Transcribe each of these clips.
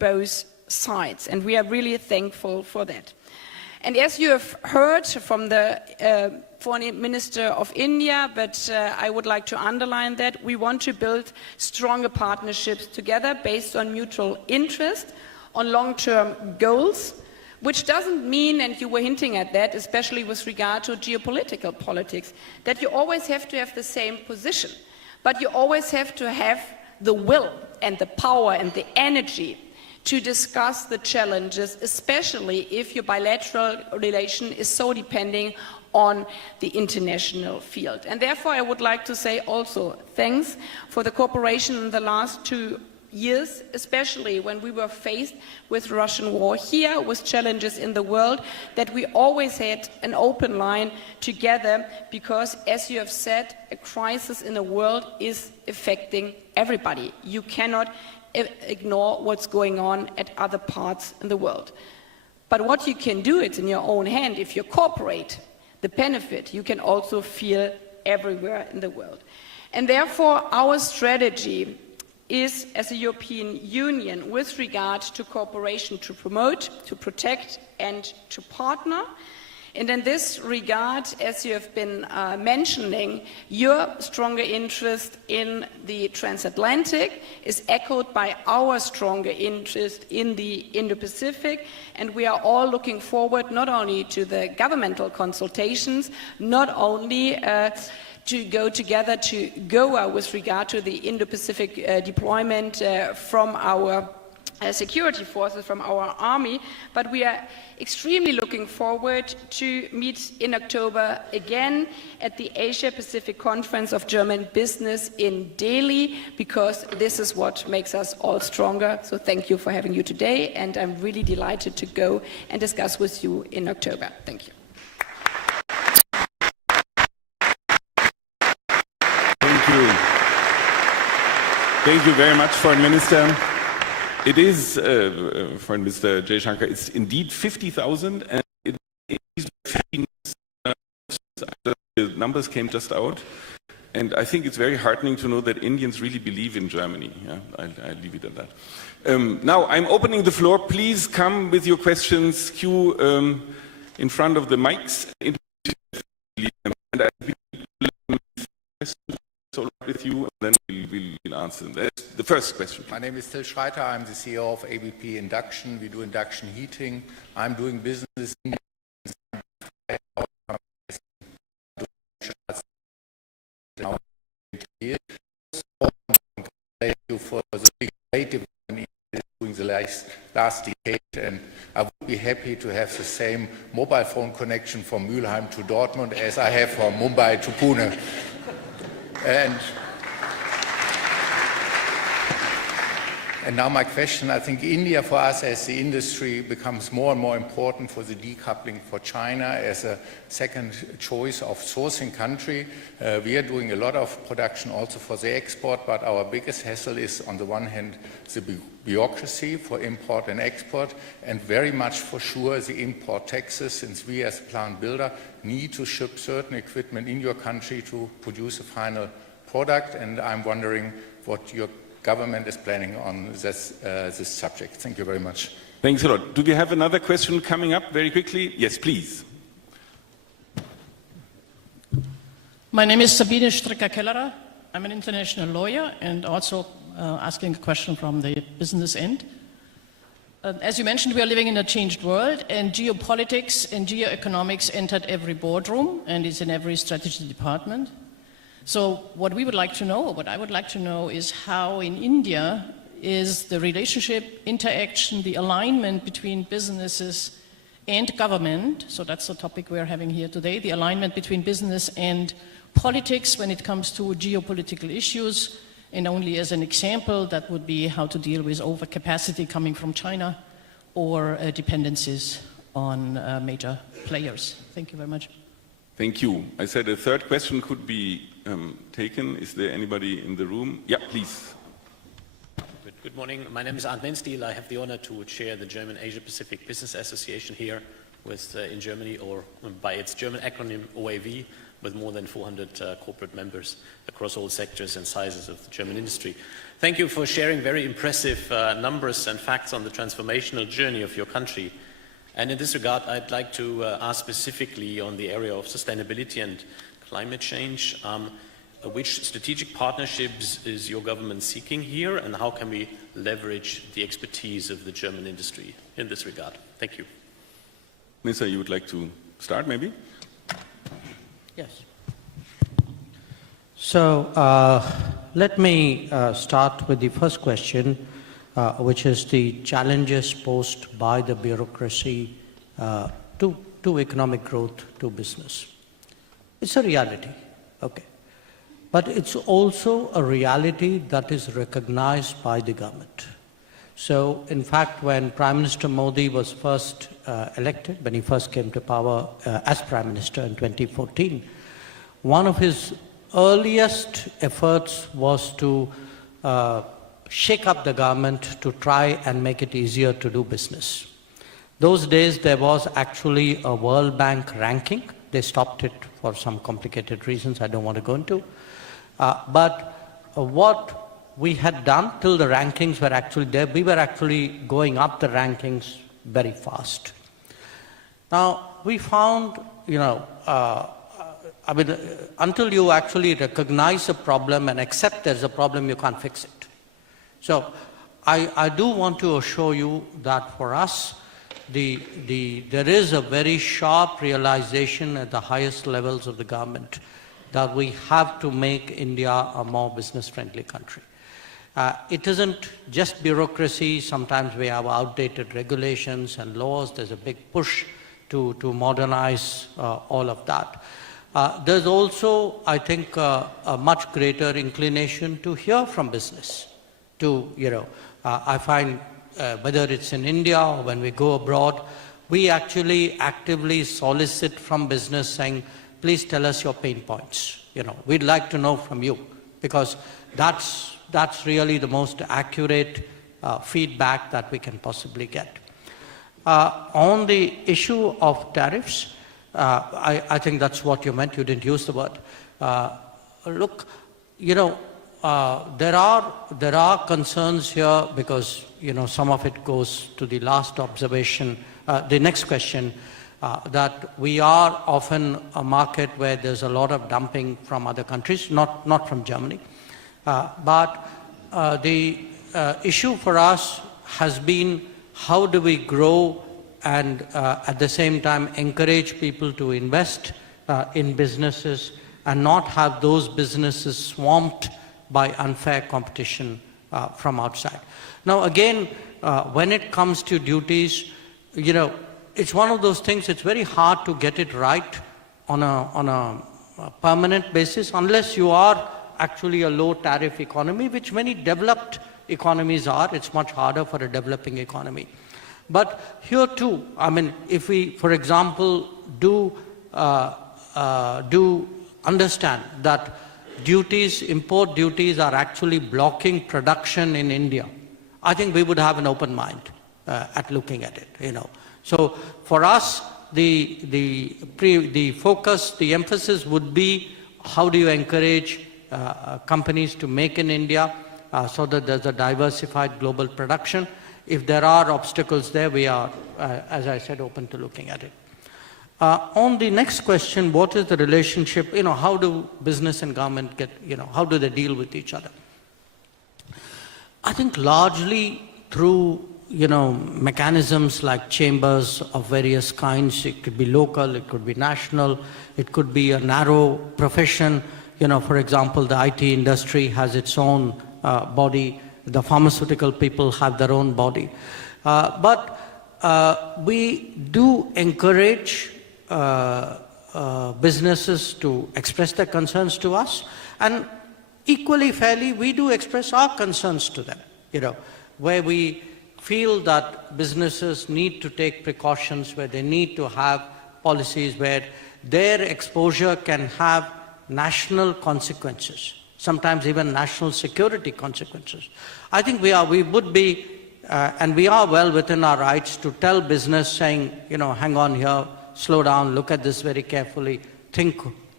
both sides, and we are really thankful for that. And as you have heard from the Foreign Minister of India, but I would like to underline that we want to build stronger partnerships together based on mutual interest, on long-term goals, which doesn't mean, and you were hinting at that, especially with regard to geopolitical politics, that you always have to have the same position, but you always have to have the will and the power and the energy to discuss the challenges, especially if your bilateral relation is so depending on the international field. And therefore, I would like to say also thanks for the cooperation in the last 2 years, especially when we were faced with Russian war here, with challenges in the world, that we always had an open line together, because, as you have said, a crisis in the world is affecting everybody. You cannot ignore what's going on at other parts in the world. But what you can do, it's in your own hand. If you cooperate, the benefit you can also feel everywhere in the world. And therefore, our strategy is, as a European Union, with regard to cooperation, to promote, to protect, and to partner. And in this regard, as you have been mentioning, your stronger interest in the transatlantic is echoed by our stronger interest in the Indo-Pacific, and we are all looking forward not only to the governmental consultations, not only to go together to Goa with regard to the Indo-Pacific deployment from our security forces, from our army, but we are extremely looking forward to meet in October again at the Asia-Pacific Conference of German Business in Delhi, because this is what makes us all stronger. So thank you for having you today, and I'm really delighted to go and discuss with you in October. Thank you. Thank you. Thank you very much, Foreign Minister. It is, Foreign Minister Jaishankar, it's indeed 50,000, and it is 15 after the numbers came just out. And I think it's very heartening to know that Indians really believe in Germany. Yeah, I'll leave it at that. Now, I'm opening the floor. Please come with your questions, queue in front of the mics. And I will with you, and then we'll answer them. That's the first question. My name is Till Schreiter. I'm the CEO of ABP Induction. We do induction heating. I'm doing business in Thank you for the great development during the last decade, and I would be happy to have the same mobile phone connection from Mülheim to Dortmund as I have from Mumbai to Pune. And now my question, I think India for us as the industry becomes more and more important for the decoupling for China as a second choice of sourcing country. We are doing a lot of production also for the export, but our biggest hassle is on the one hand the bureaucracy for import and export, and very much for sure the import taxes, since we as a plant builder need to ship certain equipment in your country to produce a final product, and I'm wondering what your government is planning on this subject. Thank you very much. Thanks a lot. Do we have another question coming up very quickly? Yes, please. My name is Sabine Stricker-Kellerer. I'm an international lawyer and also asking a question from the business end. As you mentioned, we are living in a changed world, and geopolitics and geoeconomics entered every boardroom and is in every strategy department. So what we would like to know, or what I would like to know, is how in India is the relationship, interaction, the alignment between businesses and government, so that's the topic we're having here today, the alignment between business and politics when it comes to geopolitical issues, and only as an example, that would be how to deal with overcapacity coming from China or dependencies on major players. Thank you very much. Thank you. I said a third question could be taken. Is there anybody in the room? Yeah, please. Good morning. My name is Arndt Menstiel. I have the honor to chair the German Asia-Pacific Business Association here in Germany, or by its German acronym OAV. with more than 400 corporate members across all sectors and sizes of the German industry. Thank you for sharing very impressive numbers and facts on the transformational journey of your country. And in this regard, I'd like to ask specifically on the area of sustainability and climate change. Which strategic partnerships is your government seeking here, and how can we leverage the expertise of the German industry in this regard? Thank you. Minister, you would like to start, maybe? Yes. So let me start with the first question, which is the challenges posed by the bureaucracy to economic growth, to business. It's a reality, okay. But it's also a reality that is recognized by the government. So, in fact, when Prime Minister Modi was first elected, when he first came to power as Prime Minister in 2014, one of his earliest efforts was to shake up the government to try and make it easier to do business. Those days there was actually a World Bank ranking. They stopped it for some complicated reasons I don't want to go into. But what we had done till the rankings were actually there, we were actually going up the rankings very fast. Now, we found, until you actually recognize a problem and accept there's a problem, you can't fix it. So, I do want to assure you that for us, there is a very sharp realization at the highest levels of the government that we have to make India a more business-friendly country. It isn't just bureaucracy. Sometimes we have outdated regulations and laws. There's a big push to modernize all of that. There's also, I think, a much greater inclination to hear from business. I find whether it's in India or when we go abroad, we actually actively solicit from business saying, please tell us your pain points. We'd like to know from you, because that's really the most accurate feedback that we can possibly get. On the issue of tariffs, I think that's what you meant. You didn't use the word. Look, there are concerns here because some of it goes to the last observation, the next question. That we are often a market where there's a lot of dumping from other countries, not from Germany. But the issue for us has been how do we grow and at the same time encourage people to invest in businesses and not have those businesses swamped by unfair competition from outside. Now again, when it comes to duties, it's one of those things, it's very hard to get it right on a permanent basis unless you are actually a low tariff economy, which many developed economies are. It's much harder for a developing economy. But here too, if we, for example, do understand that import duties are actually blocking production in India, I think we would have an open mind at looking at it, So for us, the focus, the emphasis would be how do you encourage companies to make in India so that there's a diversified global production. If there are obstacles there, we are, as I said, open to looking at it. On the next question, what is the relationship, how do business and government how do they deal with each other? I think largely through mechanisms like chambers of various kinds. It could be local, it could be national, it could be a narrow profession. For example, the IT industry has its own body, the pharmaceutical people have their own body. But we do encourage businesses to express their concerns to us, and equally fairly, we do express our concerns to them, where we feel that businesses need to take precautions, where they need to have policies where their exposure can have national consequences, sometimes even national security consequences. I think we would be, and we are well within our rights to tell business saying, hang on here, slow down, look at this very carefully, think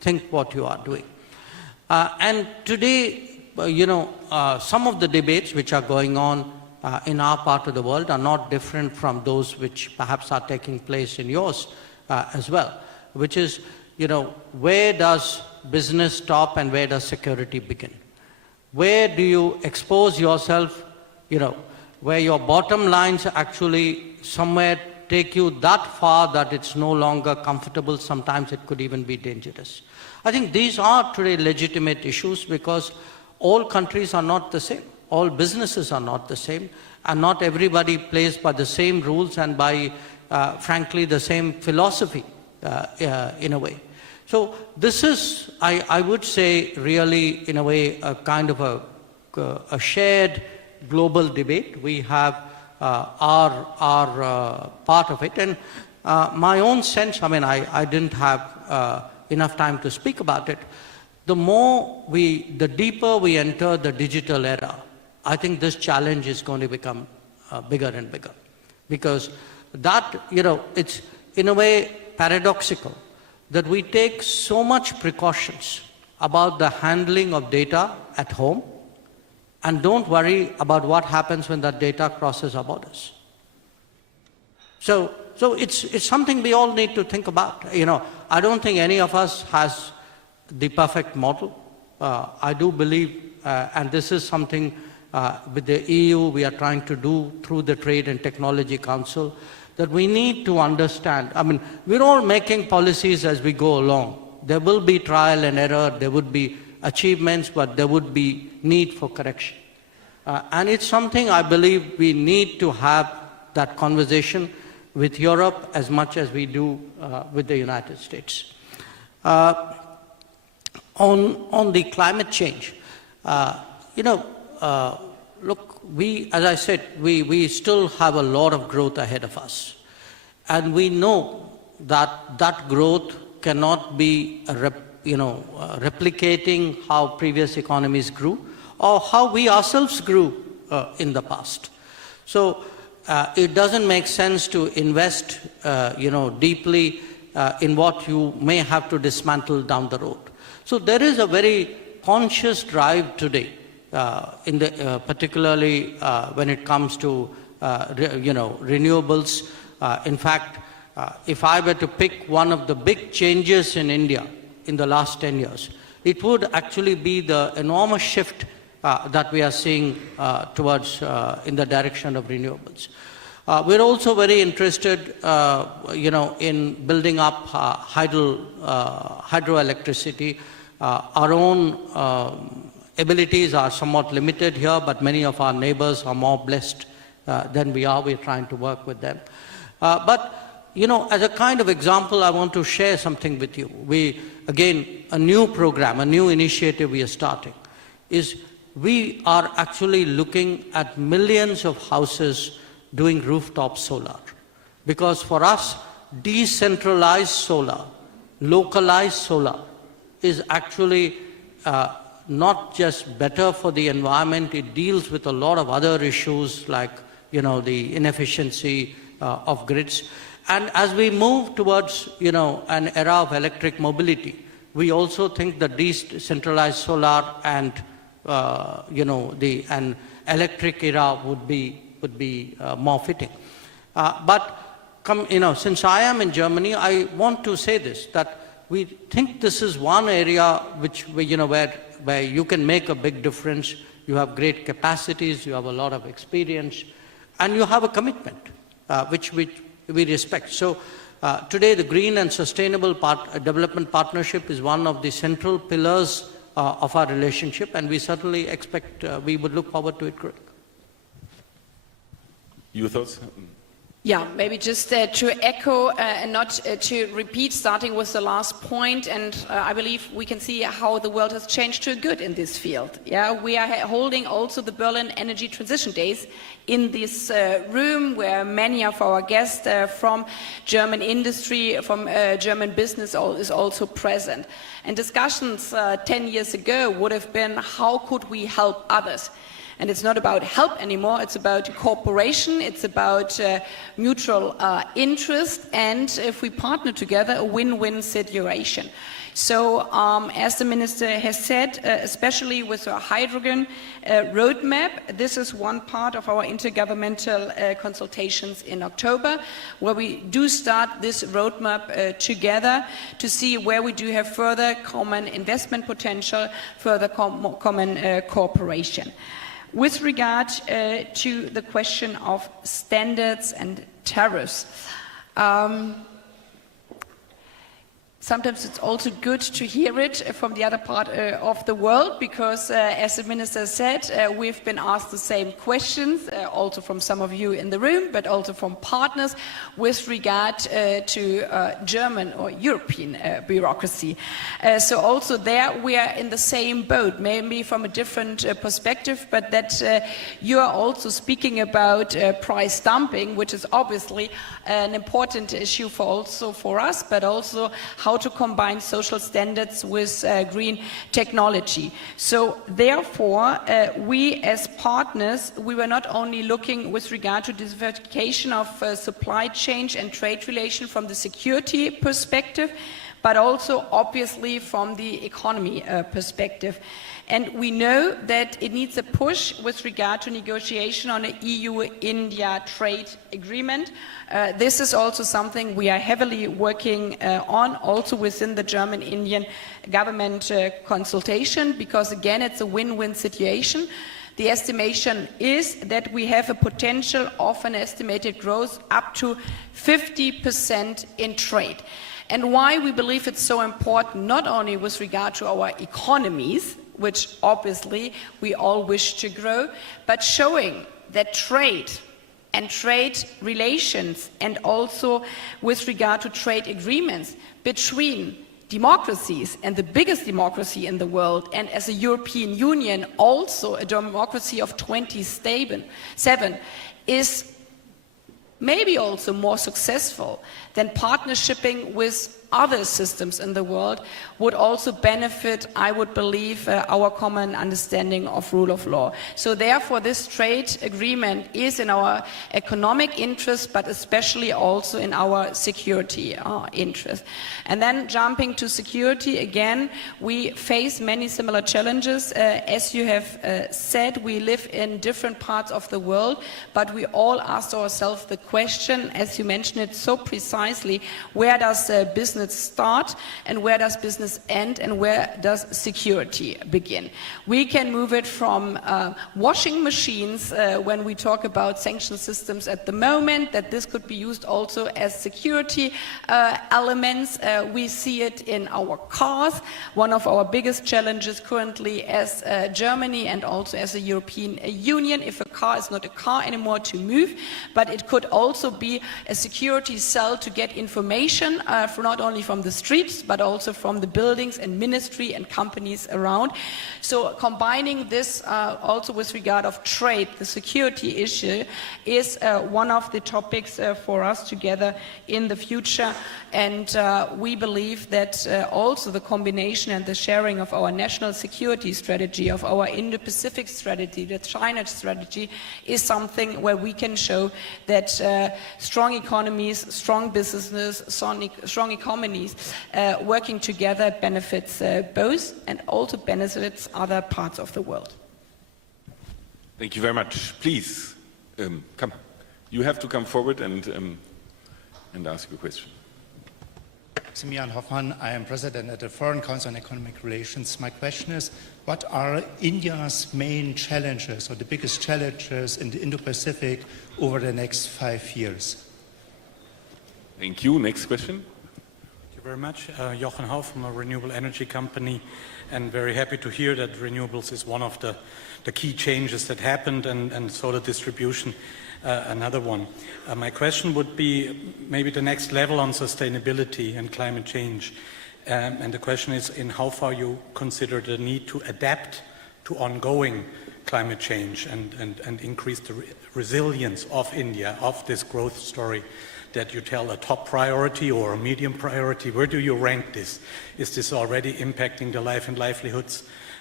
think what you are doing. And today, some of the debates which are going on in our part of the world are not different from those which perhaps are taking place in yours as well, which is, where does business stop and where does security begin? Where do you expose yourself, where your bottom lines actually somewhere take you that far that it's no longer comfortable, sometimes it could even be dangerous. I think these are today legitimate issues because all countries are not the same, all businesses are not the same, and not everybody plays by the same rules and by, frankly, the same philosophy in a way. So this is, I would say, really, in a way, a kind of a shared global debate. We have our part of it. And my own sense, I didn't have enough time to speak about it. The deeper we enter the digital era, I think this challenge is going to become bigger and bigger. Because that, it's in a way paradoxical that we take so much precautions about the handling of data at home and don't worry about what happens when that data crosses our borders. So it's something we all need to think about. I don't think any of us has the perfect model. I do believe, and this is something with the EU we are trying to do through the Trade and Technology Council, that we need to understand. We're all making policies as we go along. There will be trial and error, there would be achievements, but there would be need for correction. And it's something I believe we need to have that conversation with Europe as much as we do with the United States. On the climate change, look, as I said, we still have a lot of growth ahead of us. And we know that that growth cannot be replicating how previous economies grew or how we ourselves grew in the past. So it doesn't make sense to invest deeply in what you may have to dismantle down the road. So there is a very conscious drive today, particularly when it comes to renewables. In fact, if I were to pick one of the big changes in India in the last 10 years, it would actually be the enormous shift that we are seeing towards in the direction of renewables. We're also very interested, in building up hydroelectricity. Our own abilities are somewhat limited here, but many of our neighbors are more blessed than we are. We're trying to work with them. But as a kind of example, I want to share something with you. Again, a new program, a new initiative we are starting is we are actually looking at millions of houses doing rooftop solar. Because for us, decentralized solar, localized solar is actually not just better for the environment, it deals with a lot of other issues like, the inefficiency of grids. And as we move towards, an era of electric mobility, we also think the decentralized solar and, an electric era would be more fitting. But since I am in Germany, I want to say this, that we think this is one area which, where you can make a big difference. You have great capacities, you have a lot of experience, and you have a commitment, which we respect. So today the Green and Sustainable Development Partnership is one of the central pillars of our relationship, and we certainly expect, we would look forward to it growing. Your thoughts? Yeah, maybe just to echo and not to repeat, starting with the last point, and I believe we can see how the world has changed to good in this field. Yeah, we are holding also the Berlin Energy Transition Days in this room, where many of our guests from German industry, from German business is also present. And discussions 10 years ago would have been, how could we help others? And it's not about help anymore, it's about cooperation, it's about mutual interest, and if we partner together, a win-win situation. So, as the Minister has said, especially with our hydrogen roadmap, this is one part of our intergovernmental consultations in October, where we do start this roadmap together to see where we do have further common investment potential, further common cooperation. With regard to the question of standards and tariffs, sometimes it's also good to hear it from the other part of the world, because as the Minister said, we've been asked the same questions, also from some of you in the room, but also from partners with regard to German or European bureaucracy. So also there we are in the same boat, maybe from a different perspective, but that you are also speaking about price dumping, which is obviously an important issue for us, but also how to combine social standards with green technology. So therefore, we as partners, we were not only looking with regard to diversification of supply chain and trade relation from the security perspective, but also obviously from the economy perspective. And we know that it needs a push with regard to negotiation on an EU-India trade agreement. This is also something we are heavily working on, also within the German-Indian government consultation, because again, it's a win-win situation. The estimation is that we have a potential of an estimated growth up to 50% in trade. And why we believe it's so important, not only with regard to our economies, which obviously we all wish to grow, but showing that trade and trade relations, and also with regard to trade agreements between democracies, and the biggest democracy in the world, and as a European Union also a democracy of 27, is maybe also more successful than partnershiping with other systems in the world, would also benefit, I would believe, our common understanding of rule of law. So therefore this trade agreement is in our economic interest, but especially also in our security interest. And then jumping to security, again, we face many similar challenges. As you have said, we live in different parts of the world, but we all ask ourselves the question, as you mentioned it so precisely, where does business start and where does business end and where does security begin? We can move it from washing machines when we talk about sanction systems at the moment, that this could be used also as security elements. We see it in our cars. One of our biggest challenges currently as Germany and also as a European Union, if a car is not a car anymore to move, but it could also be a security cell to get information for not only from the streets, but also from the buildings and ministry and companies around. So combining this also with regard of trade, the security issue is one of the topics for us together in the future. And we believe that also the combination and the sharing of our national security strategy, of our Indo-Pacific strategy, the China strategy, is something where we can show that strong economies, strong businesses, strong economies working together benefits both and also benefits other parts of the world. Thank you very much. Please, come. You have to come forward and ask your question. Simeon Hoffman, I am president at the Foreign Council on Economic Relations. My question is, what are India's main challenges or the biggest challenges in the Indo-Pacific over the next 5 years? Thank you. Next question. Thank you very much. Jochen Hau from a renewable energy company, and very happy to hear that renewables is one of the key changes that happened, and solar distribution another one. My question would be maybe the next level on sustainability and climate change. And the question is, in how far you consider the need to adapt to ongoing climate change and increase the resilience of India, of this growth story that you tell a top priority or a medium priority. Where do you rank this? Is this already impacting the life and livelihoods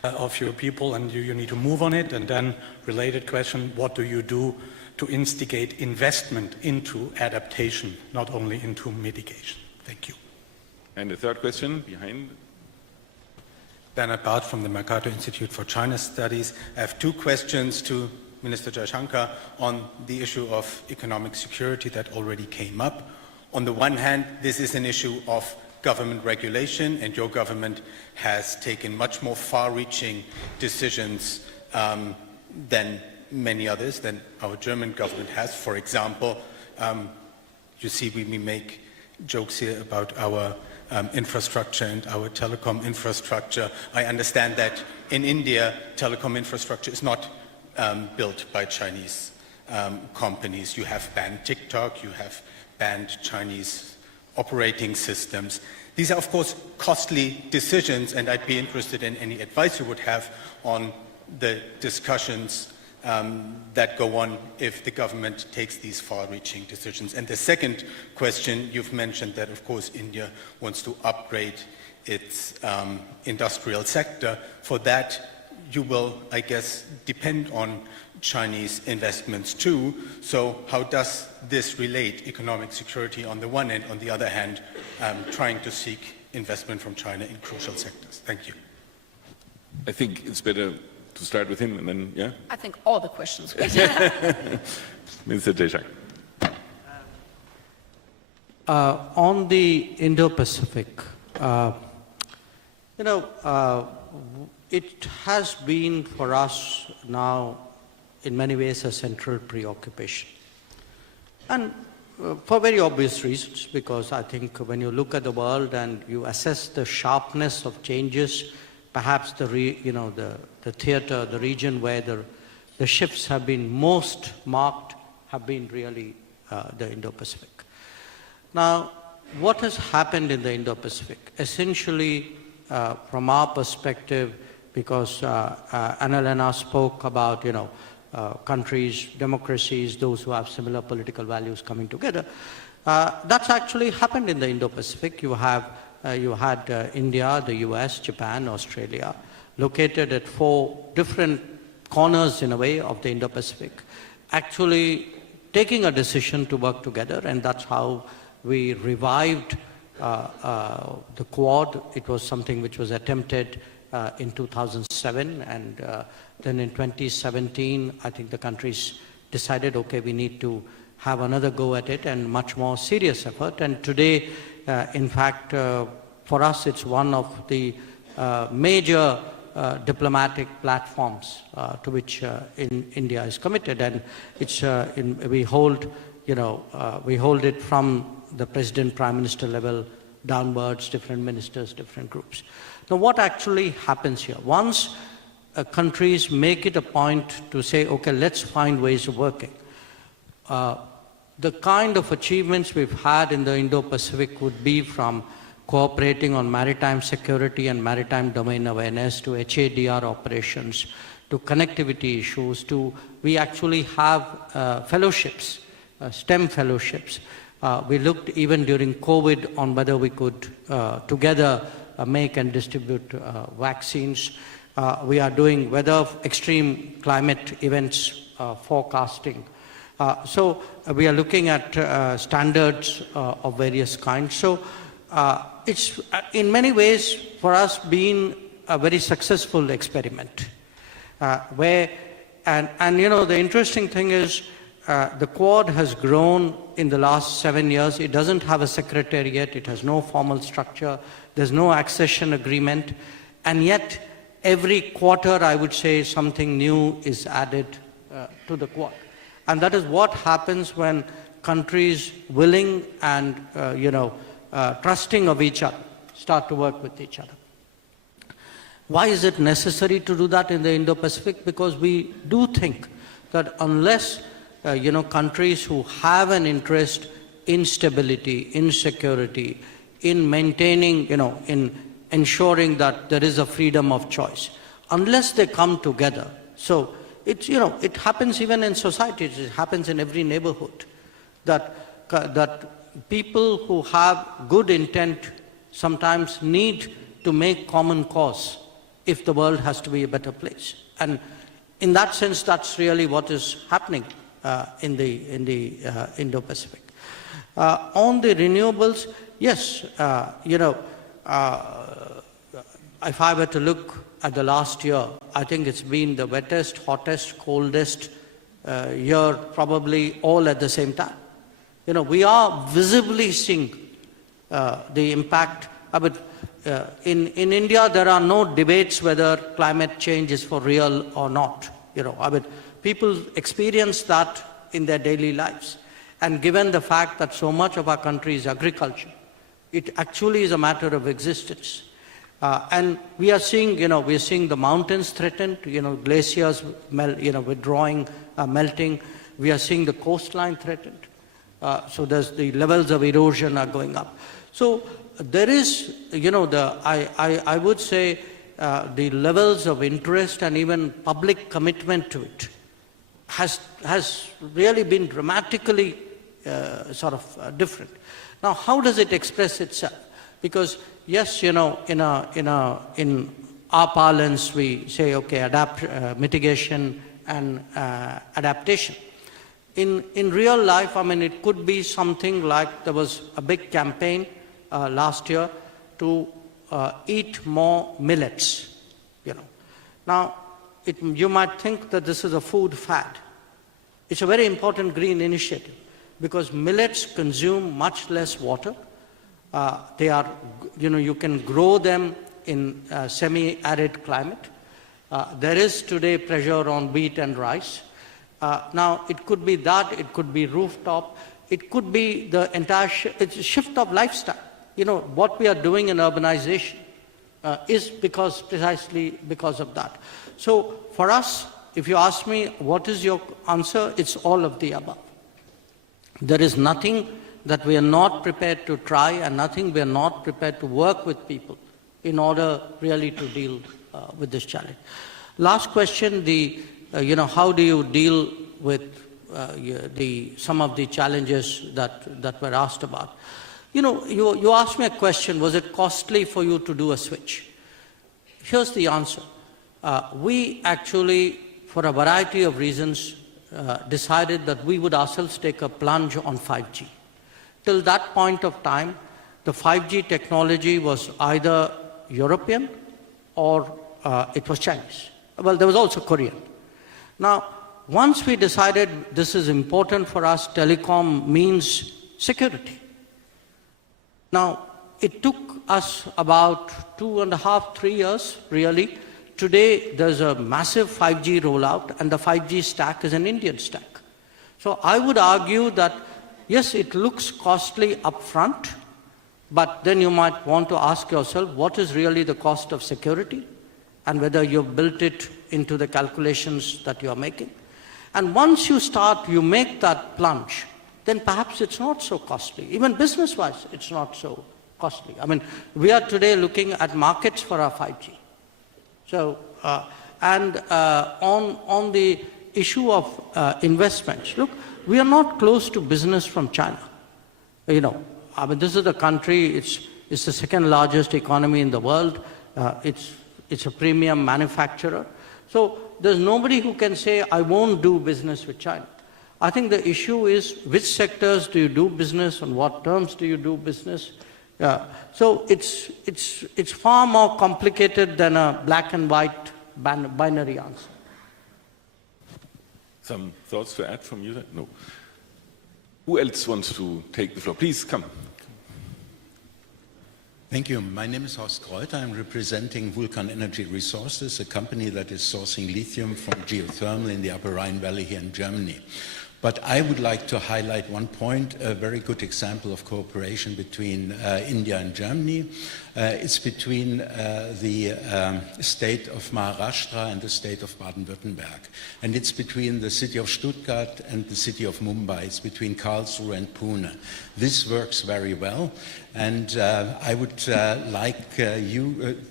of your people, and you need to move on it. And then, related question, what do you do to instigate investment into adaptation, not only into mitigation? Thank you. And the third question behind. Bernhard Barth from the Mercator Institute for China Studies. I have two questions to Minister Jaishankar on the issue of economic security that already came up. On the one hand, this is an issue of government regulation, and your government has taken much more far-reaching decisions than many others, than our German government has. For example, you see, we make jokes here about our infrastructure and our telecom infrastructure. I understand that in India, telecom infrastructure is not built by Chinese companies. You have banned TikTok, you have banned Chinese operating systems. These are, of course, costly decisions, and I'd be interested in any advice you would have on the discussions that go on if the government takes these far-reaching decisions. And the second question, you've mentioned that, of course, India wants to upgrade its industrial sector. For that, you will, I guess, depend on Chinese investments too. So how does this relate? Economic security on the one hand, on the other hand, trying to seek investment from China in crucial sectors. Thank you. I think it's better to start with him and then, yeah? I think all the questions. Mr. Jaishankar. On the Indo-Pacific, it has been for us now in many ways a central preoccupation. And for very obvious reasons, because I think when you look at the world and you assess the sharpness of changes, perhaps the theater, the region where the shifts have been most marked have been really the Indo-Pacific. Now, what has happened in the Indo-Pacific? Essentially, from our perspective, because Annalena spoke about, countries, democracies, those who have similar political values coming together, that's actually happened in the Indo-Pacific. You had India, the US, Japan, Australia, located at 4 different corners, in a way, of the Indo-Pacific, actually taking a decision to work together, and that's how we revived the Quad. It was something which was attempted in 2007, and then in 2017, I think the countries decided, okay, we need to have another go at it and much more serious effort. And today, in fact, for us, it's one of the major diplomatic platforms to which India is committed, and it's we hold it from the president, prime minister level downwards, different ministers, different groups. Now, what actually happens here? Once countries make it a point to say, okay, let's find ways of working, the kind of achievements we've had in the Indo-Pacific would be from cooperating on maritime security and maritime domain awareness to HADR operations, to connectivity issues, to we actually have fellowships, STEM fellowships. We looked even during COVID on whether we could together make and distribute vaccines. We are doing weather, extreme climate events forecasting. So we are looking at standards of various kinds. So it's in many ways for us been a very successful experiment. The interesting thing is the Quad has grown in the last 7 years. It doesn't have a secretariat. It has no formal structure. There's no accession agreement. And yet, every quarter, I would say, something new is added to the Quad. And that is what happens when countries willing and, trusting of each other start to work with each other. Why is it necessary to do that in the Indo-Pacific? Because we do think that unless countries who have an interest in stability, in security, in maintaining, in ensuring that there is a freedom of choice, unless they come together. So it's, it happens even in societies, it happens in every neighborhood, that people who have good intent sometimes need to make common cause if the world has to be a better place. And in that sense, that's really what is happening in the Indo-Pacific. On the renewables, yes, if I were to look at the last year, I think it's been the wettest, hottest, coldest year, probably all at the same time. We are visibly seeing the impact. In India, there are no debates whether climate change is for real or not. People experience that in their daily lives. And given the fact that so much of our country is agriculture, it actually is a matter of existence. And we are seeing, we are seeing the mountains threatened, glaciers withdrawing, melting. We are seeing the coastline threatened. So there's the levels of erosion are going up. So there is, I would say the levels of interest and even public commitment to it has really been dramatically different. Now, how does it express itself? Because yes, in our parlance, we say, okay, mitigation and adaptation. In real life, it could be something like there was a big campaign last year to eat more millets. Now, you might think that this is a food fad. It's a very important green initiative because millets consume much less water. They are, you can grow them in semi-arid climate. There is today pressure on wheat and rice. Now, it could be that, it could be rooftop, it could be the entire it's a shift of lifestyle. What we are doing in urbanization is precisely because of that. So for us, if you ask me, what is your answer? It's all of the above. There is nothing that we are not prepared to try and nothing we are not prepared to work with people in order really to deal with this challenge. Last question, how do you deal with some of the challenges that were asked about? You asked me a question, was it costly for you to do a switch? Here's the answer. We actually, for a variety of reasons, decided that we would ourselves take a plunge on 5G. Till that point of time, the 5G technology was either European or it was Chinese. Well, there was also Korean. Now, once we decided this is important for us, telecom means security. Now, it took us about 2.5, 3 years, really. Today, there's a massive 5G rollout, and the 5G stack is an Indian stack. So I would argue that, yes, it looks costly upfront, but then you might want to ask yourself, what is really the cost of security, and whether you've built it into the calculations that you're making. And once you make that plunge, then perhaps it's not so costly. Even business-wise, it's not so costly. We are today looking at markets for our 5G. So, on the issue of investments, look, we are not close to business from China. This is the country, it's the second largest economy in the world. It's a premium manufacturer. So there's nobody who can say, I won't do business with China. I think the issue is which sectors do you do business, on what terms do you do business. So it's far more complicated than a black and white binary answer. Some thoughts to add from you? No. Who else wants to take the floor? Please, come. Thank you. My name is Horst Kreuter. I'm representing Vulcan Energy Resources, a company that is sourcing lithium from geothermal in the Upper Rhine Valley here in Germany. But I would like to highlight one point, a very good example of cooperation between India and Germany. It's between the state of Maharashtra and the state of Baden-Württemberg. And it's between the city of Stuttgart and the city of Mumbai. It's between Karlsruhe and Pune. This works very well. And I would like you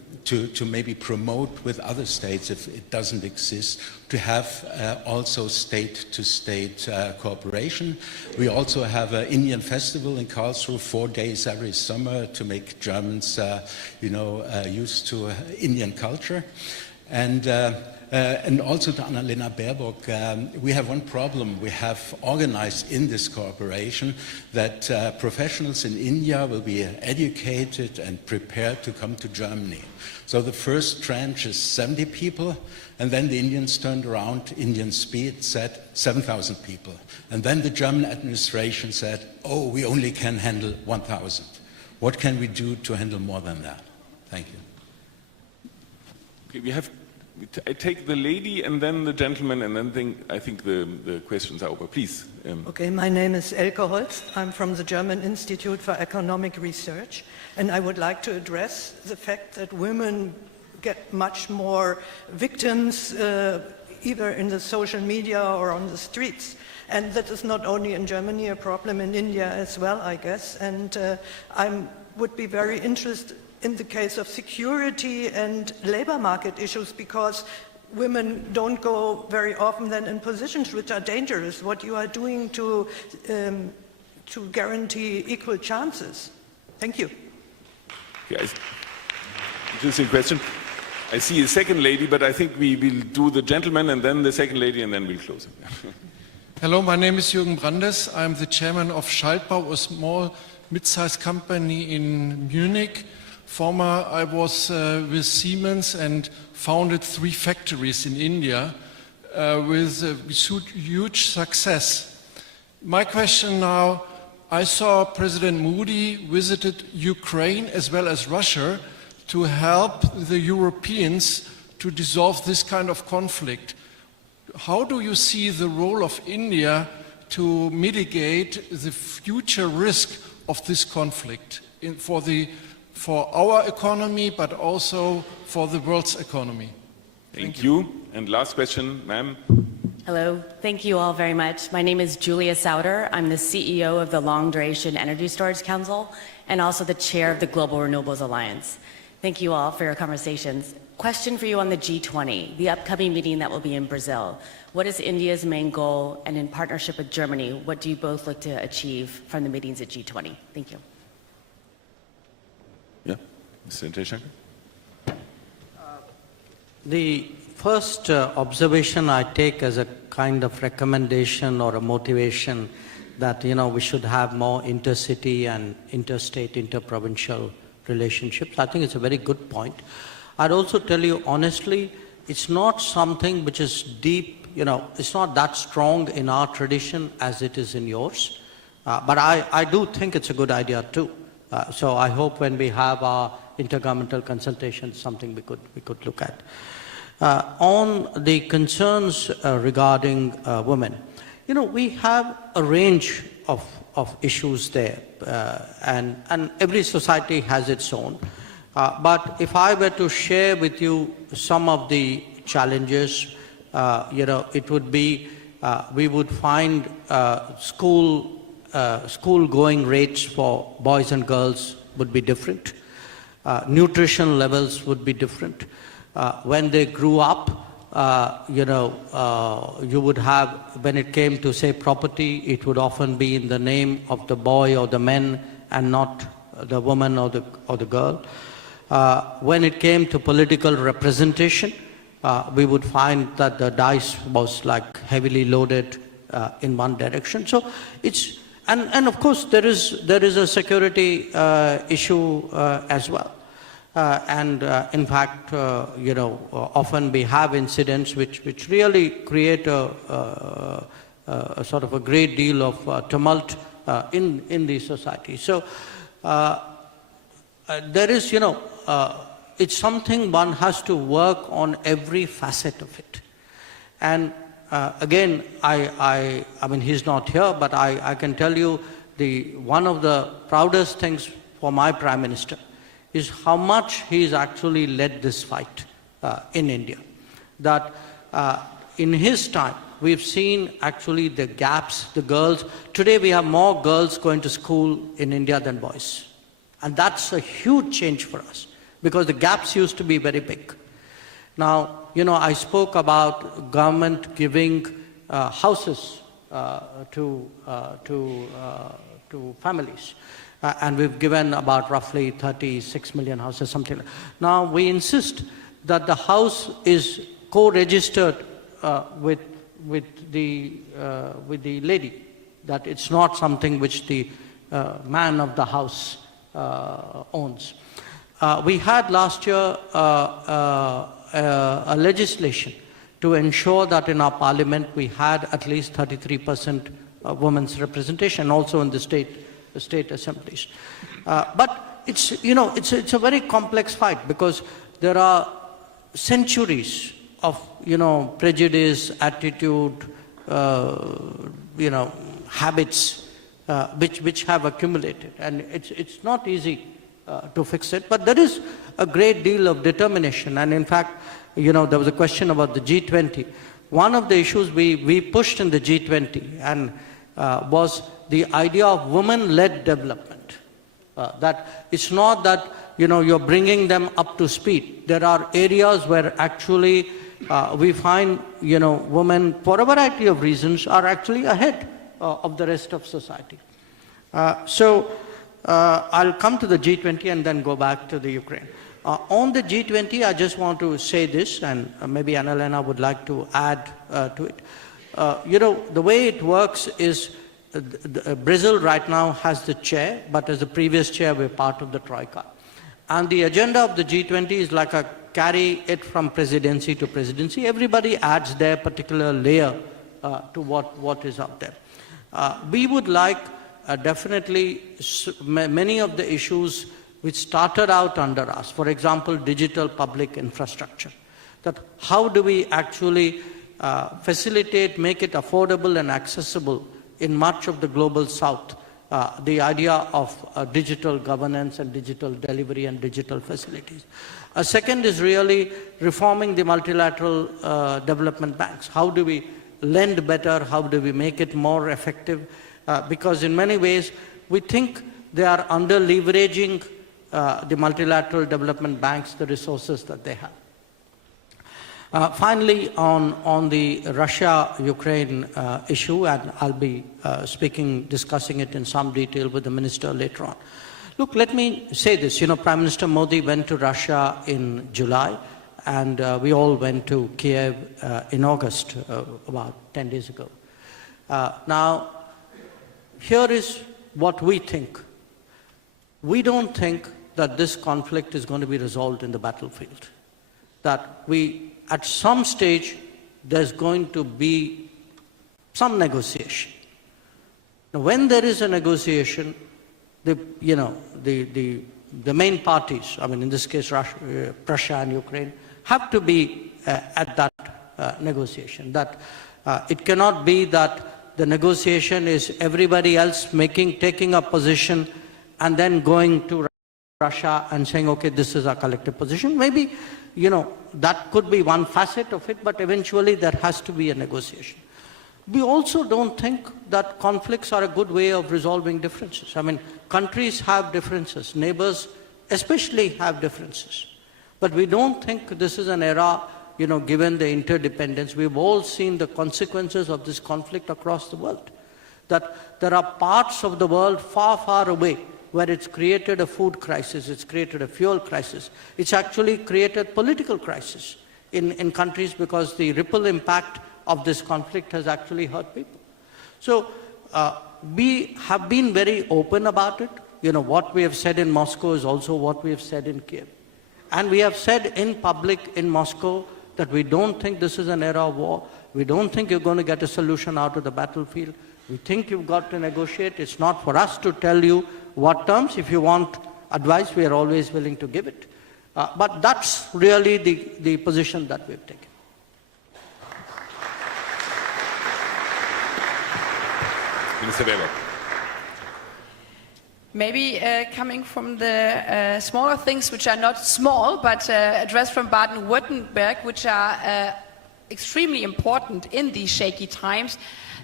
to maybe promote with other states, if it doesn't exist, to have also state-to-state cooperation. We also have an Indian festival in Karlsruhe, 4 days every summer, to make Germans, used to Indian culture. And also to Annalena Baerbock, we have one problem. We have organized in this cooperation that professionals in India will be educated and prepared to come to Germany. So the first tranche is 70 people, and then the Indians turned around, Indian Speed said 7,000 people. And then the German administration said, oh, we only can handle 1,000. What can we do to handle more than that? Thank you. Okay, I take the lady and then the gentleman, and then I think the questions are over. Please. Okay, my name is Elke Holst. I'm from the German Institute for Economic Research, and I would like to address the fact that women get much more victims either in the social media or on the streets. And that is not only in Germany a problem, in India as well, I guess. And I would be very interested in the case of security and labor market issues, because women don't go very often then in positions which are dangerous. What you are doing to guarantee equal chances? Thank you. Okay, interesting question. I see a second lady, but I think we will do the gentleman and then the second lady, and then we'll close it. Hello, my name is Jürgen Brandes. I'm the chairman of Schaltbau, a small mid-sized company in Munich. Former, I was with Siemens and founded 3 factories in India with huge success. My question now, I saw President Modi visited Ukraine as well as Russia to help the Europeans to dissolve this kind of conflict. How do you see the role of India to mitigate the future risk of this conflict for our economy, but also for the world's economy? Thank you. And last question, ma'am. Hello, thank you all very much. My name is Julia Sauter. I'm the CEO of the Long Duration Energy Storage Council and also the chair of the Global Renewables Alliance. Thank you all for your conversations. Question for you on the G20, the upcoming meeting that will be in Brazil. What is India's main goal, and in partnership with Germany, what do you both look to achieve from the meetings at G20? Thank you. Yeah, Mr. Jaishankar. The first observation I take as a kind of recommendation or a motivation that, we should have more intercity and interstate, interprovincial relationships. I think it's a very good point. I'd also tell you honestly, it's not something which is deep, it's not that strong in our tradition as it is in yours. But I do think it's a good idea too. So I hope when we have our intergovernmental consultation, something we could look at. On the concerns regarding women, we have a range of issues there, and every society has its own. But if I were to share with you some of the challenges, it would be we would find school-going rates for boys and girls would be different. Nutrition levels would be different. When they grew up, you would have, when it came to, say, property, it would often be in the name of the boy or the man and not the woman or the girl. When it came to political representation, we would find that the dice was like heavily loaded in one direction. So it's, and of course there is a security issue as well. In fact, often we have incidents which really create a sort of a great deal of tumult in the society. So there is, it's something one has to work on every facet of it. And again, I mean, he's not here, but I can tell you one of the proudest things for my Prime Minister is how much he's actually led this fight in India. That in his time, we've seen actually the gaps, the girls. Today we have more girls going to school in India than boys. And that's a huge change for us. because the gaps used to be very big. Now, you know, I spoke about government giving houses to families. And we've given about roughly 36 million houses, something like that. Now, we insist that the house is co-registered with the lady, that it's not something which the man of the house owns. We had last year a legislation to ensure that in our parliament we had at least 33% women's representation, also in the state assemblies. But it's, you know, it's a very complex fight, because there are centuries of, you know, prejudice, attitude, you know, habits which have accumulated, and it's not easy to fix it, but there is a great deal of determination. And in fact, you know, there was a question about the G20. One of the issues we pushed in the G20 and was the idea of women-led development. That it's not that, you know, you're bringing them up to speed. There are areas where actually we find, you know, women, for a variety of reasons, are actually ahead of the rest of society. So I'll come to the G20 and then go back to the Ukraine. On the G20, I just want to say this, and maybe Annalena would like to add to it. You know, the way it works is Brazil right now has the chair, but as the previous chair, we're part of the Troika. And the agenda of the G20 is like a carry it from presidency to presidency. Everybody adds their particular layer to what is out there. We would like definitely many of the issues which started out under us, for example, digital public infrastructure, that how do we actually facilitate, make it affordable and accessible in much of the global south, the idea of digital governance and digital delivery and digital facilities. A second is really reforming the multilateral development banks. How do we lend better? How do we make it more effective? Because in many ways, we think they are under-leveraging the multilateral development banks, the resources that they have. Finally, on the Russia-Ukraine issue, and I'll be discussing it in some detail with the minister later on. Look, let me say this. You know, Prime Minister Modi went to Russia in July, and we all went to Kiev in August, about 10 days ago. Now, here is what we think. We don't think that this conflict is going to be resolved in the battlefield. That at some stage, there's going to be some negotiation. Now, when there is a negotiation, the main parties, I mean, in this case, Russia and Ukraine, have to be at that negotiation. That it cannot be that the negotiation is everybody else taking a position and then going to Russia and saying, okay, this is our collective position. Maybe, you know, that could be one facet of it, but eventually there has to be a negotiation. We also don't think that conflicts are a good way of resolving differences. I mean, countries have differences, neighbors especially have differences. But we don't think this is an era, you know, given the interdependence. We've all seen the consequences of this conflict across the world. That there are parts of the world far, far away where it's created a food crisis, it's created a fuel crisis. It's actually created political crisis in countries because the ripple impact of this conflict has actually hurt people. So we have been very open about it. You know, what we have said in Moscow is also what we have said in Kiev. And we have said in public in Moscow that we don't think this is an era of war. We don't think you're going to get a solution out of the battlefield. We think you've got to negotiate. It's not for us to tell you what terms. If you want advice, we are always willing to give it. But that's really the position that we've taken. Minister Baerbock. Maybe coming from the smaller things, which are not small, but addressed from Baden-Württemberg, which are extremely important in these shaky times,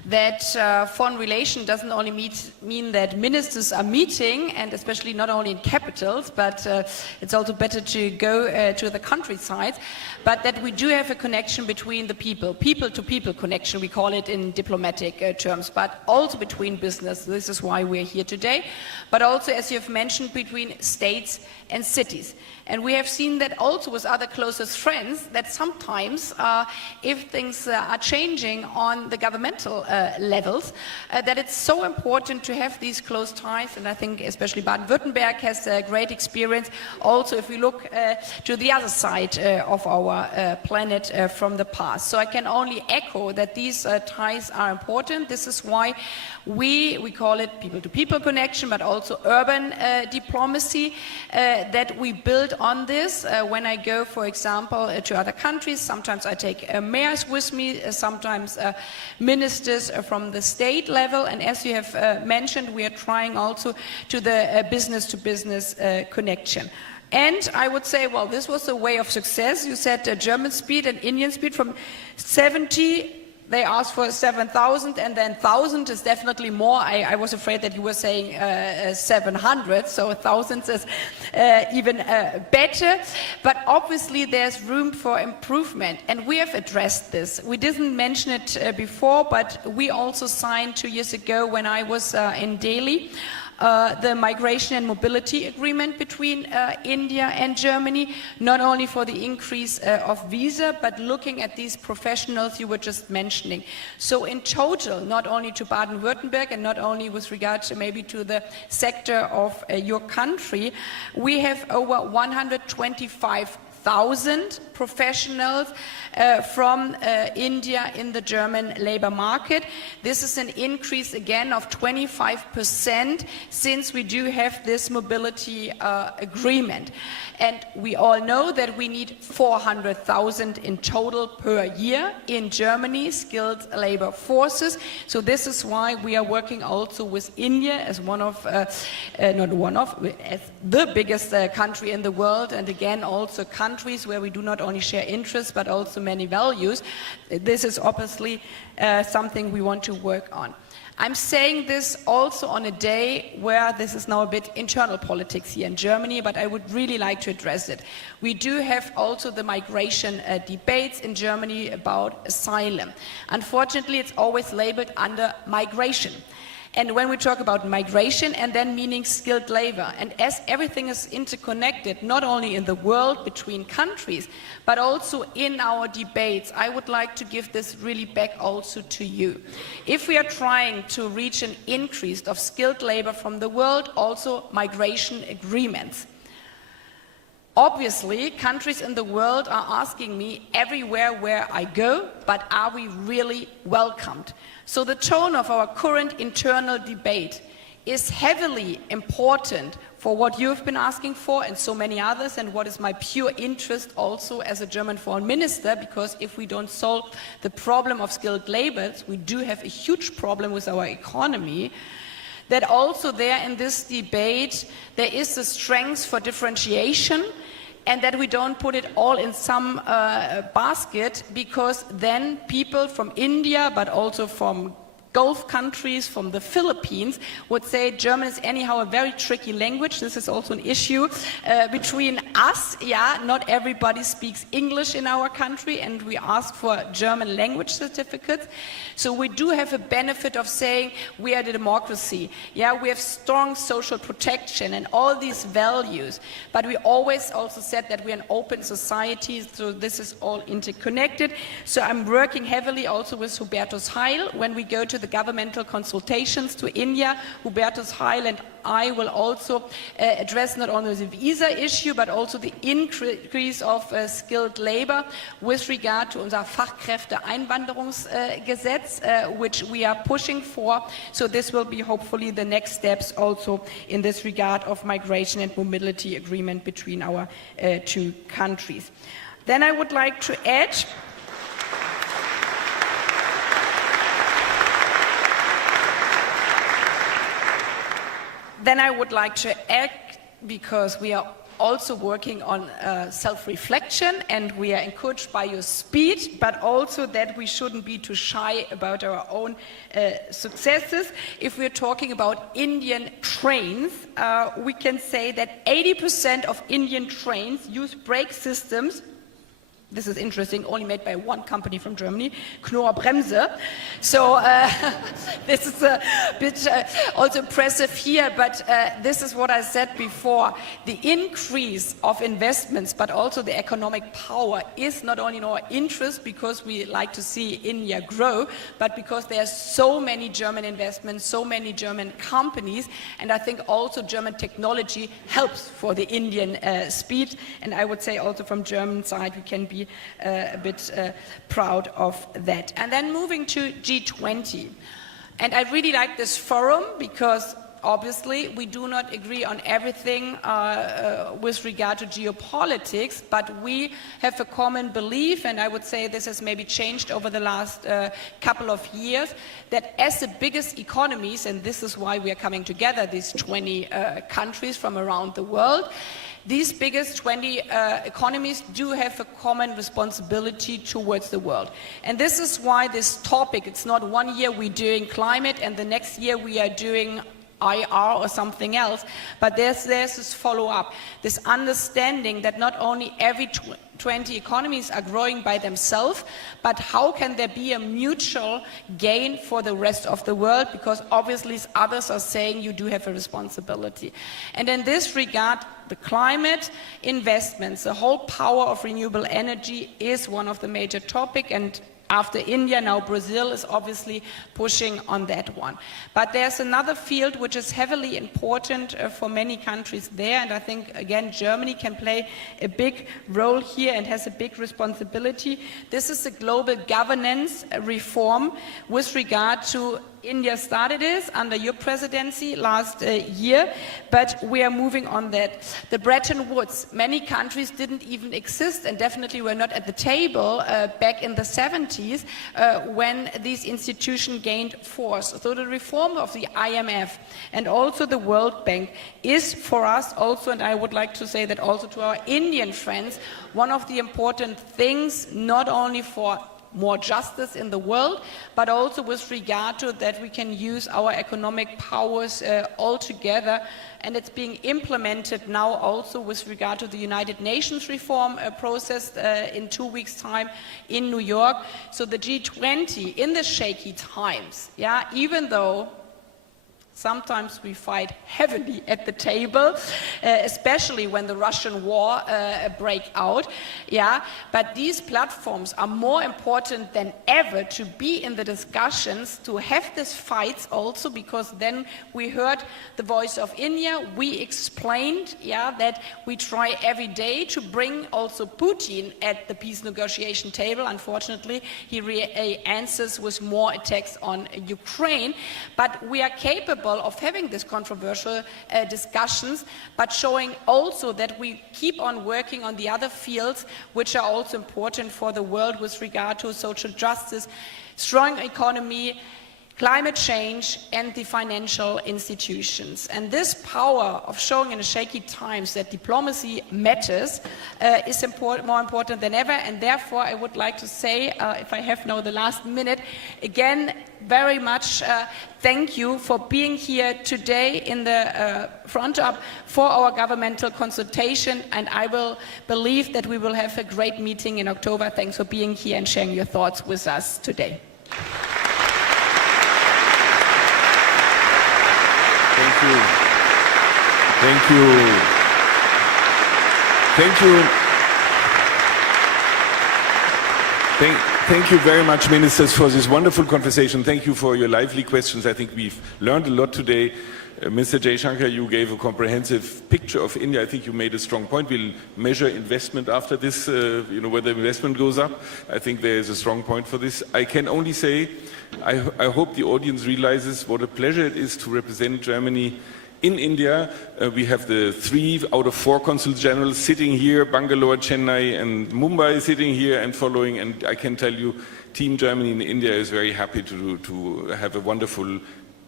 that foreign relation doesn't only mean that ministers are meeting, and especially not only in capitals, but it's also better to go to the countryside, but that we do have a connection between the people-to-people connection, we call it in diplomatic terms, but also between business. This is why we're here today, but also, as you have mentioned, between states and cities. And we have seen that also with other closest friends, that sometimes if things are changing on the governmental levels, that it's so important to have these close ties. And I think especially Baden-Württemberg has a great experience. Also, if we look to the other side of our planet from the past. So I can only echo that these ties are important. This is why we call it people-to-people connection, but also urban diplomacy, that we build on this. When I go, for example, to other countries, sometimes I take mayors with me, sometimes ministers from the state level, and as you have mentioned, we are trying also to the business-to-business connection. And I would say, well, this was a way of success. You said German speed and Indian speed from 70. They asked for 7,000, and then 1,000 is definitely more. I was afraid that you were saying 700, so 1,000 is even better. But obviously there's room for improvement, and we have addressed this. We didn't mention it before, but we also signed 2 years ago when I was in Delhi, the migration and mobility agreement between India and Germany, not only for the increase of visa, but looking at these professionals you were just mentioning. So in total, not only to Baden-Württemberg and not only with regard to maybe to the sector of your country, we have over 125,000 professionals from India in the German labor market. This is an increase again of 25% since we do have this mobility agreement. And we all know that we need 400,000 in total per year in Germany, skilled labor forces. So this is why we are working also with India as as the biggest country in the world, and again also countries where we do not only share interests but also many values. This is obviously something we want to work on. I'm saying this also on a day where this is now a bit internal politics here in Germany, but I would really like to address it. We do have also the migration debates in Germany about asylum. Unfortunately, it's always labeled under migration. And when we talk about migration, and then meaning skilled labor, and as everything is interconnected, not only in the world between countries, but also in our debates, I would like to give this really back also to you. If we are trying to reach an increase of skilled labor from the world, also migration agreements. Obviously, countries in the world are asking me everywhere where I go, but are we really welcomed? So the tone of our current internal debate is heavily important for what you've been asking for and so many others, and what is my pure interest also as a German foreign minister, because if we don't solve the problem of skilled labor, we do have a huge problem with our economy. That also there in this debate, there is a strength for differentiation, and that we don't put it all in some basket, because then people from India, but also from Gulf countries, from the Philippines, would say German is anyhow a very tricky language. This is also an issue between us. Yeah, not everybody speaks English in our country, and we ask for German language certificates. So we do have a benefit of saying we are a democracy. Yeah, we have strong social protection and all these values, but we always also said that we are an open society, so this is all interconnected. So I'm working heavily also with Hubertus Heil when we go to the governmental consultations to India. Hubertus Heil and I will also address not only the visa issue, but also the increase of skilled labor with regard to unser Fachkräfteeinwanderungsgesetz, which we are pushing for. So this will be hopefully the next steps also in this regard of migration and mobility agreement between our two countries. Then I would like to add because we are also working on self-reflection, and we are encouraged by your speed, but also that we shouldn't be too shy about our own successes. If we're talking about Indian trains, we can say that 80% of Indian trains use brake systems. This is interesting, only made by one company from Germany, Knorr Bremse. So this is a bit also impressive here, but this is what I said before. The increase of investments, but also the economic power is not only in our interest because we like to see India grow, but because there are so many German investments, so many German companies, and I think also German technology helps for the Indian speed. And I would say also from German side, we can be a bit proud of that. And then moving to G20. And I really like this forum because obviously we do not agree on everything with regard to geopolitics, but we have a common belief, and I would say this has maybe changed over the last couple of years, that as the biggest economies, and this is why we are coming together, these 20 countries from around the world, these biggest 20 economies do have a common responsibility towards the world. And this is why this topic, it's not 1 year we're doing climate and the next year we are doing IR or something else, but there's this follow-up, this understanding that not only every 20 economies are growing by themselves, but how can there be a mutual gain for the rest of the world, because obviously others are saying you do have a responsibility. And in this regard, the climate investments, the whole power of renewable energy is one of the major topics, and after India, now Brazil is obviously pushing on that one. But there's another field which is heavily important for many countries there, and I think, again, Germany can play a big role here and has a big responsibility. This is the global governance reform with regard to India started this under your presidency last year, but we are moving on that. The Bretton Woods, many countries didn't even exist and definitely were not at the table back in the 70s when these institutions gained force. So the reform of the IMF and also the World Bank is for us also, and I would like to say that also to our Indian friends, one of the important things, not only for more justice in the world, but also with regard to that we can use our economic powers all together. And it's being implemented now also with regard to the United Nations reform process in 2 weeks' time in New York. So the G20 in the shaky times, yeah, even though sometimes we fight heavily at the table, especially when the Russian war breaks out. Yeah, but these platforms are more important than ever to be in the discussions, to have these fights also, because then we heard the voice of India. We explained, yeah, that we try every day to bring also Putin at the peace negotiation table. Unfortunately, he answers with more attacks on Ukraine, but we are capable of having these controversial discussions, but showing also that we keep on working on the other fields which are also important for the world with regard to social justice, strong economy, climate change, and the financial institutions. And this power of showing in shaky times that diplomacy matters is more important than ever. And therefore, I would like to say, if I have now the last minute, again, very much thank you for being here today in the front up for our governmental consultation. And I will believe that we will have a great meeting in October. Thanks for being here and sharing your thoughts with us today. Thank you. Thank you. Thank you. Thank you very much, ministers, for this wonderful conversation. Thank you for your lively questions. I think we've learned a lot today. Mr. Jaishankar, you gave a comprehensive picture of India. I think you made a strong point. We'll measure investment after this, whether investment goes up. I think there is a strong point for this. I can only say, I hope the audience realizes what a pleasure it is to represent Germany in India. We have the 3 out of 4 consuls generals sitting here, Bangalore, Chennai, and Mumbai sitting here and following. And I can tell you, Team Germany in India is very happy to have a wonderful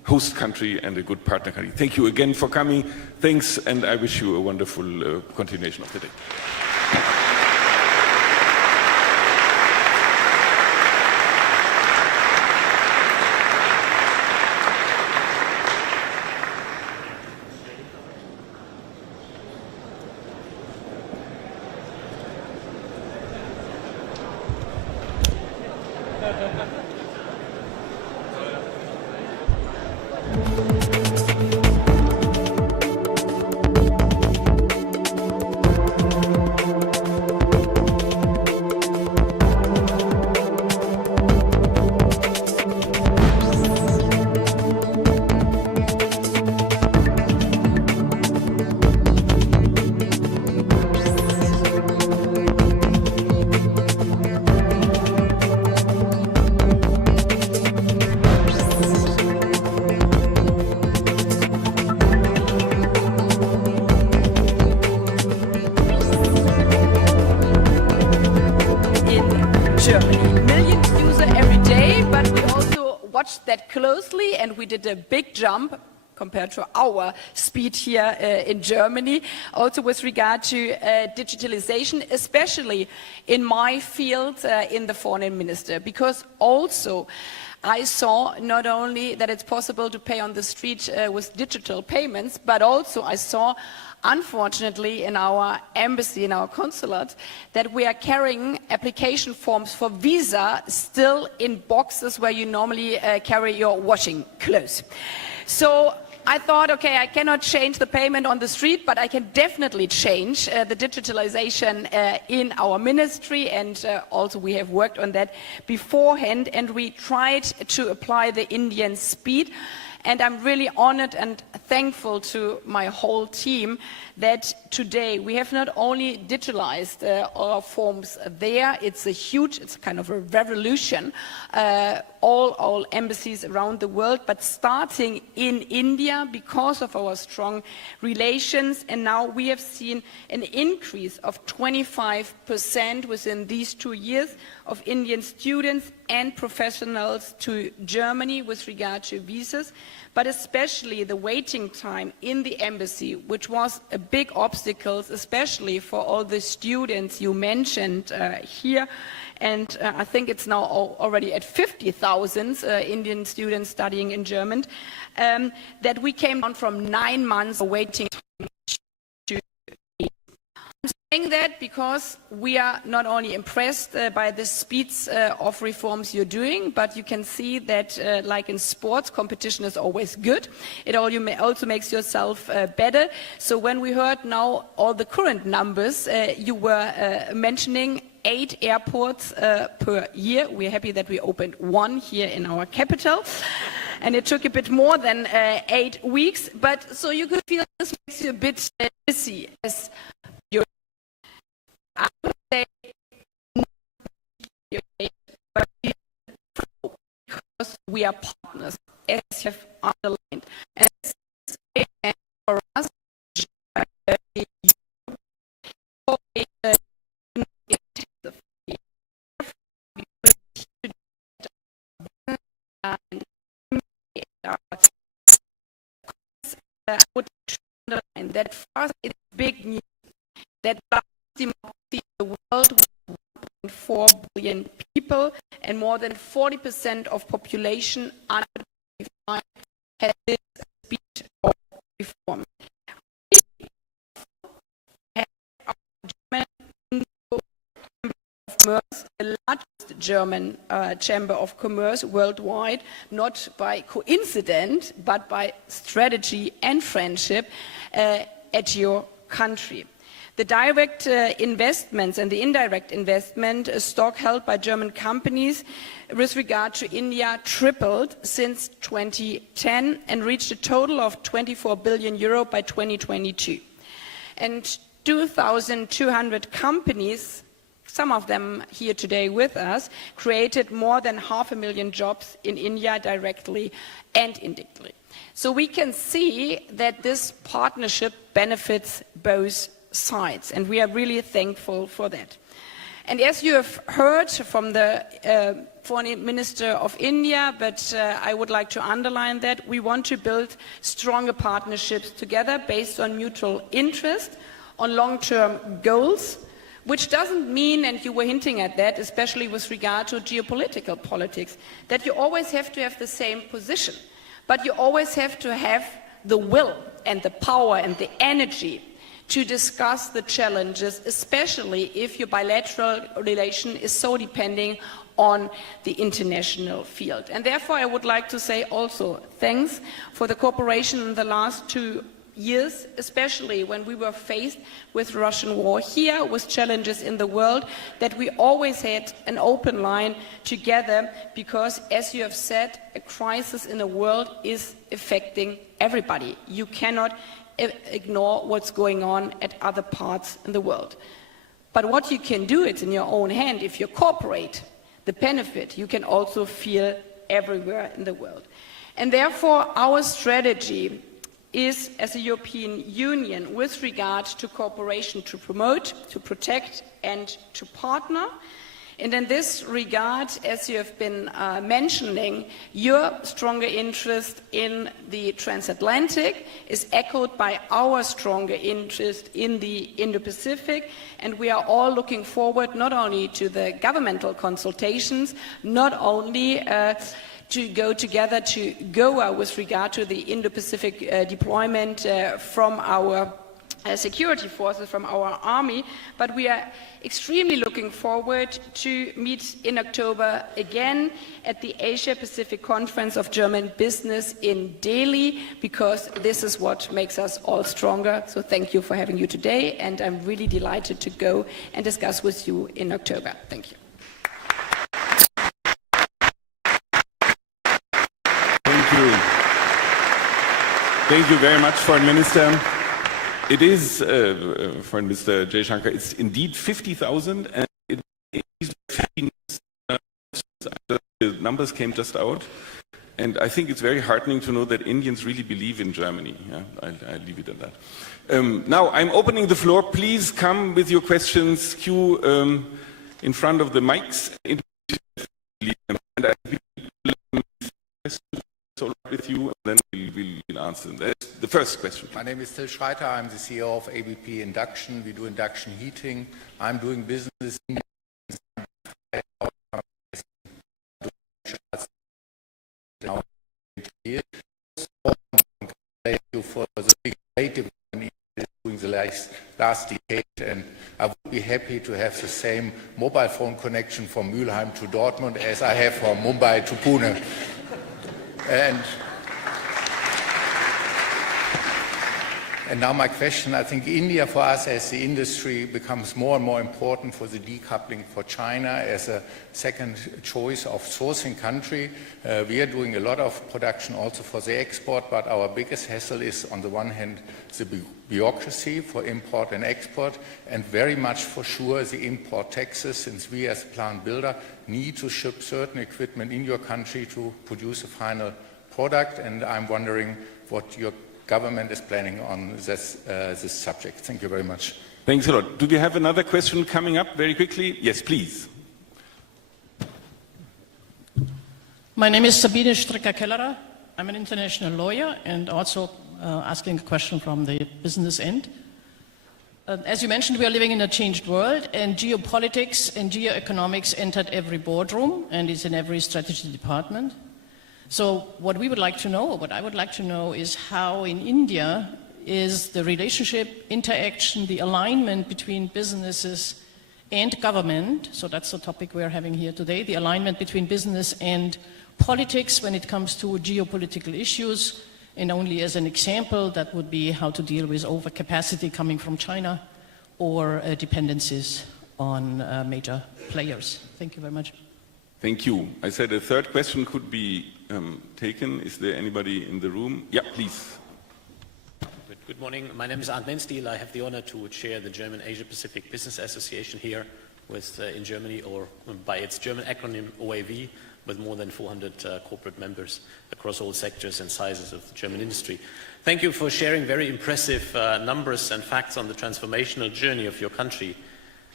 host country and a good partner country. Thank you again for coming. Thanks, and I wish you a wonderful continuation of the day. That closely, and we did a big jump compared to our speed here in Germany, also with regard to digitalization, especially in my field in the foreign minister, because also I saw not only that it's possible to pay on the street with digital payments, but also I saw, unfortunately, in our embassy, in our consulate, that we are carrying application forms for visa still in boxes where you normally carry your washing clothes. So I thought, okay, I cannot change the payment on the street, but I can definitely change the digitalization in our ministry, and also we have worked on that beforehand, and we tried to apply the Indian speed. And I'm really honored and thankful to my whole team that today we have not only digitalized our forms there, it's kind of a revolution, all embassies around the world, but starting in India because of our strong relations. And now we have seen an increase of 25% within these 2 years of Indian students and professionals to Germany with regard to visas, but especially the waiting time in the embassy, which was a big obstacle, especially for all the students you mentioned here. And I think it's now already at 50,000 Indian students studying in German, that we came down from 9 months of waiting time to 8. I'm saying that because we are not only impressed by the speeds of reforms you're doing, but you can see that, like in sports, competition is always good. It also makes yourself better. So when we heard now all the current numbers, you were mentioning 8 airports per year. We're happy that we opened 1 here in our capital. And it took a bit more than 8 weeks. But so you could feel this makes you a bit dizzy as you're. I would say, because we are partners, as you have underlined. And for us, I would underline that for us it's big news that democracy in the world with 1.4 billion people and more than 40% of population under 25 has this speed of reform. We have our German Commerce, the largest German chamber of commerce worldwide, not by coincidence, but by strategy and friendship at your country. The direct investments and the indirect investment stock held by German companies with regard to India tripled since 2010 and reached a total of 24 billion euro by 2022. And 2,200 companies, some of them here today with us, created more than 500,000 jobs in India directly and indirectly. So we can see that this partnership benefits both sides, and we are really thankful for that. And as you have heard from the Foreign Minister of India, but I would like to underline that we want to build stronger partnerships together based on mutual interest, on long-term goals, which doesn't mean, and you were hinting at that, especially with regard to geopolitical politics, that you always have to have the same position, but you always have to have the will and the power and the energy to discuss the challenges, especially if your bilateral relation is so depending on the international field. And therefore, I would like to say also thanks for the cooperation in the last 2 years, especially when we were faced with Russian war here, with challenges in the world, that we always had an open line together, because, as you have said, a crisis in the world is affecting everybody. You cannot ignore what's going on at other parts in the world. But what you can do, it's in your own hand. If you cooperate, the benefit you can also feel everywhere in the world. And therefore, our strategy is, as a European Union, with regard to cooperation, to promote, to protect, and to partner. And in this regard, as you have been mentioning, your stronger interest in the transatlantic is echoed by our stronger interest in the Indo-Pacific, and we are all looking forward not only to the governmental consultations, not only to go together to Goa with regard to the Indo-Pacific deployment from our security forces, from our army, but we are extremely looking forward to meet in October again at the Asia-Pacific Conference of German Business in Delhi, because this is what makes us all stronger. So thank you for having you today, and I'm really delighted to go and discuss with you in October. Thank you. Thank you very much, Foreign Minister. It is, Foreign Minister Jaishankar, it's indeed 50,000, and it is 15 the numbers came just out. And I think it's very heartening to know that Indians really believe in Germany. Yeah, I'll leave it at that. Now, I'm opening the floor. Please come with your questions, queue in front of the mics. And I will with you, and then we'll answer them. That's the first question. My name is Till Schreiter. I'm the CEO of ABP Induction. We do induction heating. I'm doing business in Thank you for the big development during the last decade, and I would be happy to have the same mobile phone connection from Mülheim to Dortmund as I have from Mumbai to Pune. And now my question, I think India for us as the industry becomes more and more important for the decoupling for China as a second choice of sourcing country. We are doing a lot of production also for the export, but our biggest hassle is on the one hand the bureaucracy for import and export, and very much for sure the import taxes, since we as a plant builder need to ship certain equipment in your country to produce a final product, and I'm wondering what your government is planning on this subject. Thank you very much. Thanks a lot. Do we have another question coming up very quickly? Yes, please. My name is Sabine Stricker-Kellerer. I'm an international lawyer and also asking a question from the business end. As you mentioned, we are living in a changed world, and geopolitics and geoeconomics entered every boardroom and is in every strategy department. So what we would like to know, or what I would like to know, is how in India is the relationship, interaction, the alignment between businesses and government, so that's the topic we're having here today, the alignment between business and politics when it comes to geopolitical issues, and only as an example, that would be how to deal with overcapacity coming from China or dependencies on major players. Thank you very much. Thank you. I said a third question could be taken. Is there anybody in the room? Yeah, please. Good morning. My name is Arndt Menstiel. I have the honor to chair the German Asia-Pacific Business Association here in Germany, or by its German acronym OAV, with more than 400 corporate members across all sectors and sizes of the German industry. Thank you for sharing very impressive numbers and facts on the transformational journey of your country.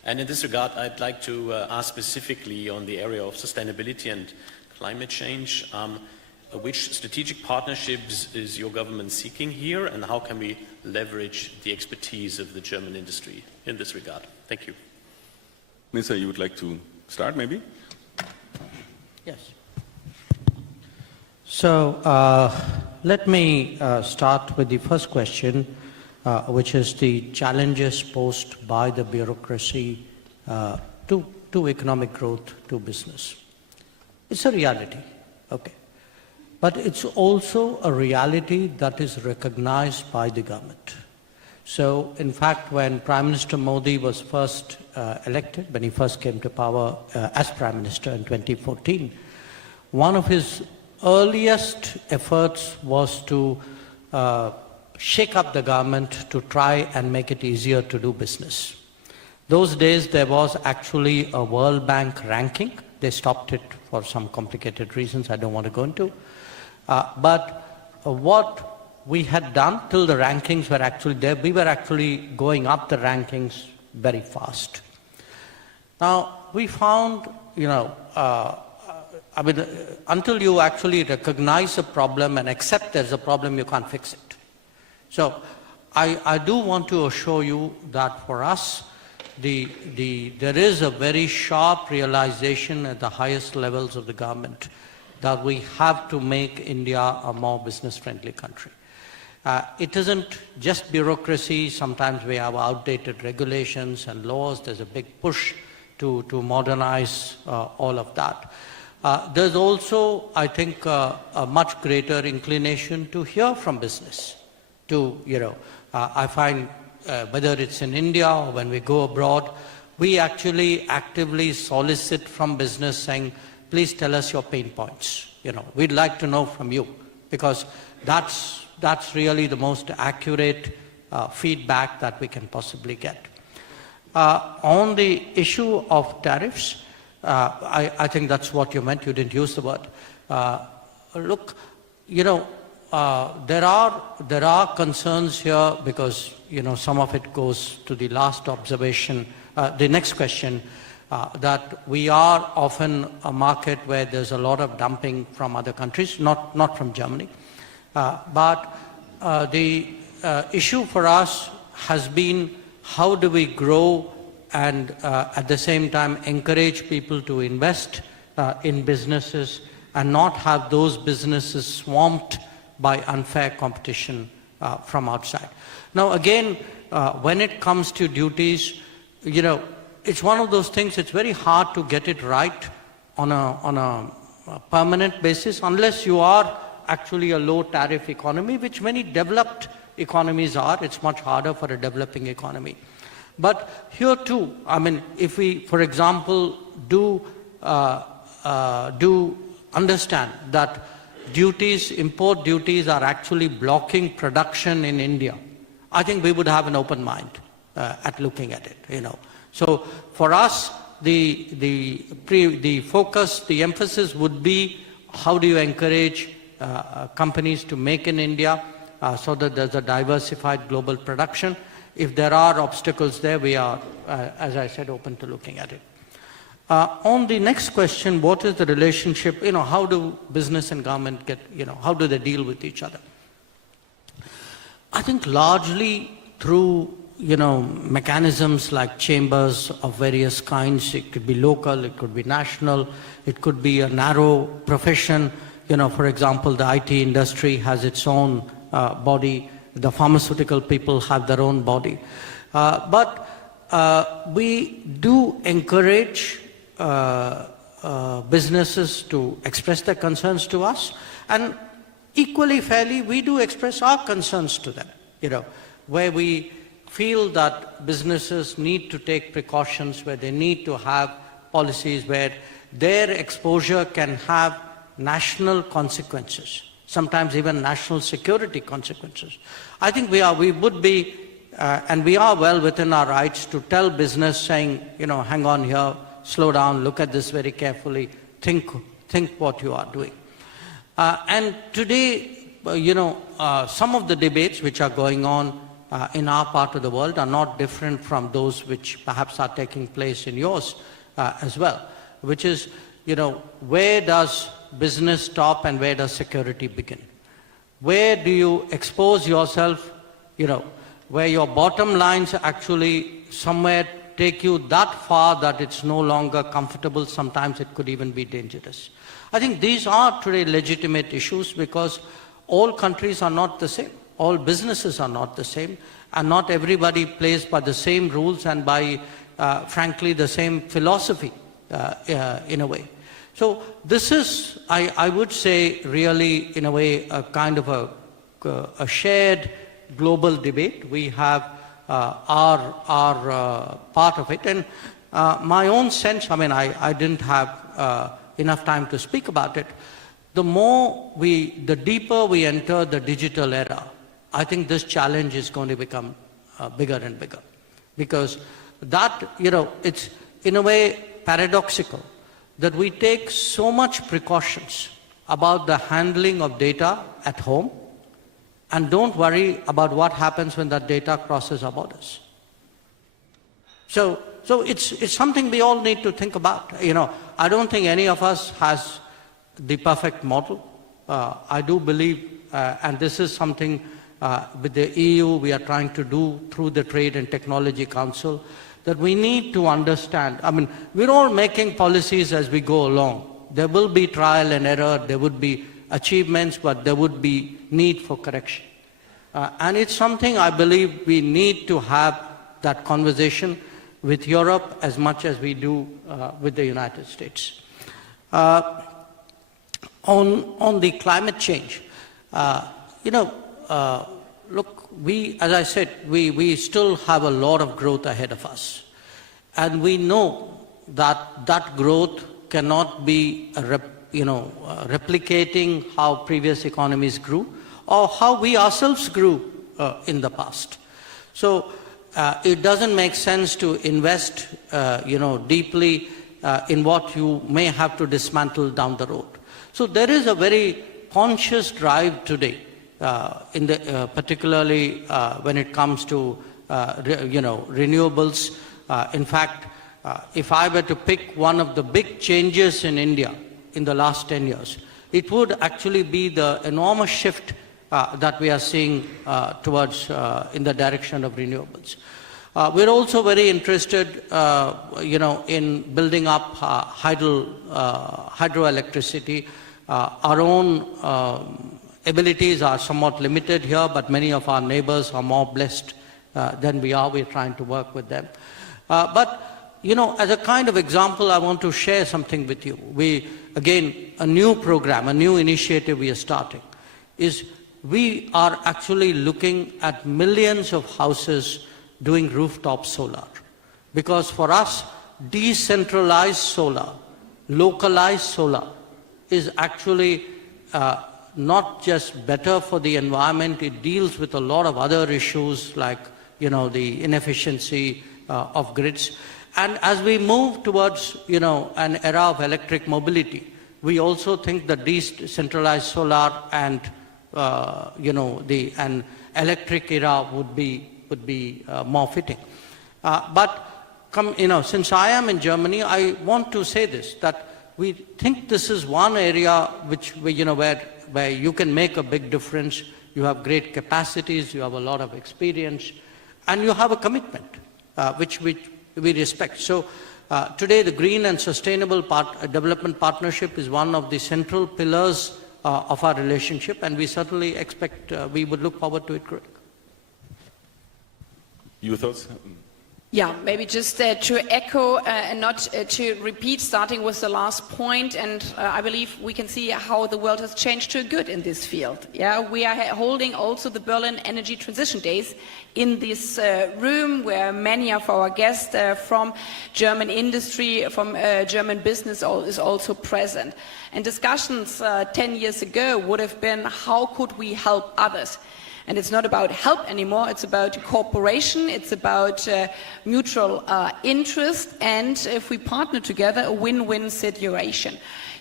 And in this regard, I'd like to ask specifically on the area of sustainability and climate change. Which strategic partnerships is your government seeking here, and how can we leverage the expertise of the German industry in this regard? Thank you. Minister, you would like to start, maybe? Yes. So let me start with the first question, which is the challenges posed by the bureaucracy to economic growth, to business. It's a reality, okay. But it's also a reality that is recognized by the government. So, in fact, when Prime Minister Modi was first elected, when he first came to power as Prime Minister in 2014, one of his earliest efforts was to shake up the government to try and make it easier to do business. Those days there was actually a World Bank ranking. They stopped it for some complicated reasons I don't want to go into. But what we had done till the rankings were actually there, we were actually going up the rankings very fast. Now, we found, until you actually recognize a problem and accept there's a problem, you can't fix it. So, I do want to assure you that for us, there is a very sharp realization at the highest levels of the government that we have to make India a more business-friendly country. It isn't just bureaucracy. Sometimes we have outdated regulations and laws. There's a big push to modernize all of that. There's also, I think, a much greater inclination to hear from business. I find whether it's in India or when we go abroad, we actually actively solicit from business saying, please tell us your pain points. We'd like to know from you, because that's really the most accurate feedback that we can possibly get. On the issue of tariffs, I think that's what you meant. You didn't use the word. Look, there are concerns here because some of it goes to the last observation, the next question. That we are often a market where there's a lot of dumping from other countries, not from Germany. But the issue for us has been how do we grow and at the same time encourage people to invest in businesses and not have those businesses swamped by unfair competition from outside. Now again, when it comes to duties, it's one of those things, it's very hard to get it right on a permanent basis unless you are actually a low tariff economy, which many developed economies are. It's much harder for a developing economy. But here too, if we, for example, do understand that import duties are actually blocking production in India, I think we would have an open mind at looking at it, So for us, the focus, the emphasis would be how do you encourage companies to make in India so that there's a diversified global production. If there are obstacles there, we are, as I said, open to looking at it. On the next question, what is the relationship, how do business and government get, how do they deal with each other? I think largely through mechanisms like chambers of various kinds. It could be local, it could be national, it could be a narrow profession. For example, the IT industry has its own body, the pharmaceutical people have their own body. But we do encourage businesses to express their concerns to us, and equally fairly, we do express our concerns to them, where we feel that businesses need to take precautions, where they need to have policies where their exposure can have national consequences, sometimes even national security consequences. I think we would be, and we are well within our rights to tell business saying, hang on here, slow down, look at this very carefully, think what you are doing. And today, some of the debates which are going on in our part of the world are not different from those which perhaps are taking place in yours as well, which is, where does business stop and where does security begin? Where do you expose yourself, where your bottom lines actually somewhere take you that far that it's no longer comfortable, sometimes it could even be dangerous. I think these are today legitimate issues because all countries are not the same, all businesses are not the same, and not everybody plays by the same rules and by, frankly, the same philosophy in a way. So this is, I would say, really, in a way, a kind of a shared global debate. We have our part of it. And my own sense, I didn't have enough time to speak about it. The deeper we enter the digital era, I think this challenge is going to become bigger and bigger. Because that, it's in a way paradoxical that we take so much precautions about the handling of data at home and don't worry about what happens when that data crosses our borders. So it's something we all need to think about. I don't think any of us has the perfect model. I do believe, and this is something with the EU we are trying to do through the Trade and Technology Council, that we need to understand. We're all making policies as we go along. There will be trial and error, there would be achievements, but there would be need for correction. And it's something I believe we need to have that conversation with Europe as much as we do with the United States. On the climate change, look, as I said, we still have a lot of growth ahead of us. And we know that that growth cannot be replicating how previous economies grew or how we ourselves grew in the past. So it doesn't make sense to invest deeply in what you may have to dismantle down the road. So there is a very conscious drive today, particularly when it comes to renewables. In fact, if I were to pick one of the big changes in India in the last 10 years, it would actually be the enormous shift that we are seeing towards in the direction of renewables. We're also very interested, in building up hydroelectricity. Our own abilities are somewhat limited here, but many of our neighbors are more blessed than we are. We're trying to work with them. But as a kind of example, I want to share something with you. Again, a new program, a new initiative we are starting is we are actually looking at millions of houses doing rooftop solar. Because for us, decentralized solar, localized solar is actually not just better for the environment, it deals with a lot of other issues like, the inefficiency of grids. And as we move towards, an era of electric mobility, we also think that decentralized solar and, an electric era would be more fitting. Since I am in Germany, I want to say this, that we think this is one area where you can make a big difference. You have great capacities, you have a lot of experience, and you have a commitment, which we respect. So today the Green and Sustainable Development Partnership is one of the central pillars of our relationship, and we certainly expect, we would look forward to it growing. Your thoughts? Yeah, maybe just to echo and not to repeat, starting with the last point, and I believe we can see how the world has changed to a good in this field. Yeah, we are holding also the Berlin Energy Transition Days in this room where many of our guests from German industry, from German business is also present. And discussions 10 years ago would have been, how could we help others? And it's not about help anymore, it's about cooperation, it's about mutual interest, and if we partner together, a win-win situation.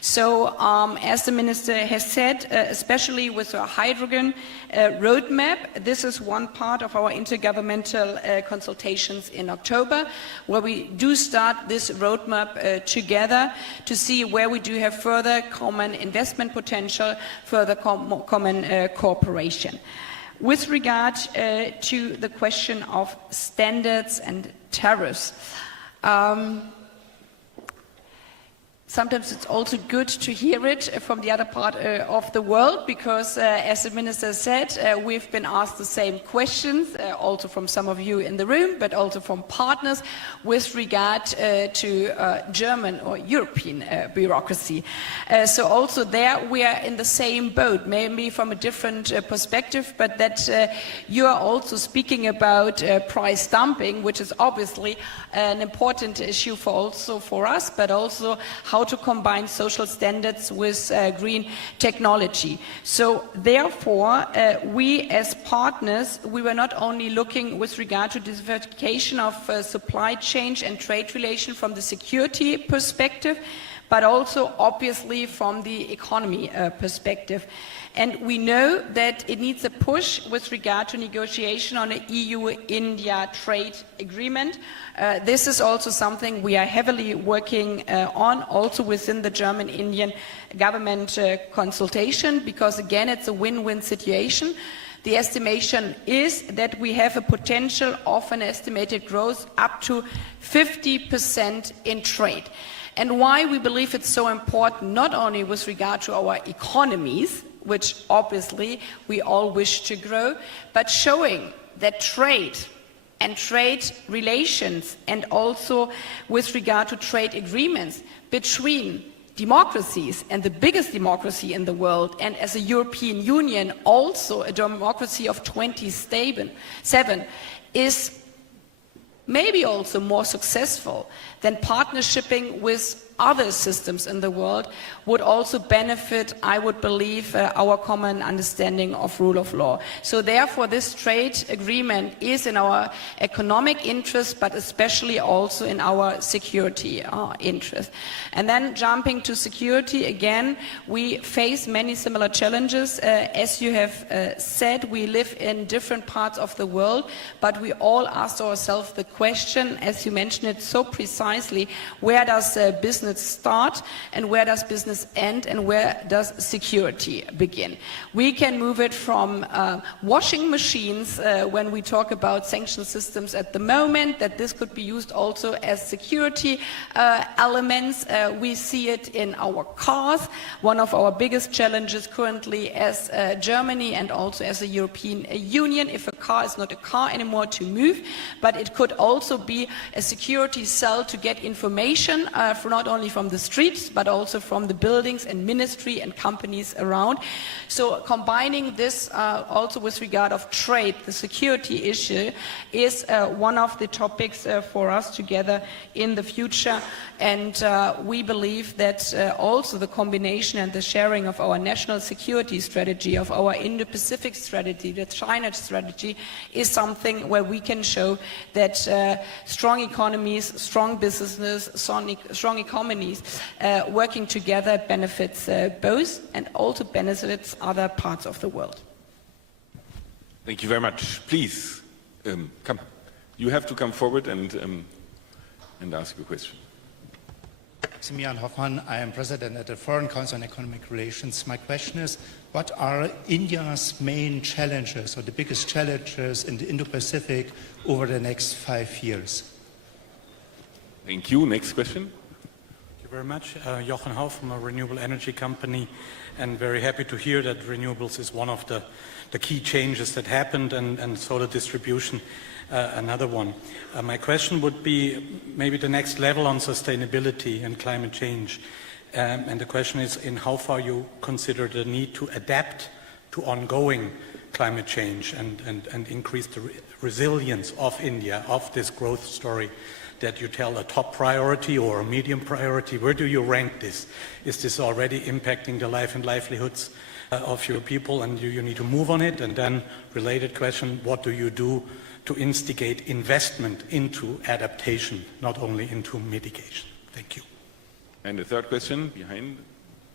So as the Minister has said, especially with our hydrogen roadmap, this is one part of our intergovernmental consultations in October, where we do start this roadmap together to see where we do have further common investment potential, further common cooperation. With regard to the question of standards and tariffs, sometimes it's also good to hear it from the other part of the world, because as the Minister said, we've been asked the same questions, also from some of you in the room, but also from partners with regard to German or European bureaucracy. So also there we are in the same boat, maybe from a different perspective, but that you are also speaking about price dumping, which is obviously an important issue also for us, but also how to combine social standards with green technology. So therefore, we as partners, we were not only looking with regard to diversification of supply chain and trade relation from the security perspective, but also obviously from the economy perspective. And we know that it needs a push with regard to negotiation on an EU-India trade agreement. This is also something we are heavily working on, also within the German-Indian government consultation, because again, it's a win-win situation. The estimation is that we have a potential of an estimated growth up to 50% in trade. And why we believe it's so important, not only with regard to our economies, which obviously we all wish to grow, but showing that trade and trade relations, and also with regard to trade agreements between democracies and the biggest democracy in the world, and as a European Union also a democracy of 27, is maybe also more successful than partnershiping with other systems in the world, would also benefit, I would believe, our common understanding of rule of law. So therefore this trade agreement is in our economic interest, but especially also in our security interest. And then jumping to security, again, we face many similar challenges. As you have said, we live in different parts of the world, but we all ask ourselves the question, as you mentioned it so precisely, where does business start and where does business end and where does security begin? We can move it from washing machines when we talk about sanction systems at the moment, that this could be used also as security elements. We see it in our cars. One of our biggest challenges currently as Germany and also as a European Union, if a car is not a car anymore to move, but it could also be a security cell to get information for not only from the streets, but also from the buildings and ministry and companies around. So combining this also with regard of trade, the security issue is one of the topics for us together in the future. And we believe that also the combination and the sharing of our national security strategy, of our Indo-Pacific strategy, the China strategy, is something where we can show that strong economies, strong businesses, strong economies working together benefits both and also benefits other parts of the world. Thank you very much. Please, come. You have to come forward and ask your question. Simeon Hoffman, I am president at the Foreign Council on Economic Relations. My question is, what are India's main challenges or the biggest challenges in the Indo-Pacific over the next 5 years? Thank you. Next question. Thank you very much. Jochen Hauff from a renewable energy company, and very happy to hear that renewables is one of the key changes that happened, and solar distribution another one. My question would be maybe the next level on sustainability and climate change. And the question is in how far you consider the need to adapt to ongoing climate change and increase the resilience of India, of this growth story that you tell a top priority or a medium priority. Where do you rank this? Is this already impacting the life and livelihoods of your people, and do you need to move on it? And then related question, what do you do to instigate investment into adaptation, not only into mitigation? Thank you. And the third question behind.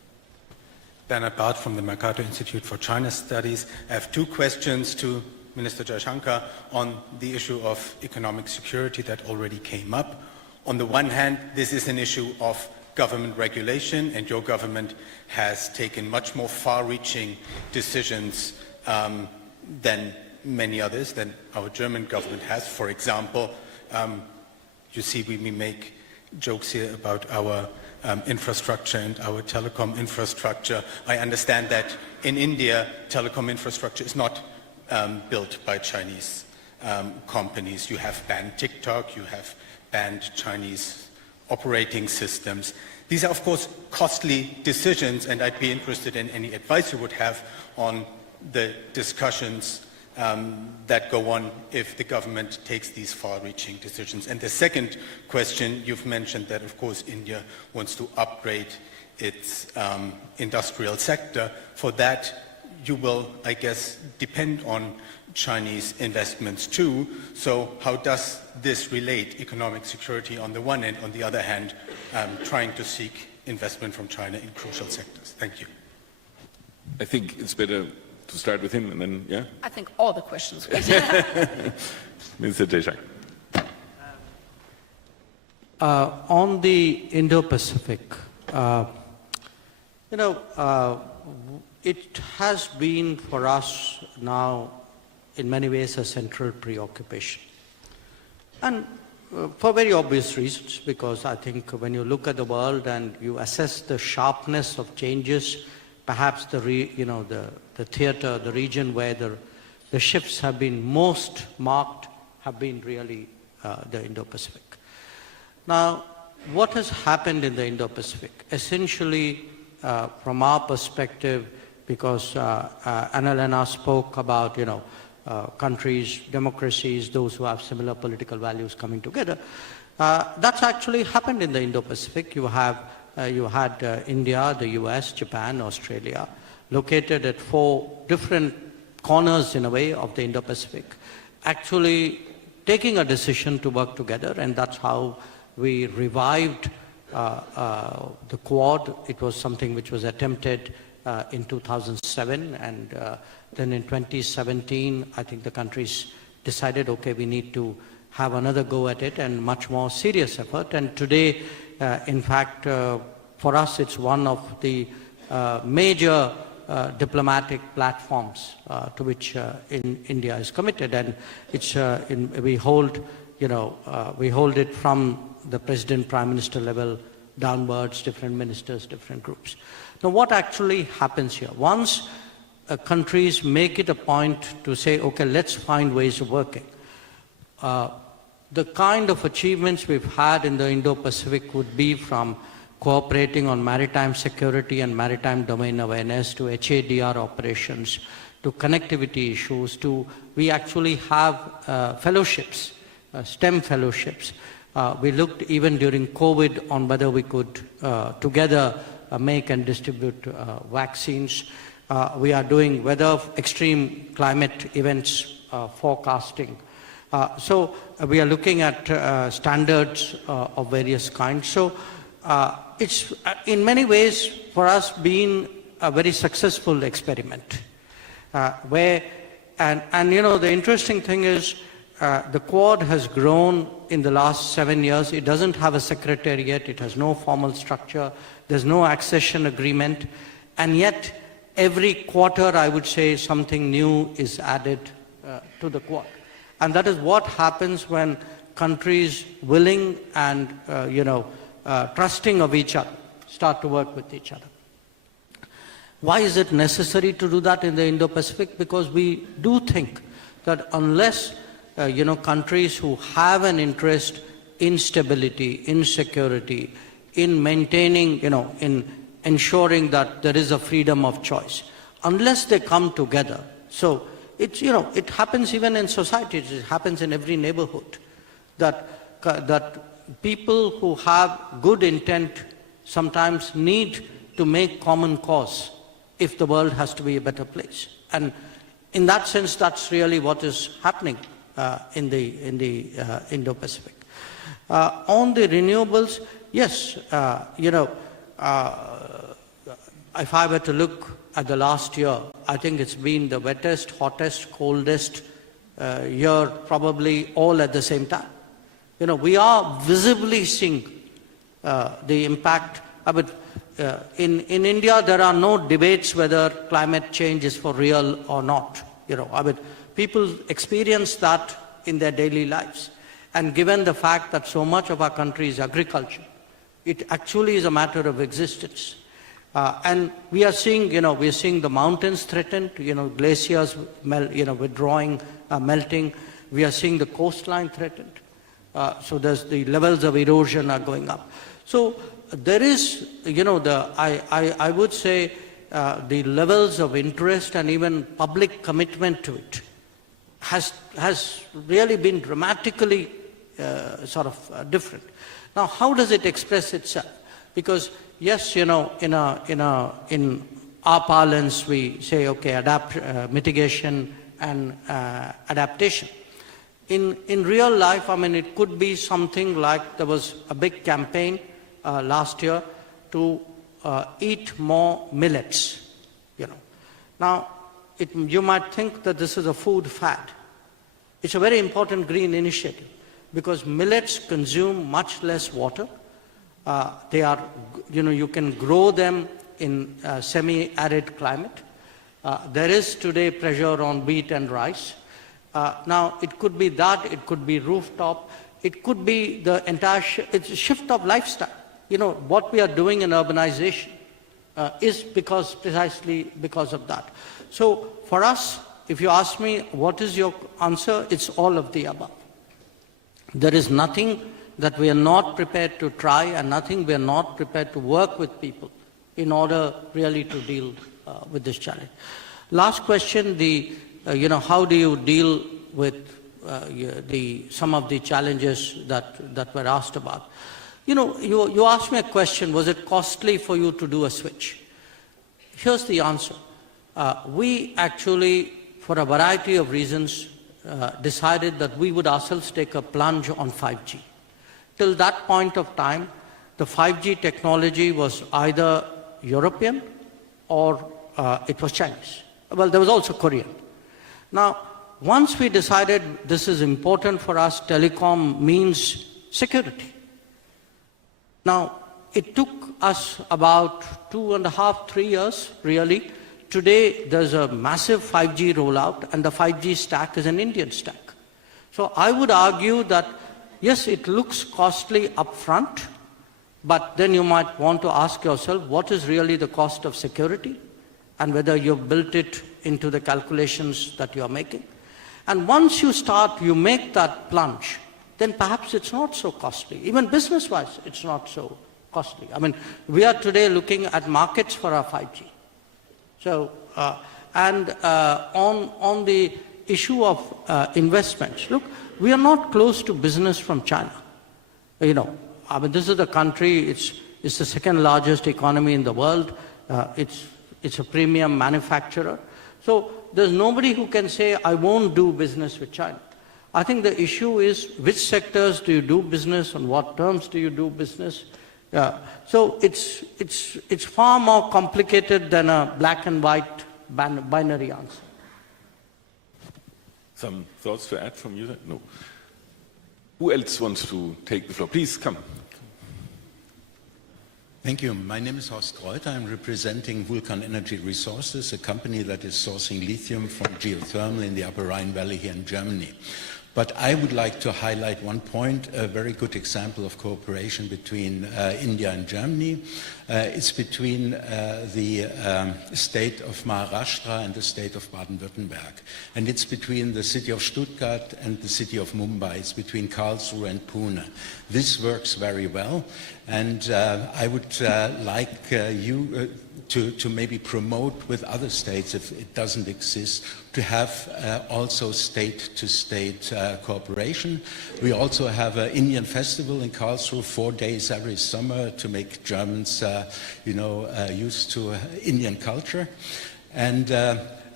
Bernhard Barth from the Mercator Institute for China Studies. I have two questions to Minister Jaishankar on the issue of economic security that already came up. On the one hand, this is an issue of government regulation, and your government has taken much more far-reaching decisions than many others, than our German government has. For example, you see we make jokes here about our infrastructure and our telecom infrastructure. I understand that in India, telecom infrastructure is not built by Chinese companies. You have banned TikTok, you have banned Chinese operating systems. These are, of course, costly decisions, and I'd be interested in any advice you would have on the discussions that go on if the government takes these far-reaching decisions. And the second question, you've mentioned that, of course, India wants to upgrade its industrial sector. For that, you will, I guess, depend on Chinese investments too. So how does this relate? Economic security on the one hand, on the other hand, trying to seek investment from China in crucial sectors. Thank you. I think it's better to start with him and then, yeah? I think all the questions. Mr. Jaishankar. On the Indo-Pacific, it has been for us now in many ways a central preoccupation. And for very obvious reasons, because I think when you look at the world and you assess the sharpness of changes, perhaps the theater, the region where the shifts have been most marked have been really the Indo-Pacific. Now, what has happened in the Indo-Pacific? Essentially, from our perspective, because Annalena spoke about, countries, democracies, those who have similar political values coming together, that's actually happened in the Indo-Pacific. You had India, the US, Japan, Australia, located at 4 different corners in a way of the Indo-Pacific, actually taking a decision to work together, and that's how we revived the Quad. It was something which was attempted in 2007, and then in 2017, I think the countries decided, okay, we need to have another go at it and much more serious effort. And today, in fact, for us, it's one of the major diplomatic platforms to which India is committed, and it's we hold it from the president, prime minister level downwards, different ministers, different groups. Now, what actually happens here? Once countries make it a point to say, okay, let's find ways of working, the kind of achievements we've had in the Indo-Pacific would be from cooperating on maritime security and maritime domain awareness to HADR operations, to connectivity issues, to we actually have fellowships, STEM fellowships. We looked even during COVID on whether we could together make and distribute vaccines. We are doing weather, extreme climate events forecasting. So we are looking at standards of various kinds. So it's in many ways for us been a very successful experiment. The interesting thing is the Quad has grown in the last 7 years. It doesn't have a secretariat. It has no formal structure. There's no accession agreement. And yet, every quarter, I would say, something new is added to the Quad. And that is what happens when countries willing and, trusting of each other start to work with each other. Why is it necessary to do that in the Indo-Pacific? Because we do think that unless countries who have an interest in stability, in security, in maintaining, in ensuring that there is a freedom of choice, unless they come together. So it's, it happens even in societies, it happens in every neighborhood, that people who have good intent sometimes need to make common cause if the world has to be a better place. And in that sense, that's really what is happening in the Indo-Pacific. On the renewables, yes, if I were to look at the last year, I think it's been the wettest, hottest, coldest year, probably all at the same time. We are visibly seeing the impact. In India, there are no debates whether climate change is for real or not. People experience that in their daily lives. And given the fact that so much of our country is agriculture, it actually is a matter of existence. And we are seeing, we are seeing the mountains threatened, glaciers withdrawing, melting. We are seeing the coastline threatened. So there's the levels of erosion are going up. So there is, I would say the levels of interest and even public commitment to it has really been dramatically different. Now, how does it express itself? Because yes, in our parlance we say, okay, mitigation and adaptation. In real life, it could be something like there was a big campaign last year to eat more millets. Now, you might think that this is a food fad. It's a very important green initiative because millets consume much less water. They are, you can grow them in semi-arid climate. There is today pressure on wheat and rice. Now, it could be that, it could be rooftop, it could be the entire it's a shift of lifestyle. What we are doing in urbanization is precisely because of that. So for us, if you ask me, what is your answer? It's all of the above. There is nothing that we are not prepared to try and nothing we are not prepared to work with people in order really to deal with this challenge. Last question, how do you deal with some of the challenges that were asked about? You asked me a question, was it costly for you to do a switch? Here's the answer. We actually, for a variety of reasons, decided that we would ourselves take a plunge on 5G. Till that point of time, the 5G technology was either European or it was Chinese. Well, there was also Korean. Now, once we decided this is important for us, telecom means security. Now, it took us about 2.5, 3 years, really. Today, there's a massive 5G rollout, and the 5G stack is an Indian stack. So I would argue that, yes, it looks costly upfront, but then you might want to ask yourself, what is really the cost of security, and whether you've built it into the calculations that you're making. And once you make that plunge, then perhaps it's not so costly. Even business-wise, it's not so costly. We are today looking at markets for our 5G. So, on the issue of investments, look, we are not close to business from China. This is the country, it's the second largest economy in the world. It's a premium manufacturer. So there's nobody who can say, I won't do business with China. I think the issue is which sectors do you do business, on what terms do you do business? So it's far more complicated than a black and white binary answer. Some thoughts to add from you? No. Who else wants to take the floor? Please come. Thank you. My name is Horst Kreuter. I'm representing Vulcan Energy Resources, a company that is sourcing lithium from geothermal in the Upper Rhine Valley here in Germany. But I would like to highlight one point, a very good example of cooperation between India and Germany. It's between the state of Maharashtra and the state of Baden-Württemberg. And it's between the city of Stuttgart and the city of Mumbai. It's between Karlsruhe and Pune. This works very well. And I would like you to maybe promote with other states, if it doesn't exist, to have also state-to-state cooperation. We also have an Indian festival in Karlsruhe, 4 days every summer, to make Germans, used to Indian culture. And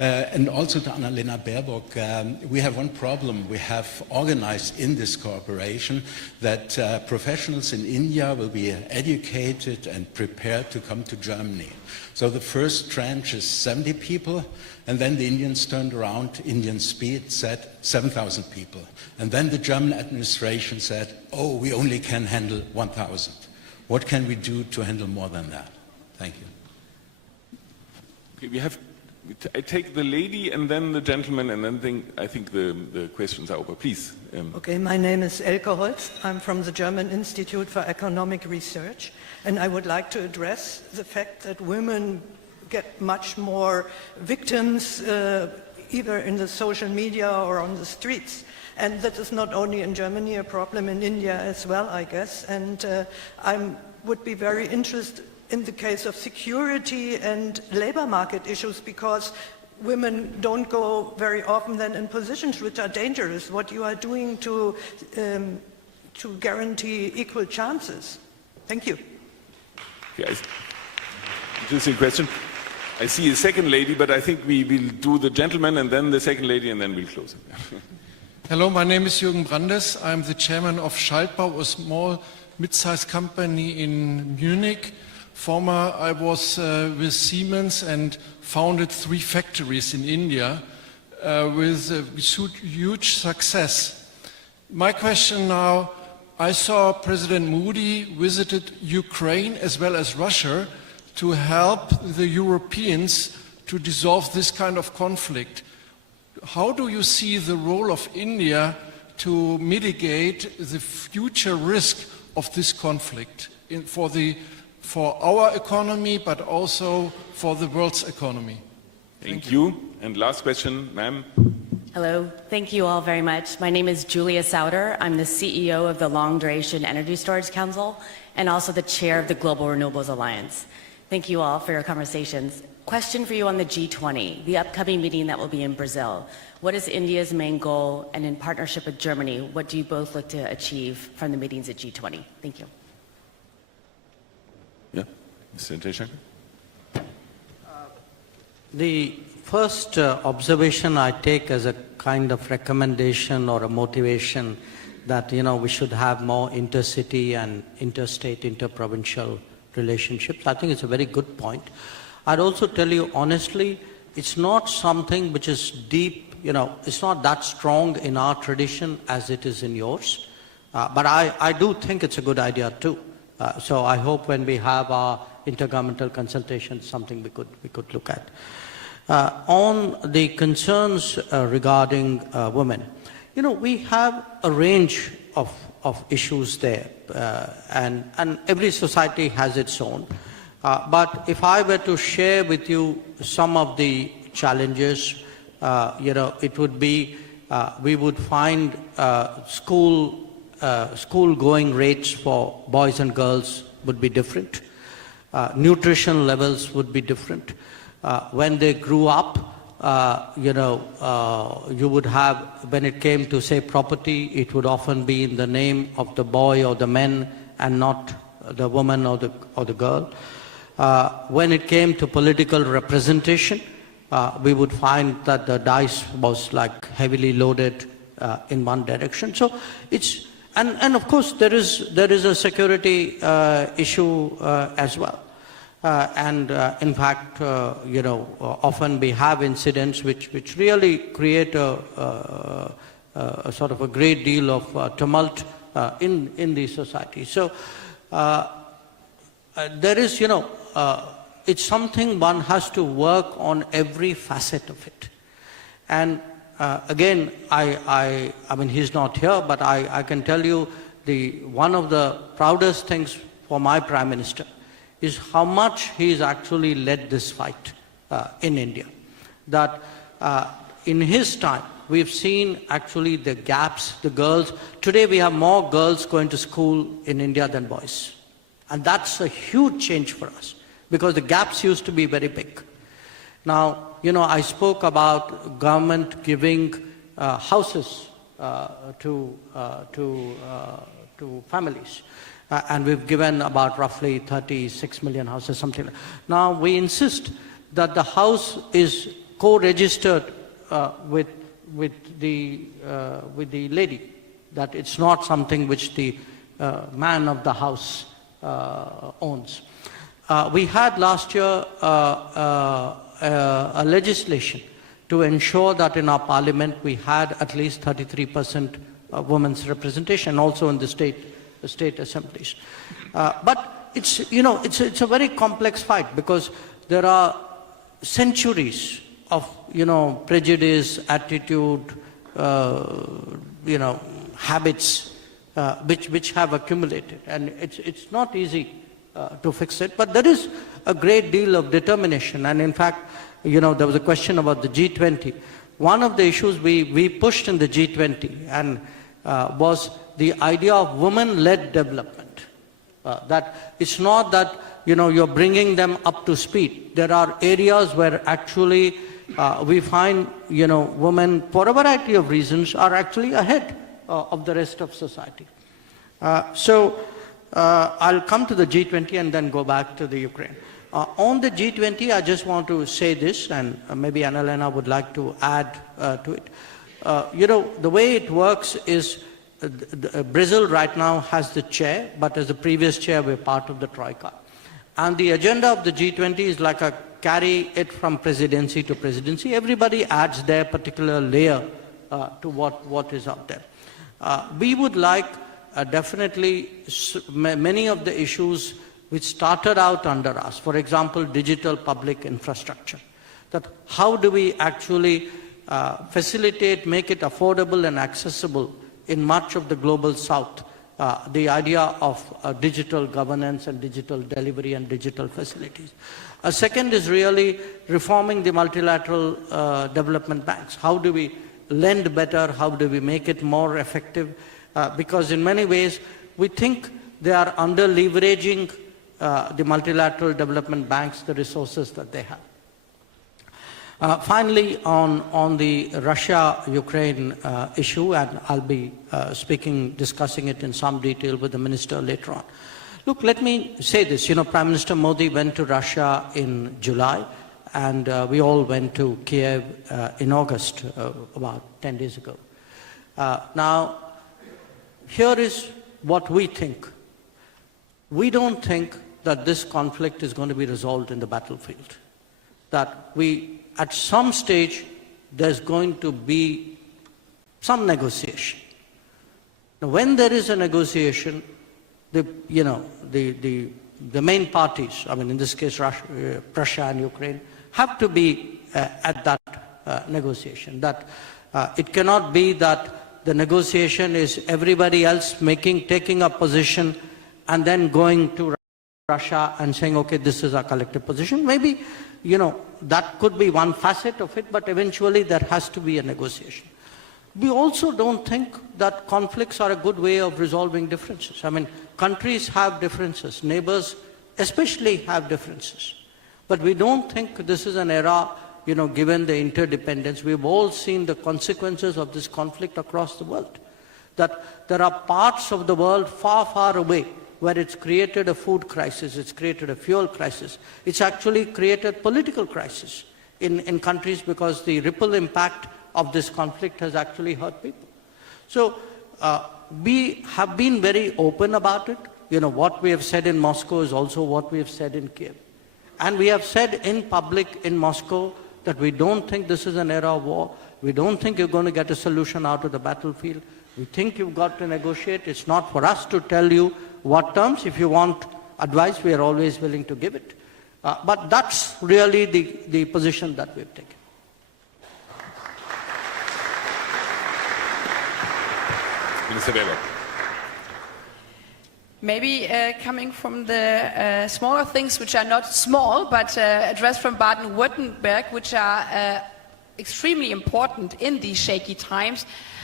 And also to Annalena Baerbock, we have one problem. We have organized in this cooperation that professionals in India will be educated and prepared to come to Germany. So the first tranche is 70 people, and then the Indians turned around, Indian Speed said 7,000 people. And then the German administration said, oh, we only can handle 1,000. What can we do to handle more than that? Thank you. Okay, I take the lady and then the gentleman, and then I think the questions are over. Please. Okay, my name is Elke Holst. I'm from the German Institute for Economic Research, and I would like to address the fact that women get much more victims either in the social media or on the streets. And that is not only in Germany a problem, in India as well, I guess. And I would be very interested in the case of security and labor market issues, because women don't go very often then in positions which are dangerous. What you are doing to guarantee equal chances? Thank you. Yes. Interesting question. I see a second lady, but I think we will do the gentleman and then the second lady, and then we'll close it. Hello, my name is Jürgen Brandes. I'm the chairman of Schaltbau, a small mid-sized company in Munich. Former, I was with Siemens and founded 3 factories in India with huge success. My question now, I saw President Modi visited Ukraine as well as Russia to help the Europeans to dissolve this kind of conflict. How do you see the role of India to mitigate the future risk of this conflict for our economy, but also for the world's economy? Thank you. And last question, ma'am. Hello, thank you all very much. My name is Julia Sauter. I'm the CEO of the Long Duration Energy Storage Council and also the chair of the Global Renewables Alliance. Thank you all for your conversations. Question for you on the G20, the upcoming meeting that will be in Brazil. What is India's main goal, and in partnership with Germany, what do you both look to achieve from the meetings at G20? Thank you. Yeah, Mr. Jaishankar. The first observation I take as a kind of recommendation or a motivation that, we should have more intercity and interstate, interprovincial relationships. I think it's a very good point. I'd also tell you honestly, it's not something which is deep, it's not that strong in our tradition as it is in yours. But I do think it's a good idea too. So I hope when we have our intergovernmental consultation, something we could look at. On the concerns regarding women, we have a range of issues there, and every society has its own. But if I were to share with you some of the challenges, it would be we would find school going rates for boys and girls would be different. Nutrition levels would be different. When they grew up, you would have, when it came to, say, property, it would often be in the name of the boy or the man and not the woman or the girl. When it came to political representation, we would find that the dice was like heavily loaded in one direction. So it's, and of course there is a security issue as well. In fact, often we have incidents which really create a sort of a great deal of tumult in the society. So there is, it's something one has to work on every facet of it. And again, I mean, he's not here, but I can tell you one of the proudest things for my Prime Minister is how much he's actually led this fight in India. That in his time, we've seen actually the gaps, the girls. Today we have more girls going to school in India than boys. And that's a huge change for us, because the gaps used to be very big. Now, I spoke about government giving houses to families. And we've given about roughly 36 million houses, something like that. Now, we insist that the house is co-registered with the lady, that it's not something which the man of the house owns. We had last year a legislation to ensure that in our parliament we had at least 33% women's representation, also in the state assemblies. But it's, you know, it's a very complex fight, because there are centuries of, you know, prejudice, attitude, you know, habits which have accumulated, and it's not easy to fix it, but there is a great deal of determination. And in fact, you know, there was a question about the G20. One of the issues we pushed in the G20 and was the idea of women-led development. That it's not that, you know, you're bringing them up to speed. There are areas where actually we find, you know, women, for a variety of reasons, are actually ahead of the rest of society. So I'll come to the G20 and then go back to the Ukraine. On the G20, I just want to say this, and maybe Annalena would like to add to it. You know, the way it works is Brazil right now has the chair, but as the previous chair, we're part of the Troika. And the agenda of the G20 is like a carry it from presidency to presidency. Everybody adds their particular layer to what is out there. We would like definitely many of the issues which started out under us, for example, digital public infrastructure, that how do we actually facilitate, make it affordable and accessible in much of the global south, the idea of digital governance and digital delivery and digital facilities. A second is really reforming the multilateral development banks. How do we lend better? How do we make it more effective? Because in many ways, we think they are under-leveraging the multilateral development banks, the resources that they have. Finally, on the Russia-Ukraine issue, and I'll be discussing it in some detail with the minister later on. Look, let me say this. You know, Prime Minister Modi went to Russia in July, and we all went to Kiev in August, about 10 days ago. Now, here is what we think. We don't think that this conflict is going to be resolved in the battlefield. That at some stage, there's going to be some negotiation. Now, when there is a negotiation, the main parties, I mean, in this case, Russia and Ukraine, have to be at that negotiation. That it cannot be that the negotiation is everybody else taking a position and then going to Russia and saying, okay, this is our collective position. Maybe, you know, that could be one facet of it, but eventually there has to be a negotiation. We also don't think that conflicts are a good way of resolving differences. I mean, countries have differences, neighbors especially have differences. But we don't think this is an era, you know, given the interdependence. We've all seen the consequences of this conflict across the world. That there are parts of the world far, far away where it's created a food crisis, it's created a fuel crisis. It's actually created political crisis in countries because the ripple impact of this conflict has actually hurt people. So we have been very open about it. You know, what we have said in Moscow is also what we have said in Kiev. And we have said in public in Moscow that we don't think this is an era of war. We don't think you're going to get a solution out of the battlefield. We think you've got to negotiate. It's not for us to tell you what terms. If you want advice, we are always willing to give it. But that's really the position that we've taken. Minister Baerbock. Maybe coming from the smaller things, which are not small, but addressed from Baden-Württemberg, which are extremely important in these shaky times.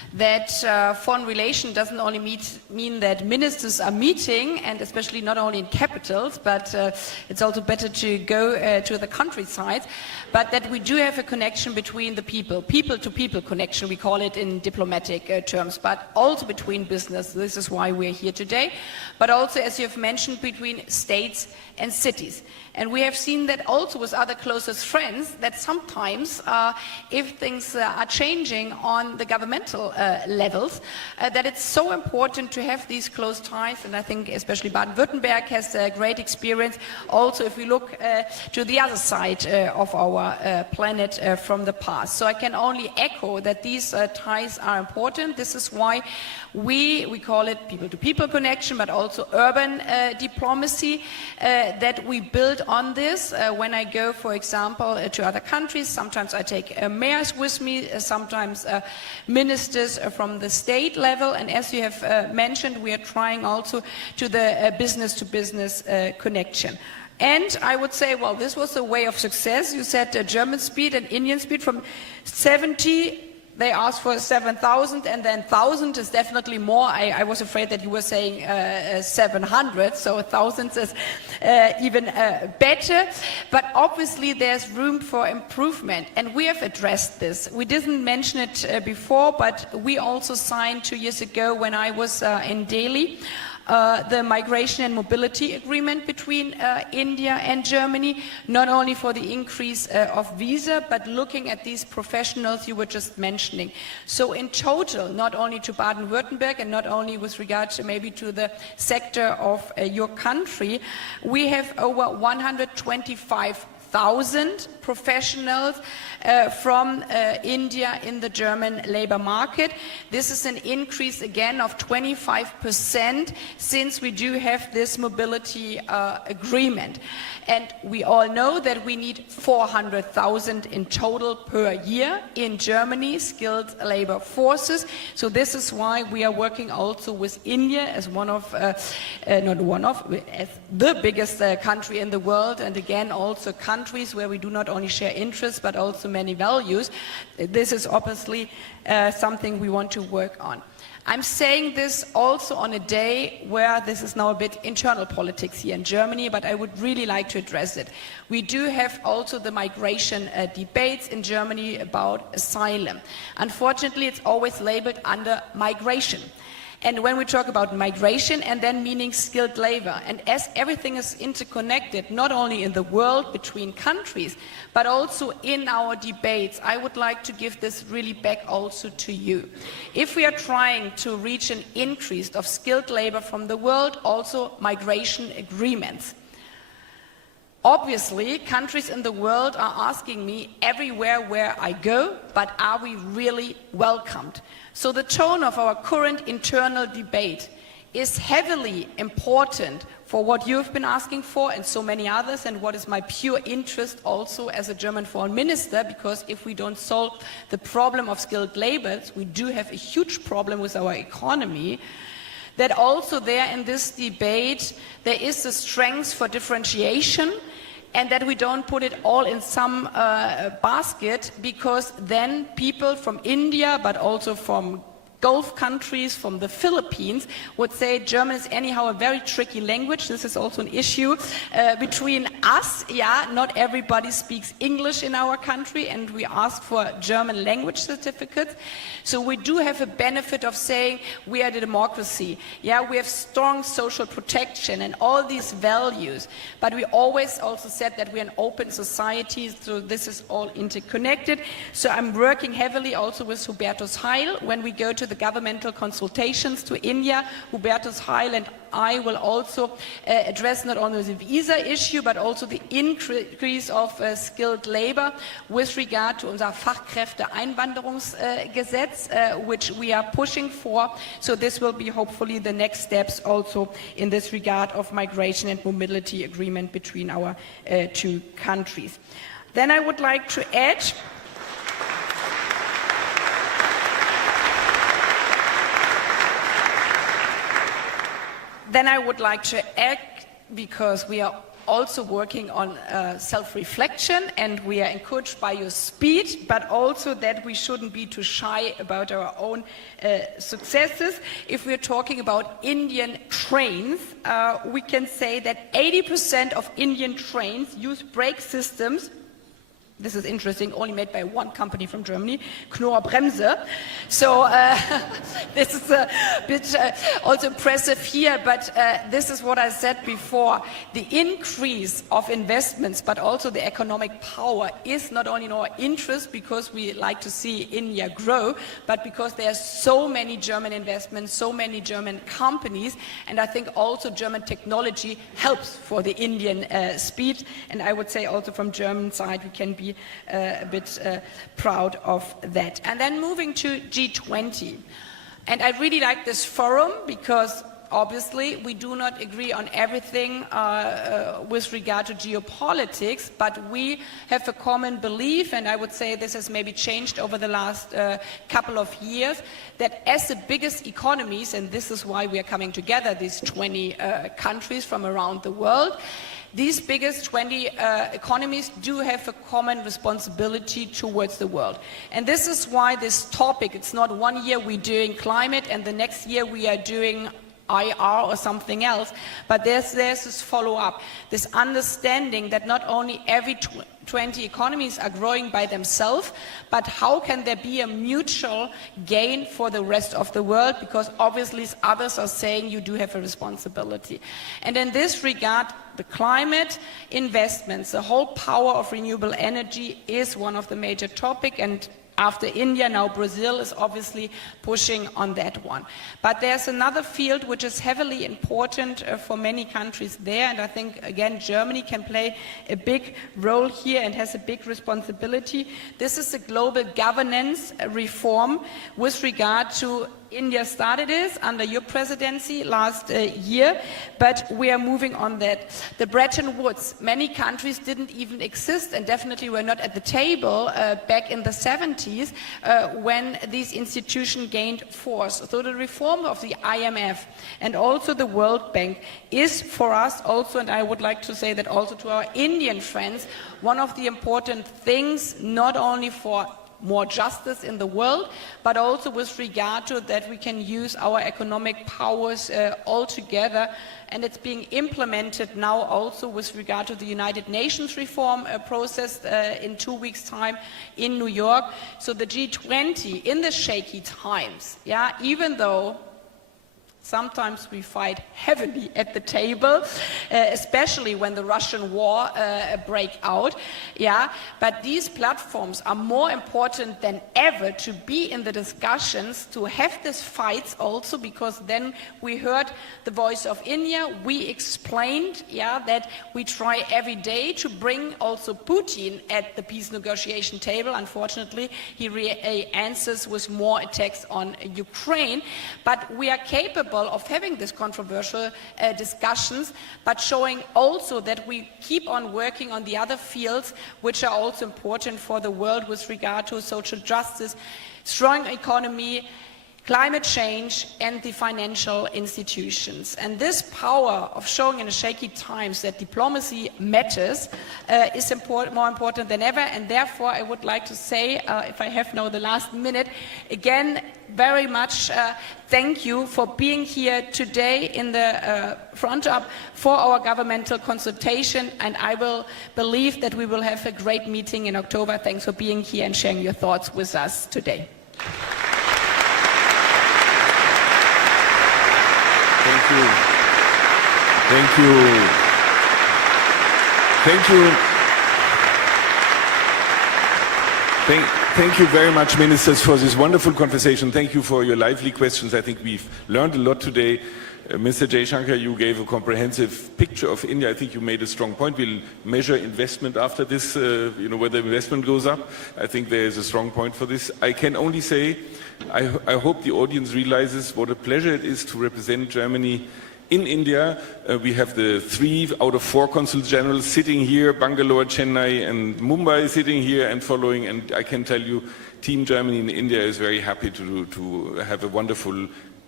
that foreign relation doesn't only mean that ministers are meeting, and especially not only in capitals, but it's also better to go to the countryside, but that we do have a connection between the people, people-to-people connection, we call it in diplomatic terms, but also between business. This is why we're here today, but also, as you have mentioned, between states and cities. And we have seen that also with other closest friends, that sometimes if things are changing on the governmental levels, that it's so important to have these close ties. And I think especially Baden-Württemberg has a great experience. Also, if we look to the other side of our planet from the past. So I can only echo that these ties are important. This is why we call it people-to-people connection, but also urban diplomacy, that we build on this. When I go, for example, to other countries, sometimes I take mayors with me, sometimes ministers from the state level, and as you have mentioned, we are trying also to the business-to-business connection. And I would say, well, this was a way of success. You said German speed and Indian speed from 70. They asked for 7,000, and then 1,000 is definitely more. I was afraid that you were saying 700, so 1,000 is even better. But obviously there's room for improvement, and we have addressed this. We didn't mention it before, but we also signed 2 years ago when I was in Delhi, the migration and mobility agreement between India and Germany, not only for the increase of visa, but looking at these professionals you were just mentioning. So in total, not only to Baden-Württemberg and not only with regard to maybe to the sector of your country, we have over 125,000 professionals from India in the German labor market. This is an increase again of 25% since we do have this mobility agreement. And we all know that we need 400,000 in total per year in Germany, skilled labor forces. So this is why we are working also with India as as the biggest country in the world, and again also countries where we do not only share interests but also many values. This is obviously something we want to work on. I'm saying this also on a day where this is now a bit internal politics here in Germany, but I would really like to address it. We do have also the migration debates in Germany about asylum. Unfortunately, it's always labeled under migration. And when we talk about migration, and then meaning skilled labor, and as everything is interconnected, not only in the world between countries, but also in our debates, I would like to give this really back also to you. If we are trying to reach an increase of skilled labor from the world, also migration agreements. Obviously, countries in the world are asking me everywhere where I go, but are we really welcomed? So the tone of our current internal debate is heavily important for what you've been asking for and so many others, and what is my pure interest also as a German foreign minister, because if we don't solve the problem of skilled labor, we do have a huge problem with our economy. That also there in this debate, there is a strength for differentiation, and that we don't put it all in some basket, because then people from India, but also from Gulf countries, from the Philippines, would say German is anyhow a very tricky language. This is also an issue between us. Yeah, not everybody speaks English in our country, and we ask for German language certificates. So we do have a benefit of saying we are a democracy. Yeah, we have strong social protection and all these values, but we always also said that we're an open society, so this is all interconnected. So I'm working heavily also with Hubertus Heil when we go to the governmental consultations to India. Hubertus Heil and I will also address not only the visa issue, but also the increase of skilled labor with regard to unser Fachkräfteeinwanderungsgesetz, which we are pushing for. So this will be hopefully the next steps also in this regard of migration and mobility agreement between our two countries. Then I would like to add because we are also working on self-reflection, and we are encouraged by your speed, but also that we shouldn't be too shy about our own successes. If we're talking about Indian trains, we can say that 80% of Indian trains use brake systems. This is interesting, only made by one company from Germany, Knorr Bremse. So this is a bit also impressive here, but this is what I said before. The increase of investments, but also the economic power is not only in our interest because we like to see India grow, but because there are so many German investments, so many German companies, and I think also German technology helps for the Indian speed. And I would say also from German side, we can be a bit proud of that. And then moving to G20. And I really like this forum because obviously we do not agree on everything with regard to geopolitics, but we have a common belief, and I would say this has maybe changed over the last couple of years, that as the biggest economies, and this is why we are coming together, these 20 countries from around the world, these biggest 20 economies do have a common responsibility towards the world. And this is why this topic, it's not 1 year we're doing climate and the next year we are doing IR or something else, but there's this follow-up, this understanding that not only every 20 economies are growing by themselves, but how can there be a mutual gain for the rest of the world, because obviously others are saying you do have a responsibility. And in this regard, the climate investments, the whole power of renewable energy is one of the major topics, and after India, now Brazil is obviously pushing on that one. But there's another field which is heavily important for many countries there, and I think, again, Germany can play a big role here and has a big responsibility. This is the global governance reform with regard to India started it under your presidency last year, but we are moving on that. The Bretton Woods, many countries didn't even exist and definitely were not at the table back in the 70s when these institutions gained force. So the reform of the IMF and also the World Bank is for us also, and I would like to say that also to our Indian friends, one of the important things, not only for more justice in the world, but also with regard to that we can use our economic powers all together. And it's being implemented now also with regard to the United Nations reform process in 2 weeks' time in New York. So the G20 in the shaky times, yeah, even though sometimes we fight heavily at the table, especially when the Russian war breaks out. Yeah, but these platforms are more important than ever to be in the discussions, to have these fights also, because then we heard the voice of India. We explained, yeah, that we try every day to bring also Putin at the peace negotiation table. Unfortunately, he answers with more attacks on Ukraine, but we are capable of having these controversial discussions, but showing also that we keep on working on the other fields which are also important for the world with regard to social justice, strong economy, climate change, and the financial institutions. And this power of showing in shaky times that diplomacy matters is more important than ever. And therefore, I would like to say, if I have now the last minute, again, very much thank you for being here today in the front up for our governmental consultation. And I will believe that we will have a great meeting in October. Thanks for being here and sharing your thoughts with us today. Thank you. Thank you. Thank you. Thank you very much, ministers, for this wonderful conversation. Thank you for your lively questions. I think we've learned a lot today. Mr. Jaishankar, you gave a comprehensive picture of India. I think you made a strong point. We'll measure investment after this, whether investment goes up. I think there is a strong point for this. I can only say, I hope the audience realizes what a pleasure it is to represent Germany in India. We have the 3 out of 4 consuls generals sitting here, Bangalore, Chennai, and Mumbai sitting here and following. And I can tell you, Team Germany in India is very happy to have a wonderful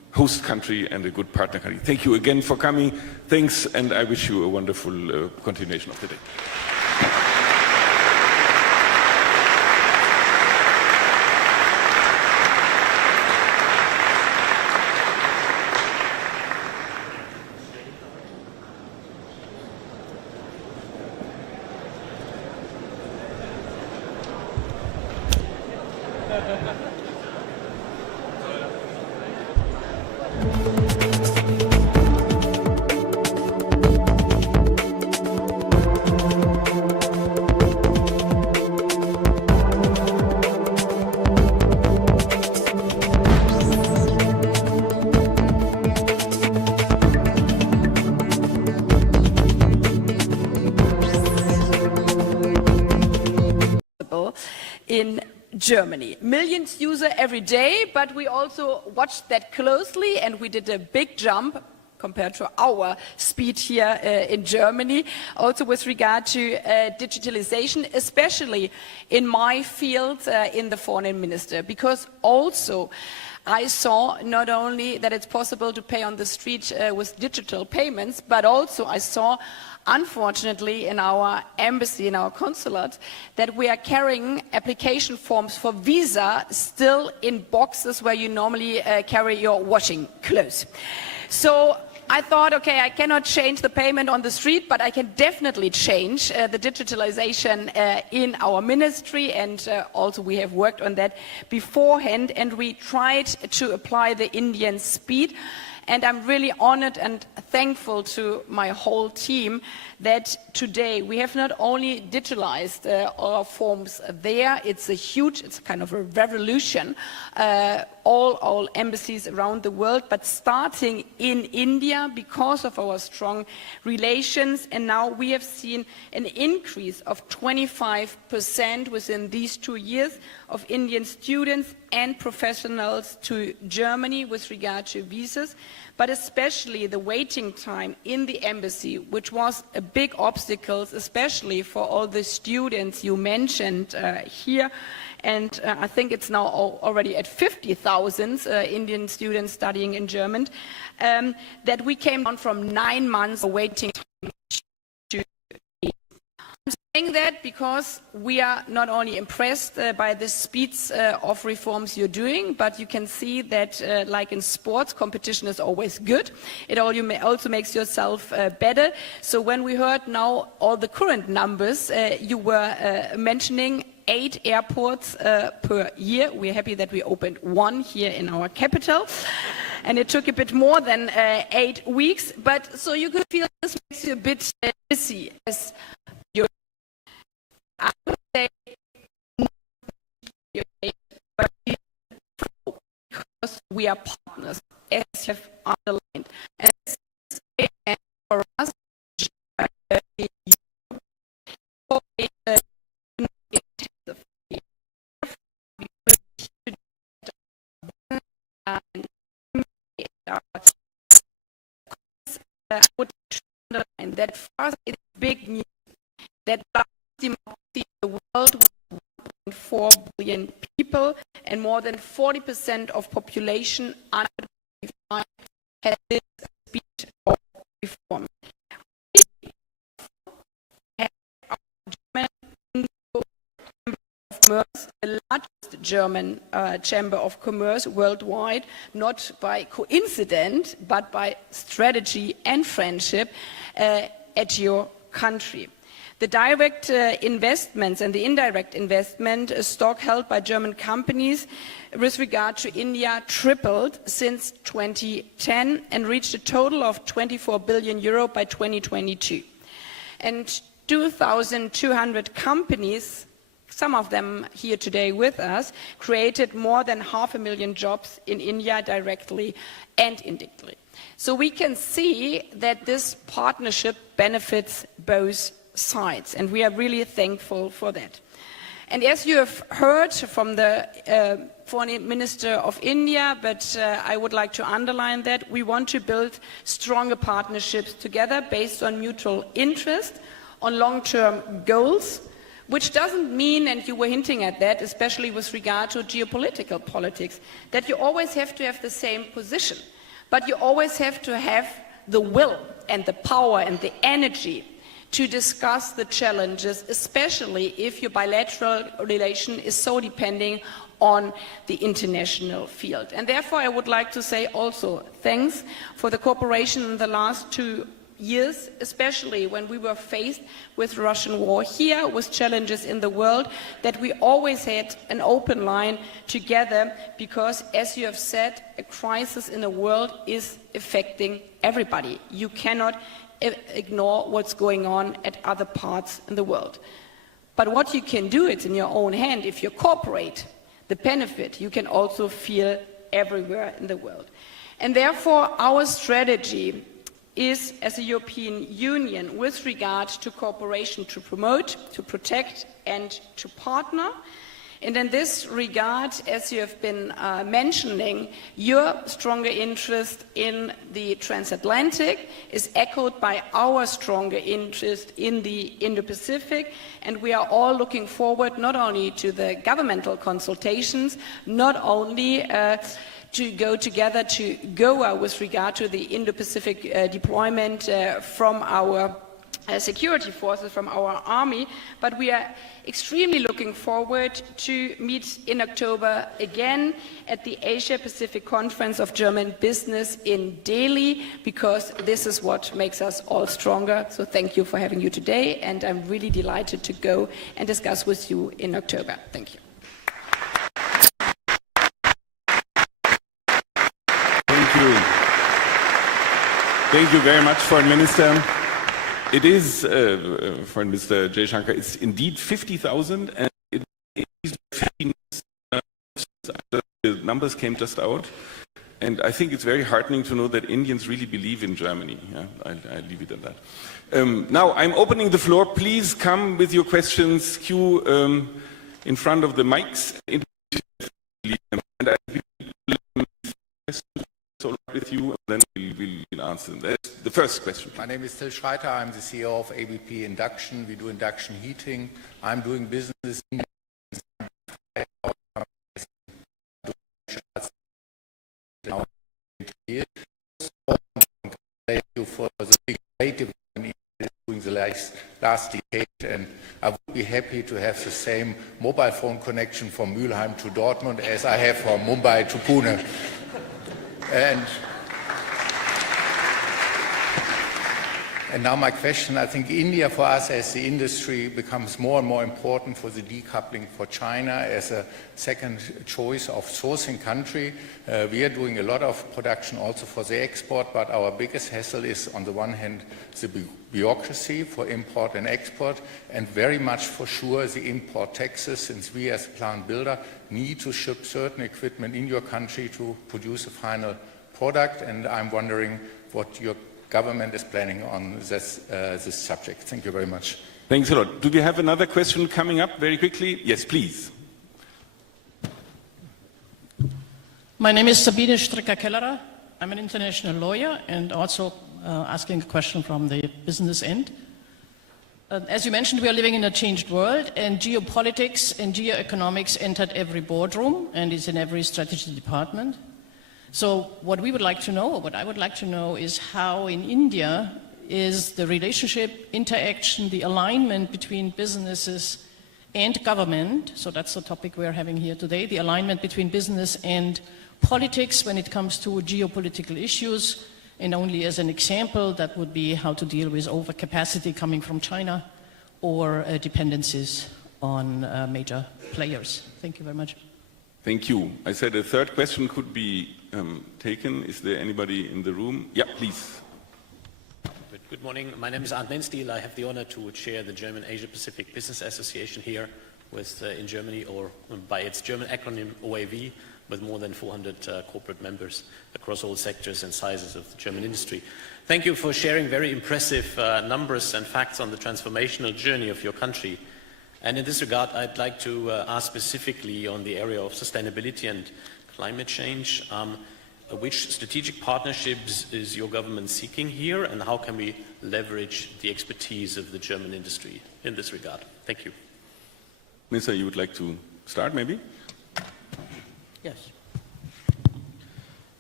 host country and a good partner country. Thank you again for coming. Thanks, and I wish you a wonderful continuation of the day. In Germany. Millions use it every day, but we also watched that closely and we did a big jump compared to our speed here in Germany, also with regard to digitalization, especially in my field in the foreign minister, because also I saw not only that it's possible to pay on the street with digital payments, but also I saw, unfortunately, in our embassy, in our consulate, that we are carrying application forms for visa still in boxes where you normally carry your washing clothes. So I thought, okay, I cannot change the payment on the street, but I can definitely change the digitalization in our ministry, and also we have worked on that beforehand, and we tried to apply the Indian speed. And I'm really honored and thankful to my whole team that today we have not only digitalized our forms there, it's kind of a revolution, all embassies around the world, but starting in India because of our strong relations. And now we have seen an increase of 25% within these 2 years of Indian students and professionals to Germany with regard to visas, but especially the waiting time in the embassy, which was a big obstacle, especially for all the students you mentioned here. And I think it's now already at 50,000 Indian students studying in German, that we came down from 9 months of waiting time to 8. I'm saying that because we are not only impressed by the speeds of reforms you're doing, but you can see that, like in sports, competition is always good. It also makes yourself better. So when we heard now all the current numbers, you were mentioning 8 airports per year. We're happy that we opened 1 here in our capital. And it took a bit more than 8 weeks. But so you could feel this makes you a bit busy as your, I would say, but because we are partners, as you have underlined. And for us, I would underline that for us it's big news that democracy in the world with 1.4 billion people and more than 40% of population under 25 has this speed of reform. The largest German chamber of commerce worldwide, not by coincidence, but by strategy and friendship at your country. The direct investments and the indirect investment stock held by German companies with regard to India tripled since 2010 and reached a total of 24 billion euro by 2022. And 2,200 companies, some of them here today with us, created more than 500,000 jobs in India directly and indirectly. So we can see that this partnership benefits both sides, and we are really thankful for that. And as you have heard from the Foreign Minister of India, but I would like to underline that we want to build stronger partnerships together based on mutual interest, on long-term goals, which doesn't mean, and you were hinting at that, especially with regard to geopolitical politics, that you always have to have the same position. But you always have to have the will and the power and the energy to discuss the challenges, especially if your bilateral relation is so depending on the international field. And therefore, I would like to say also thanks for the cooperation in the last 2 years, especially when we were faced with Russian war here, with challenges in the world, that we always had an open line together, because, as you have said, a crisis in the world is affecting everybody. You cannot ignore what's going on at other parts in the world. But what you can do, it's in your own hand. If you cooperate, the benefit you can also feel everywhere in the world. And therefore, our strategy is, as a European Union, with regard to cooperation, to promote, to protect and to partner. And in this regard, as you have been mentioning, your stronger interest in the transatlantic is echoed by our stronger interest in the Indo-Pacific, and we are all looking forward not only to the governmental consultations, not only to go together to Goa with regard to the Indo-Pacific deployment from our security forces, from our army, but we are extremely looking forward to meet in October again at the Asia-Pacific Conference of German Business in Delhi, because this is what makes us all stronger. So thank you for having you today, and I'm really delighted to go and discuss with you in October. Thank you. Thank you. Thank you very much, Foreign Minister. It is, Foreign Minister Jaishankar, it's indeed 50,000, and it is 15 the numbers came just out. And I think it's very heartening to know that Indians really believe in Germany. Yeah, I'll leave it at that. Now, I'm opening the floor. Please come with your questions, queue in front of the mics. And I will with you, and then we'll answer them. That's the first question. My name is Till Schreiter. I'm the CEO of ABP Induction. We do induction heating. I'm doing business in Thank you for the big creative during the last decade, and I would be happy to have the same mobile phone connection from Mülheim to Dortmund as I have from Mumbai to Pune. And now my question, I think India for us as the industry becomes more and more important for the decoupling for China as a second choice of sourcing country. We are doing a lot of production also for the export, but our biggest hassle is on the one hand the bureaucracy for import and export, and very much for sure the import taxes, since we as a plant builder need to ship certain equipment in your country to produce a final product, and I'm wondering what your government is planning on this subject. Thank you very much. Thanks a lot. Do we have another question coming up very quickly? Yes, please. My name is Sabine Stricker-Kellerer. I'm an international lawyer and also asking a question from the business end. As you mentioned, we are living in a changed world, and geopolitics and geoeconomics entered every boardroom and is in every strategy department. So what we would like to know, or what I would like to know, is how in India is the relationship, interaction, the alignment between businesses and government, so that's the topic we're having here today, the alignment between business and politics when it comes to geopolitical issues, and only as an example, that would be how to deal with overcapacity coming from China or dependencies on major players. Thank you very much. Thank you. I said a third question could be taken. Is there anybody in the room? Yeah, please. Good morning. My name is Arndt Menstiel. I have the honor to chair the German Asia-Pacific Business Association here in Germany, or by its German acronym OAV, with more than 400 corporate members across all sectors and sizes of the German industry. Thank you for sharing very impressive numbers and facts on the transformational journey of your country. And in this regard, I'd like to ask specifically on the area of sustainability and climate change. Which strategic partnerships is your government seeking here, and how can we leverage the expertise of the German industry in this regard? Thank you. Minister, you would like to start maybe? Yes.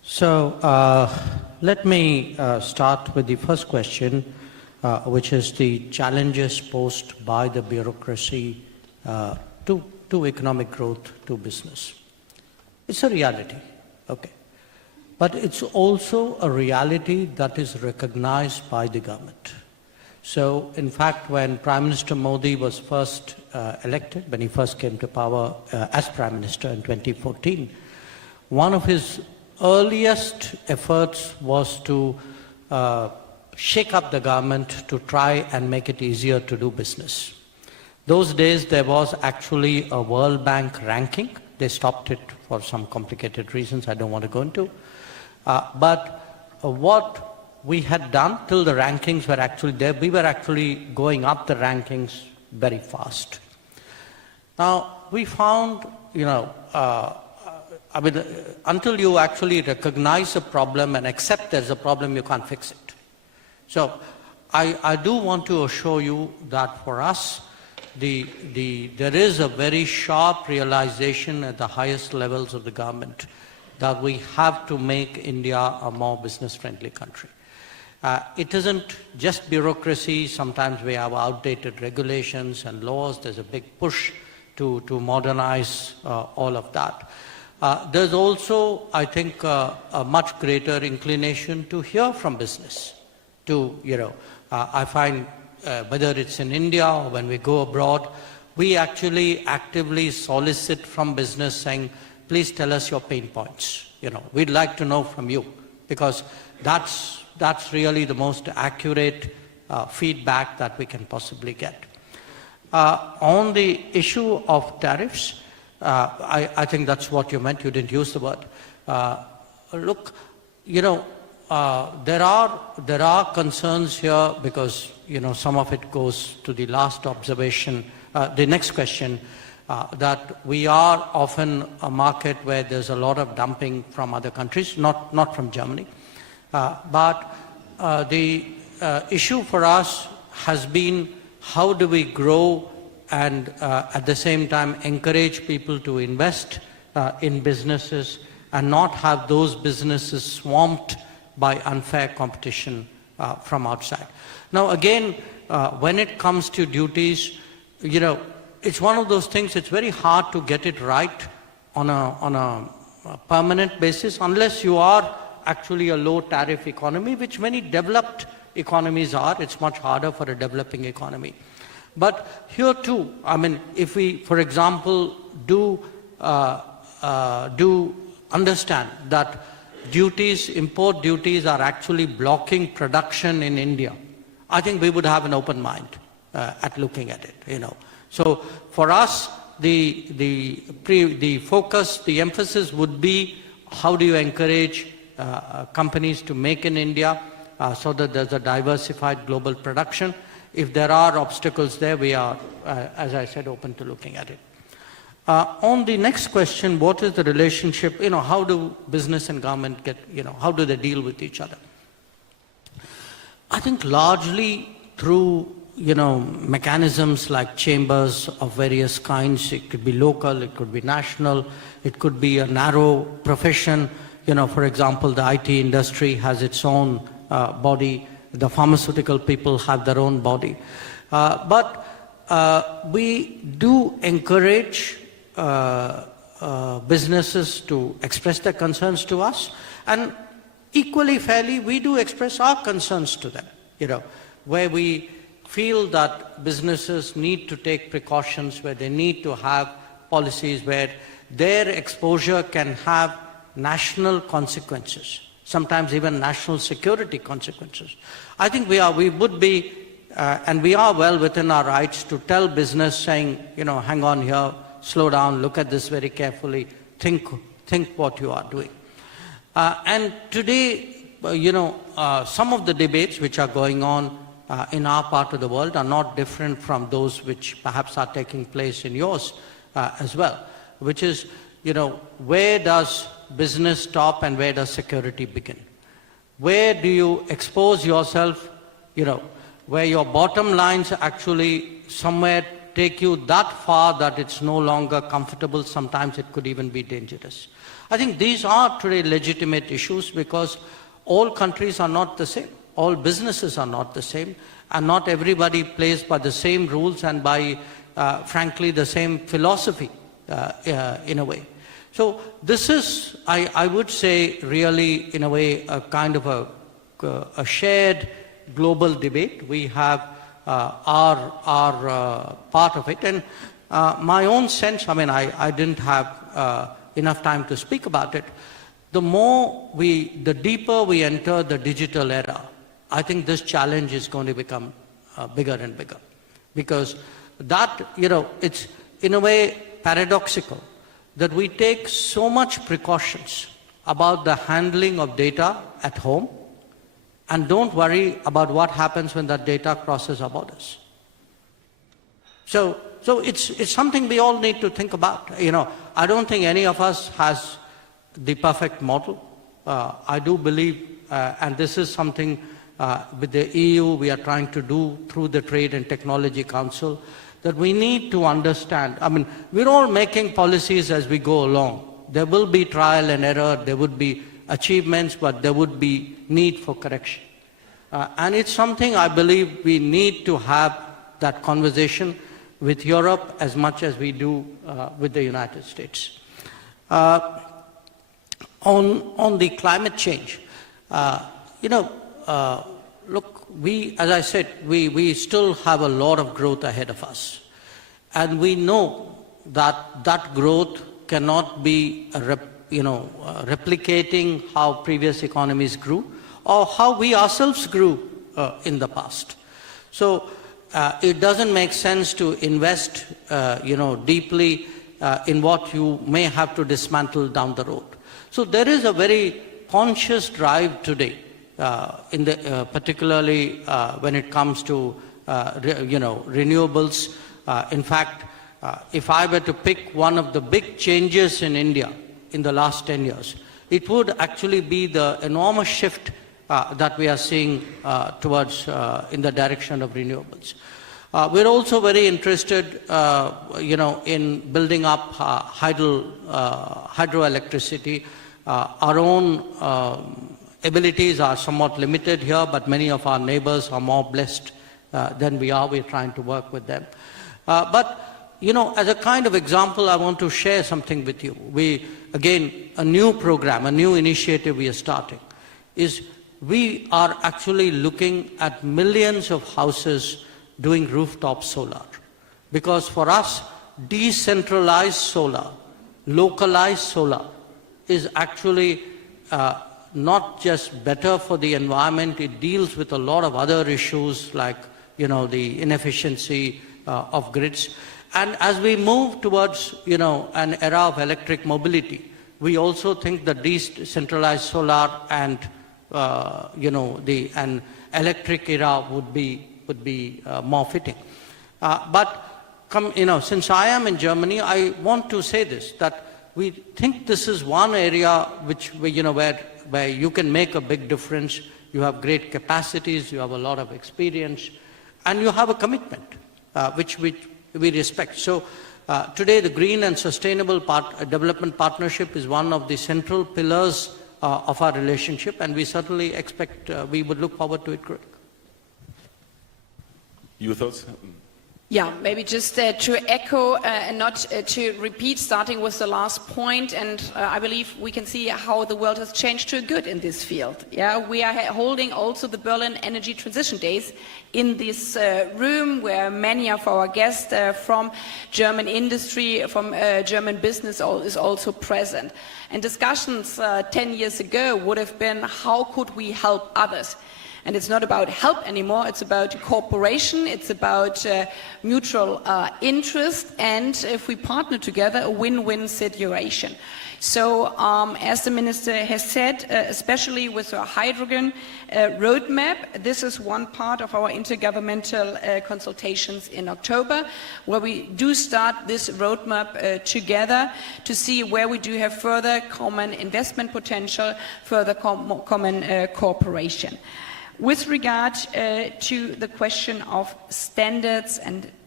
So let me start with the first question, which is the challenges posed by the bureaucracy to economic growth, to business. It's a reality, okay. But it's also a reality that is recognized by the government. So, in fact, when Prime Minister Modi was first elected, when he first came to power as Prime Minister in 2014, one of his earliest efforts was to shake up the government to try and make it easier to do business. Those days there was actually a World Bank ranking. They stopped it for some complicated reasons I don't want to go into. But what we had done till the rankings were actually there, we were actually going up the rankings very fast. Now, we found, until you actually recognize a problem and accept there's a problem, you can't fix it. So I do want to assure you that for us, there is a very sharp realization at the highest levels of the government that we have to make India a more business-friendly country. It isn't just bureaucracy. Sometimes we have outdated regulations and laws. There's a big push to modernize all of that. There's also, I think, a much greater inclination to hear from business. I find whether it's in India or when we go abroad, we actually actively solicit from business saying, please tell us your pain points. We'd like to know from you, because that's really the most accurate feedback that we can possibly get. On the issue of tariffs, I think that's what you meant. You didn't use the word. Look, there are concerns here because, some of it goes to the last observation, the next question, that we are often a market where there's a lot of dumping from other countries, not from Germany. But the issue for us has been how do we grow and at the same time encourage people to invest in businesses and not have those businesses swamped by unfair competition from outside. Now again, when it comes to duties, it's one of those things, it's very hard to get it right on a permanent basis unless you are actually a low tariff economy, which many developed economies are. It's much harder for a developing economy. But here too, if we, for example, do understand that import duties are actually blocking production in India, I think we would have an open mind at looking at it, So for us, the focus, the emphasis would be how do you encourage companies to make in India so that there's a diversified global production. If there are obstacles there, we are, as I said, open to looking at it. On the next question, what is the relationship, how do business and government how do they deal with each other? I think largely through, mechanisms like chambers of various kinds. It could be local, it could be national, it could be a narrow profession. For example, the IT industry has its own body, the pharmaceutical people have their own body. But we do encourage businesses to express their concerns to us, and equally fairly, we do express our concerns to them, where we feel that businesses need to take precautions, where they need to have policies where their exposure can have national consequences, sometimes even national security consequences. I think we would be, and we are well within our rights to tell business saying, hang on here, slow down, look at this very carefully, think what you are doing. And today, some of the debates which are going on in our part of the world are not different from those which perhaps are taking place in yours as well, which is, where does business stop and where does security begin? Where do you expose yourself, where your bottom lines actually somewhere take you that far that it's no longer comfortable. Sometimes it could even be dangerous. I think these are today legitimate issues because all countries are not the same. All businesses are not the same, and not everybody plays by the same rules and by, frankly, the same philosophy in a way. So this is, I would say, really, in a way, a kind of a shared global debate. We have our part of it. And my own sense, I mean, I didn't have enough time to speak about it. The deeper we enter the digital era, I think this challenge is going to become bigger and bigger. Because that, it's in a way paradoxical that we take so much precautions about the handling of data at home and don't worry about what happens when that data crosses our borders. So it's something we all need to think about. I don't think any of us has the perfect model. I do believe, and this is something with the EU we are trying to do through the Trade and Technology Council, that we need to understand. I mean, we're all making policies as we go along. There will be trial and error, there would be achievements, but there would be need for correction. And it's something I believe we need to have that conversation with Europe as much as we do with the United States. On the climate change, look, as I said, we still have a lot of growth ahead of us. And we know that that growth cannot be replicating how previous economies grew or how we ourselves grew in the past. So it doesn't make sense to invest deeply in what you may have to dismantle down the road. So there is a very conscious drive today, particularly when it comes to renewables. In fact, if I were to pick one of the big changes in India in the last 10 years, it would actually be the enormous shift that we are seeing towards in the direction of renewables. We're also very interested, in building up hydroelectricity. Our own abilities are somewhat limited here, but many of our neighbors are more blessed than we are. We're trying to work with them. But as a kind of example, I want to share something with you. Again, a new program, a new initiative we are starting is we are actually looking at millions of houses doing rooftop solar. Because for us, decentralized solar, localized solar is actually not just better for the environment, it deals with a lot of other issues like, the inefficiency of grids. And as we move towards, an era of electric mobility, we also think that decentralized solar and, an electric era would be more fitting. Since I am in Germany, I want to say this, that we think this is one area where you can make a big difference. You have great capacities, you have a lot of experience, and you have a commitment, which we respect. So today the Green and Sustainable Development Partnership is one of the central pillars of our relationship, and we certainly expect, we would look forward to it growing. Your thoughts? Yeah, maybe just to echo and not to repeat, starting with the last point, and I believe we can see how the world has changed to good in this field. Yeah, we are holding also the Berlin Energy Transition Days in this room, where many of our guests from German industry, from German business is also present. And discussions 10 years ago would have been, how could we help others? And it's not about help anymore, it's about cooperation, it's about mutual interest, and if we partner together, a win-win situation. So, as the Minister has said, especially with our hydrogen roadmap, this is one part of our intergovernmental consultations in October, where we do start this roadmap together to see where we do have further common investment potential, further common cooperation. With regard to the question of standards and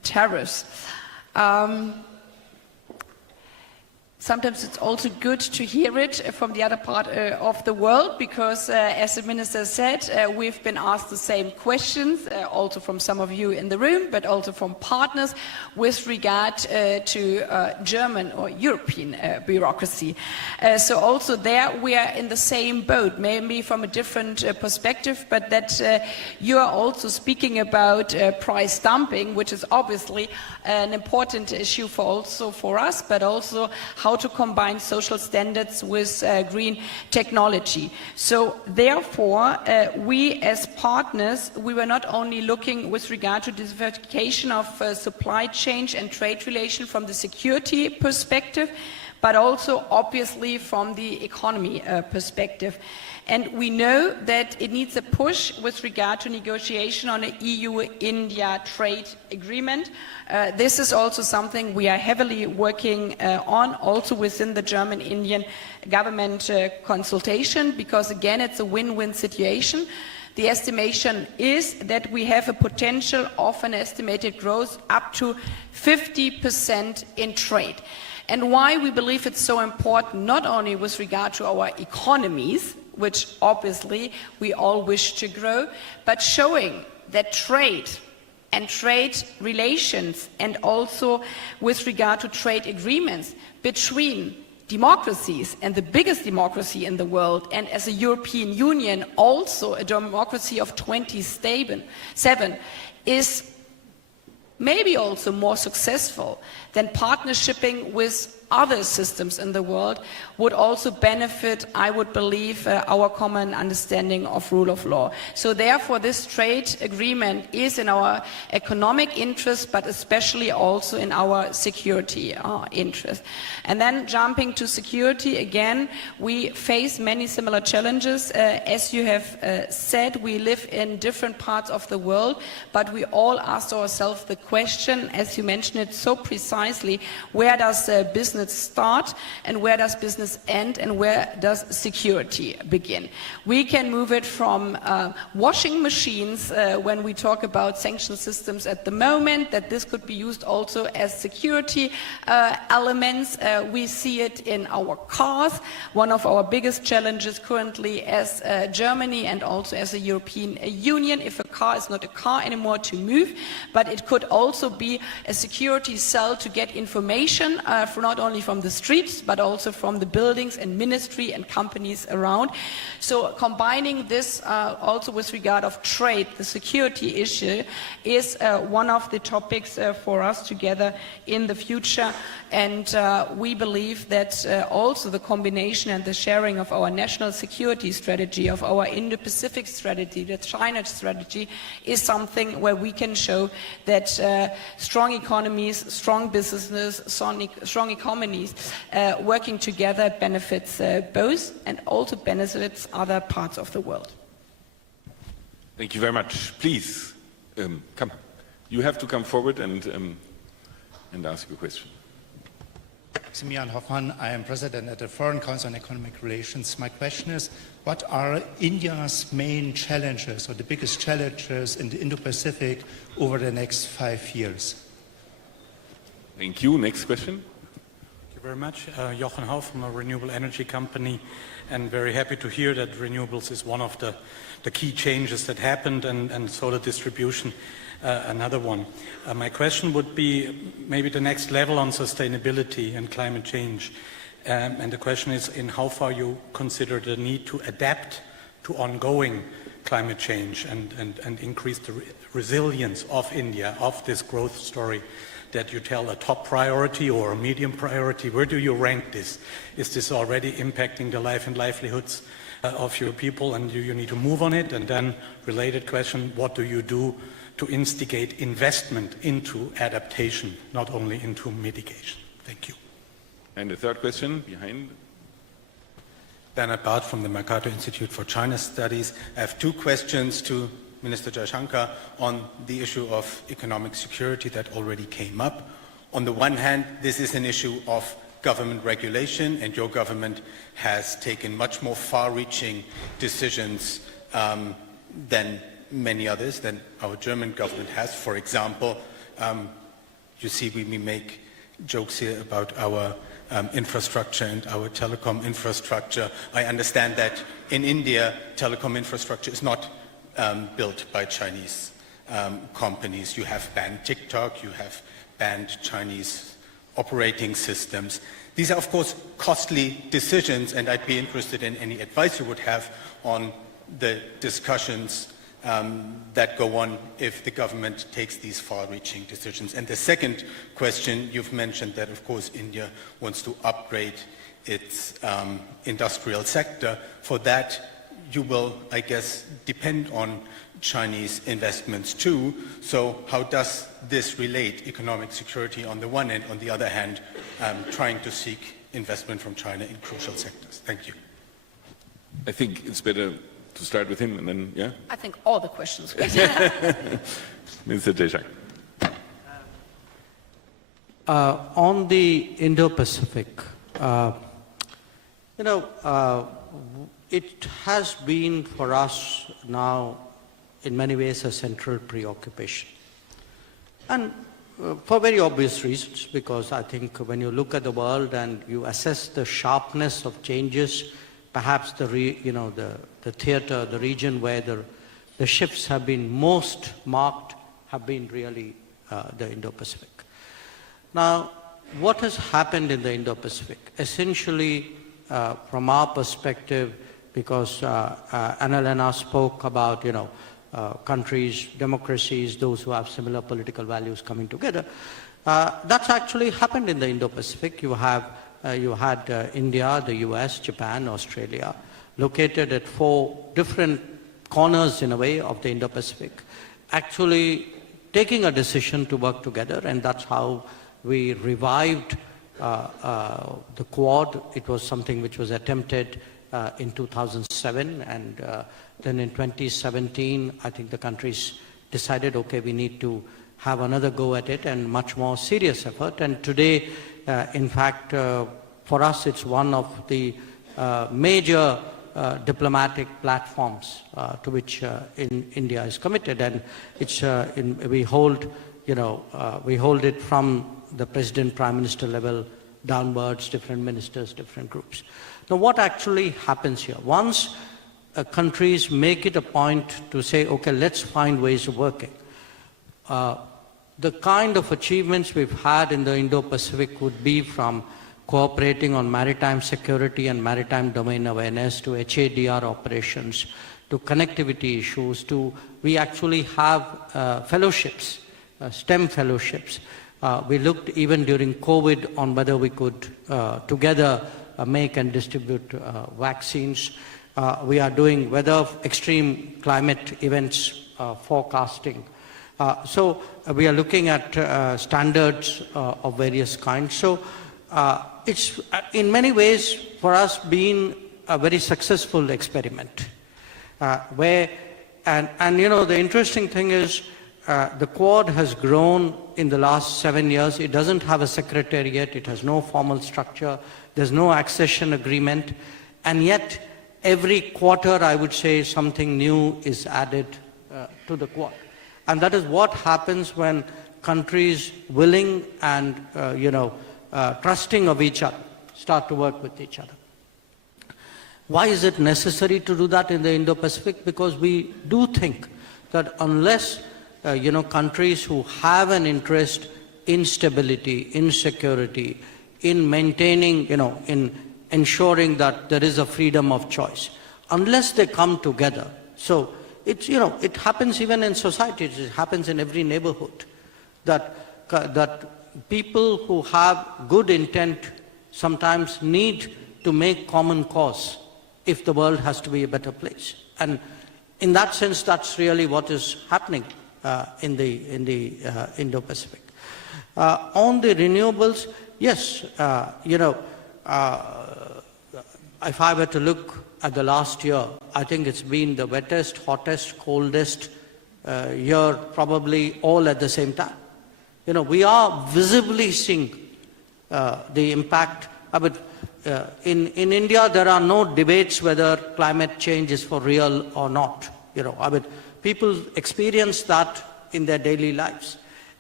tariffs. Sometimes it's also good to hear it from the other part of the world because, as the Minister said, we've been asked the same questions, also from some of you in the room, but also from partners with regard to German or European bureaucracy. So also there we are in the same boat, maybe from a different perspective, but that you are also speaking about price dumping, which is obviously an important issue for us, but also how to combine social standards with green technology. So therefore, we as partners, we were not only looking with regard to diversification of supply chain and trade relation from the security perspective, but also obviously from the economy perspective. And we know that it needs a push with regard to negotiation on an EU-India trade agreement. This is also something we are heavily working on, also within the German-Indian government consultation, because again, it's a win-win situation. The estimation is that we have a potential of an estimated growth up to 50% in trade. And why we believe it's so important, not only with regard to our economies, which obviously we all wish to grow, but showing that trade and trade relations and also with regard to trade agreements between democracies and the biggest democracy in the world, and as a European Union also a democracy of 27, is maybe also more successful than partnershiping with other systems in the world, would also benefit, I would believe, our common understanding of rule of law. So therefore this trade agreement is in our economic interest, but especially also in our security interest. And then jumping to security, again, we face many similar challenges. As you have said, we live in different parts of the world, but we all ask ourselves the question, as you mentioned it so precisely, where does business start and where does business end and where does security begin? We can move it from washing machines when we talk about sanction systems at the moment, that this could be used also as security elements. We see it in our cars. One of our biggest challenges currently as Germany and also as a European Union, if a car is not a car anymore to move, but it could also be a security cell to get information for not only from the streets, but also from the buildings and ministry and companies around. So combining this also with regard of trade, the security issue is one of the topics for us together in the future. And we believe that also the combination and the sharing of our national security strategy, of our Indo-Pacific strategy, the China strategy, is something where we can show that strong economies, strong businesses, strong economies working together benefits both and also benefits other parts of the world. Thank you very much. Please, come. You have to come forward and ask your question. Maximilian Hoffmann, I am president at the Foreign Council on Economic Relations. My question is, what are India's main challenges or the biggest challenges in the Indo-Pacific over the next 5 years? Thank you. Next question. Thank you very much. Jochen Hau from a renewable energy company, and very happy to hear that renewables is one of the key changes that happened, and solar distribution another one. My question would be maybe the next level on sustainability and climate change. And the question is in how far you consider the need to adapt to ongoing climate change and increase the resilience of India, of this growth story that you tell a top priority or a medium priority. Where do you rank this? Is this already impacting the life and livelihoods of your people, and do you need to move on it? And then related question, what do you do to instigate investment into adaptation, not only into mitigation? Thank you. And the third question behind. Bernhard Barth from the Mercator Institute for China Studies. I have two questions to Minister Jaishankar on the issue of economic security that already came up. On the one hand, this is an issue of government regulation, and your government has taken much more far-reaching decisions than many others, than our German government has. For example, you see we make jokes here about our infrastructure and our telecom infrastructure. I understand that in India, telecom infrastructure is not built by Chinese companies. You have banned TikTok, you have banned Chinese operating systems. These are, of course, costly decisions, and I'd be interested in any advice you would have on the discussions that go on if the government takes these far-reaching decisions. And the second question, you've mentioned that, of course, India wants to upgrade its industrial sector. For that, you will, I guess, depend on Chinese investments too. So how does this relate? Economic security on the one hand, on the other hand, trying to seek investment from China in crucial sectors. Thank you. I think it's better to start with him and then, yeah? I think all the questions. Mr. Jaishankar. On the Indo-Pacific, it has been for us now in many ways a central preoccupation. And for very obvious reasons, because I think when you look at the world and you assess the sharpness of changes, perhaps the theater, the region where the shifts have been most marked have been really the Indo-Pacific. Now, what has happened in the Indo-Pacific? Essentially, from our perspective, because Annalena spoke about, countries, democracies, those who have similar political values coming together. That's actually happened in the Indo-Pacific. You had India, the US, Japan, Australia, located at 4 different corners in a way of the Indo-Pacific, actually taking a decision to work together, and that's how we revived the Quad. It was something which was attempted in 2007, and then in 2017, I think the countries decided, okay, we need to have another go at it and much more serious effort. And today, in fact, for us, it's one of the major diplomatic platforms to which India is committed, and it's we hold it from the president, prime minister level downwards, different ministers, different groups. Now, what actually happens here? Once countries make it a point to say, okay, let's find ways of working. The kind of achievements we've had in the Indo-Pacific would be from cooperating on maritime security and maritime domain awareness to HADR operations, to connectivity issues, to we actually have fellowships, STEM fellowships. We looked even during COVID on whether we could together make and distribute vaccines. We are doing weather, extreme climate events forecasting. So we are looking at standards of various kinds. So it's in many ways for us been a very successful experiment. The interesting thing is the Quad has grown in the last 7 years. It doesn't have a secretariat. It has no formal structure. There's no accession agreement. And yet every quarter, I would say, something new is added to the Quad. And that is what happens when countries willing and trusting of each other start to work with each other. Why is it necessary to do that in the Indo-Pacific? Because we do think that unless countries who have an interest in stability, in security, in maintaining, in ensuring that there is a freedom of choice, unless they come together. So it's, it happens even in societies, it happens in every neighborhood, that people who have good intent sometimes need to make common cause if the world has to be a better place. And in that sense, that's really what is happening in the Indo-Pacific. On the renewables, yes, if I were to look at the last year, I think it's been the wettest, hottest, coldest year, probably all at the same time. We are visibly seeing the impact. In India, there are no debates whether climate change is for real or not. People experience that in their daily lives.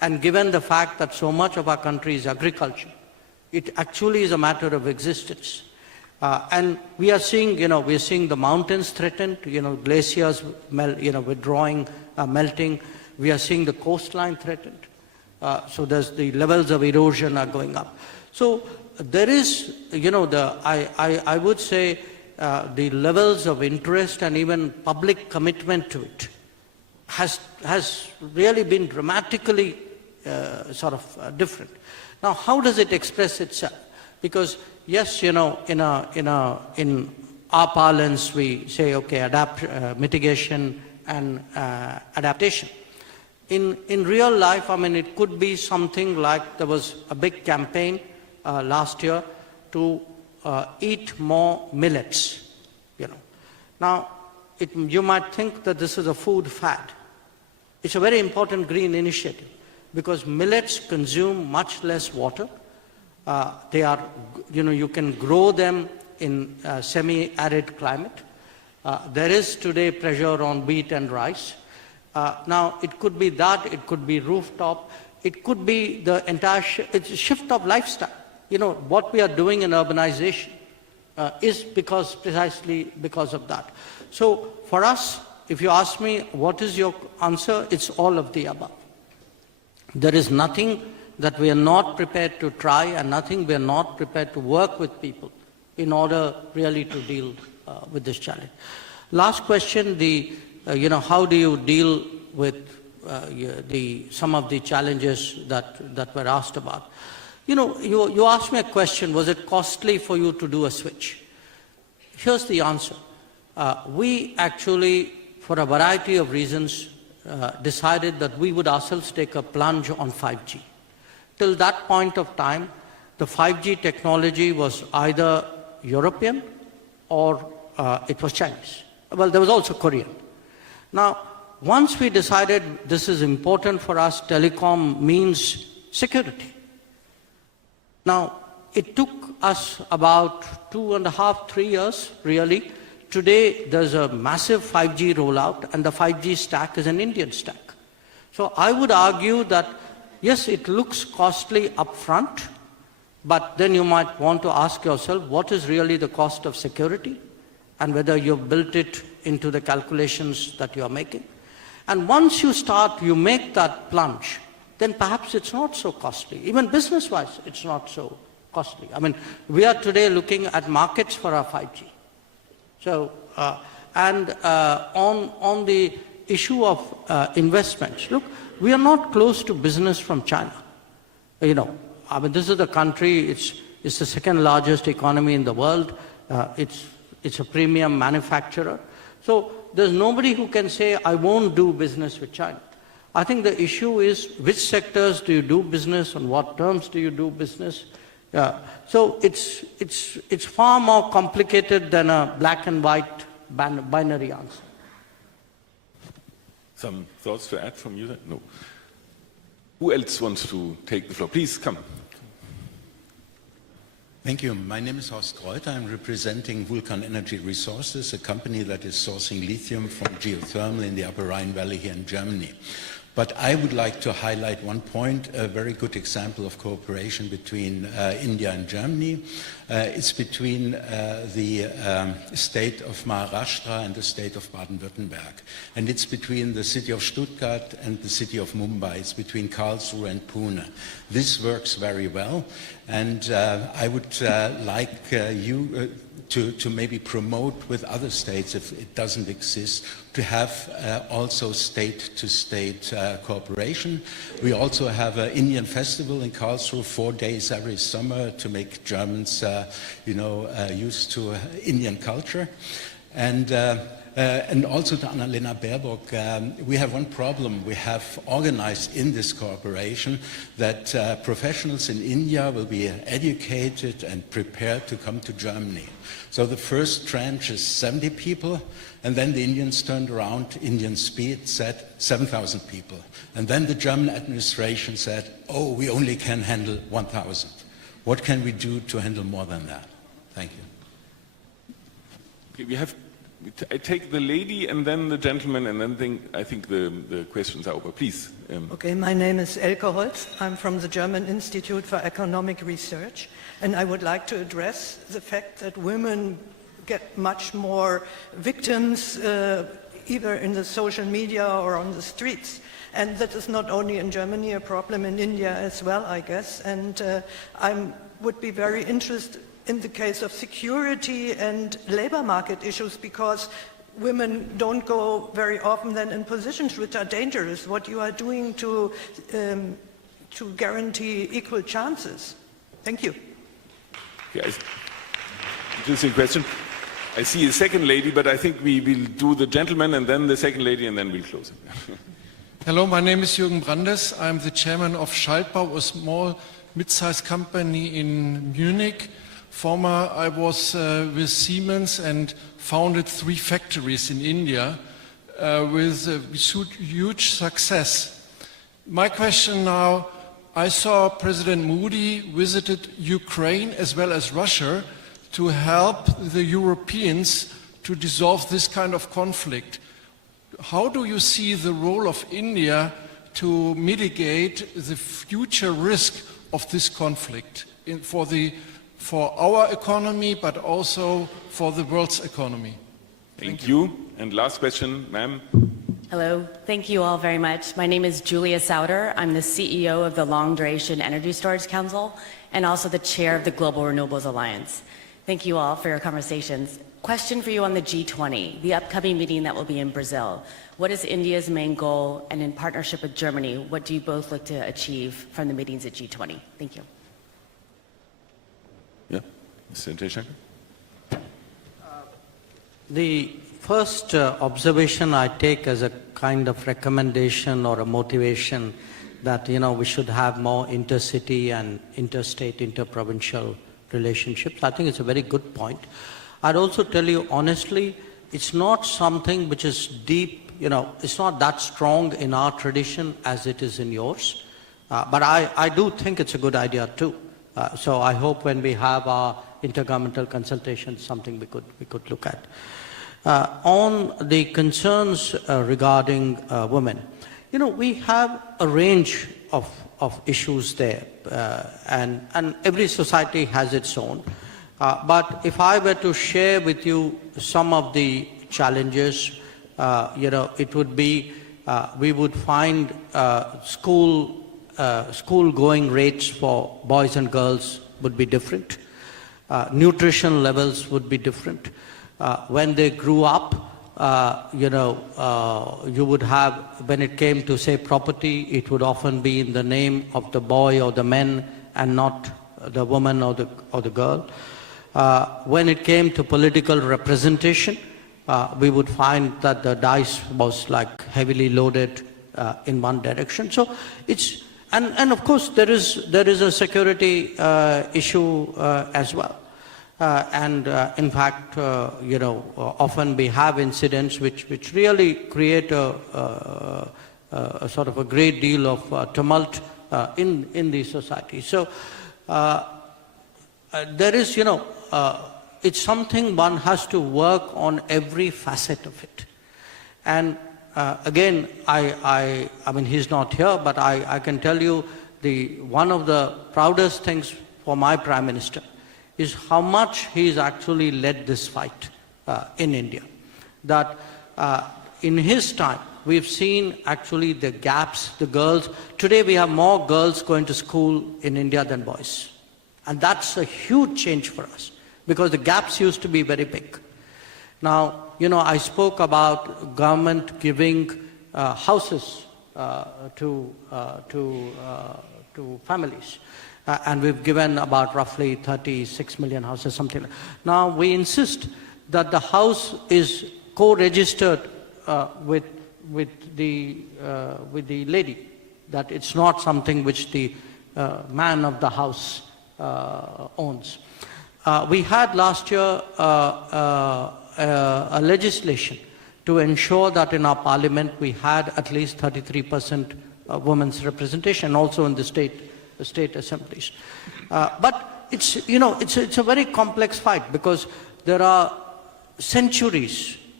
And given the fact that so much of our country is agriculture, it actually is a matter of existence. And we are seeing, we are seeing the mountains threatened, glaciers withdrawing, melting. We are seeing the coastline threatened. So the levels of erosion are going up. So there is, I would say the levels of interest and even public commitment to it has really been dramatically different. Now, how does it express itself? Because yes, in our parlance we say, okay, mitigation and adaptation. In real life, I mean, it could be something like there was a big campaign last year to eat more millets. Now, you might think that this is a food fad. It's a very important green initiative because millets consume much less water. They are, you can grow them in semi-arid climate. There is today pressure on wheat and rice. Now, it could be that, it could be rooftop, it could be the entire it's a shift of lifestyle. What we are doing in urbanization is precisely because of that. So for us, if you ask me, what is your answer? It's all of the above. There is nothing that we are not prepared to try and nothing we are not prepared to work with people in order really to deal with this challenge. Last question, how do you deal with some of the challenges that were asked about? You asked me a question, was it costly for you to do a switch? Here's the answer. We actually, for a variety of reasons, decided that we would ourselves take a plunge on 5G. Till that point of time, the 5G technology was either European or it was Chinese. Well, there was also Korean. Now, once we decided this is important for us, telecom means security. Now, it took us about 2.5, 3 years, really. Today, there's a massive 5G rollout, and the 5G stack is an Indian stack. So I would argue that, yes, it looks costly upfront, but then you might want to ask yourself, what is really the cost of security, and whether you've built it into the calculations that you're making. And once you make that plunge, then perhaps it's not so costly. Even business-wise, it's not so costly. I mean, we are today looking at markets for our 5G. So, on the issue of investments, look, we are not close to business from China. I mean, this is the country, it's the second largest economy in the world. It's a premium manufacturer. So there's nobody who can say, I won't do business with China. I think the issue is which sectors do you do business, on what terms do you do business? So it's far more complicated than a black and white binary answer. Some thoughts to add from you? No. Who else wants to take the floor? Please come. Thank you. My name is Horst Kreuter. I'm representing Vulcan Energy Resources, a company that is sourcing lithium from geothermal in the Upper Rhine Valley here in Germany. But I would like to highlight one point, a very good example of cooperation between India and Germany. It's between the state of Maharashtra and the state of Baden-Württemberg. And it's between the city of Stuttgart and the city of Mumbai. It's between Karlsruhe and Pune. This works very well. And I would like you to maybe promote with other states, if it doesn't exist, to have also state-to-state cooperation. We also have an Indian festival in Karlsruhe, 4 days every summer to make Germans, used to Indian culture. And also to Annalena Baerbock, we have one problem. We have organized in this cooperation that professionals in India will be educated and prepared to come to Germany. So the first tranche is 70 people, and then the Indians turned around, Indian Speed said 7,000 people. And then the German administration said, oh, we only can handle 1,000. What can we do to handle more than that? Thank you. Okay, we have I take the lady and then the gentleman, and then I think the questions are over. Please. Okay, my name is Elke Holst. I'm from the German Institute for Economic Research, and I would like to address the fact that women get much more victims either in the social media or on the streets. And that is not only in Germany a problem, in India as well, I guess. And I would be very interested in the case of security and labor market issues, because women don't go very often then in positions which are dangerous. What you are doing to guarantee equal chances? Thank you. Yes. Interesting question. I see a second lady, but I think we will do the gentleman and then the second lady, and then we'll close it. Hello, my name is Jürgen Brandes. I'm the chairman of Schaltbau, a small mid-sized company in Munich. Former, I was with Siemens and founded 3 factories in India with huge success. My question now, I saw President Modi visited Ukraine as well as Russia to help the Europeans to dissolve this kind of conflict. How do you see the role of India to mitigate the future risk of this conflict for our economy, but also for the world's economy? Thank you. And last question, ma'am. Hello, thank you all very much. My name is Julia Sauter. I'm the CEO of the Long Duration Energy Storage Council and also the chair of the Global Renewables Alliance. Thank you all for your conversations. Question for you on the G20, the upcoming meeting that will be in Brazil. What is India's main goal, and in partnership with Germany, what do you both look to achieve from the meetings at G20? Thank you. Yeah, Mr. Jaishankar. The first observation I take as a kind of recommendation or a motivation that, we should have more intercity and interstate, interprovincial relationships. I think it's a very good point. I'd also tell you honestly, it's not something which is deep, it's not that strong in our tradition as it is in yours. But I do think it's a good idea too. So I hope when we have our intergovernmental consultation, something we could look at. On the concerns regarding women, we have a range of issues there, and every society has its own. But if I were to share with you some of the challenges, it would be we would find school-going rates for boys and girls would be different. Nutrition levels would be different. When they grew up, you would have, when it came to, say, property, it would often be in the name of the boy or the man and not the woman or the girl. When it came to political representation, we would find that the dice was like heavily loaded in one direction. So it's, and of course there is a security issue as well. In fact, often we have incidents which really create a sort of a great deal of tumult in the society. So there is, it's something one has to work on every facet of it. And again, I mean, he's not here, but I can tell you one of the proudest things for my Prime Minister is how much he's actually led this fight in India. That in his time, we've seen actually the gaps, the girls. Today we have more girls going to school in India than boys. And that's a huge change for us, because the gaps used to be very big. Now, I spoke about government giving houses to families. And we've given about roughly 36 million houses, something like that. Now, we insist that the house is co-registered with the lady, that it's not something which the man of the house owns. We had last year a legislation to ensure that in our parliament we had at least 33% women's representation, also in the state assemblies. But it's a very complex fight, because there are centuries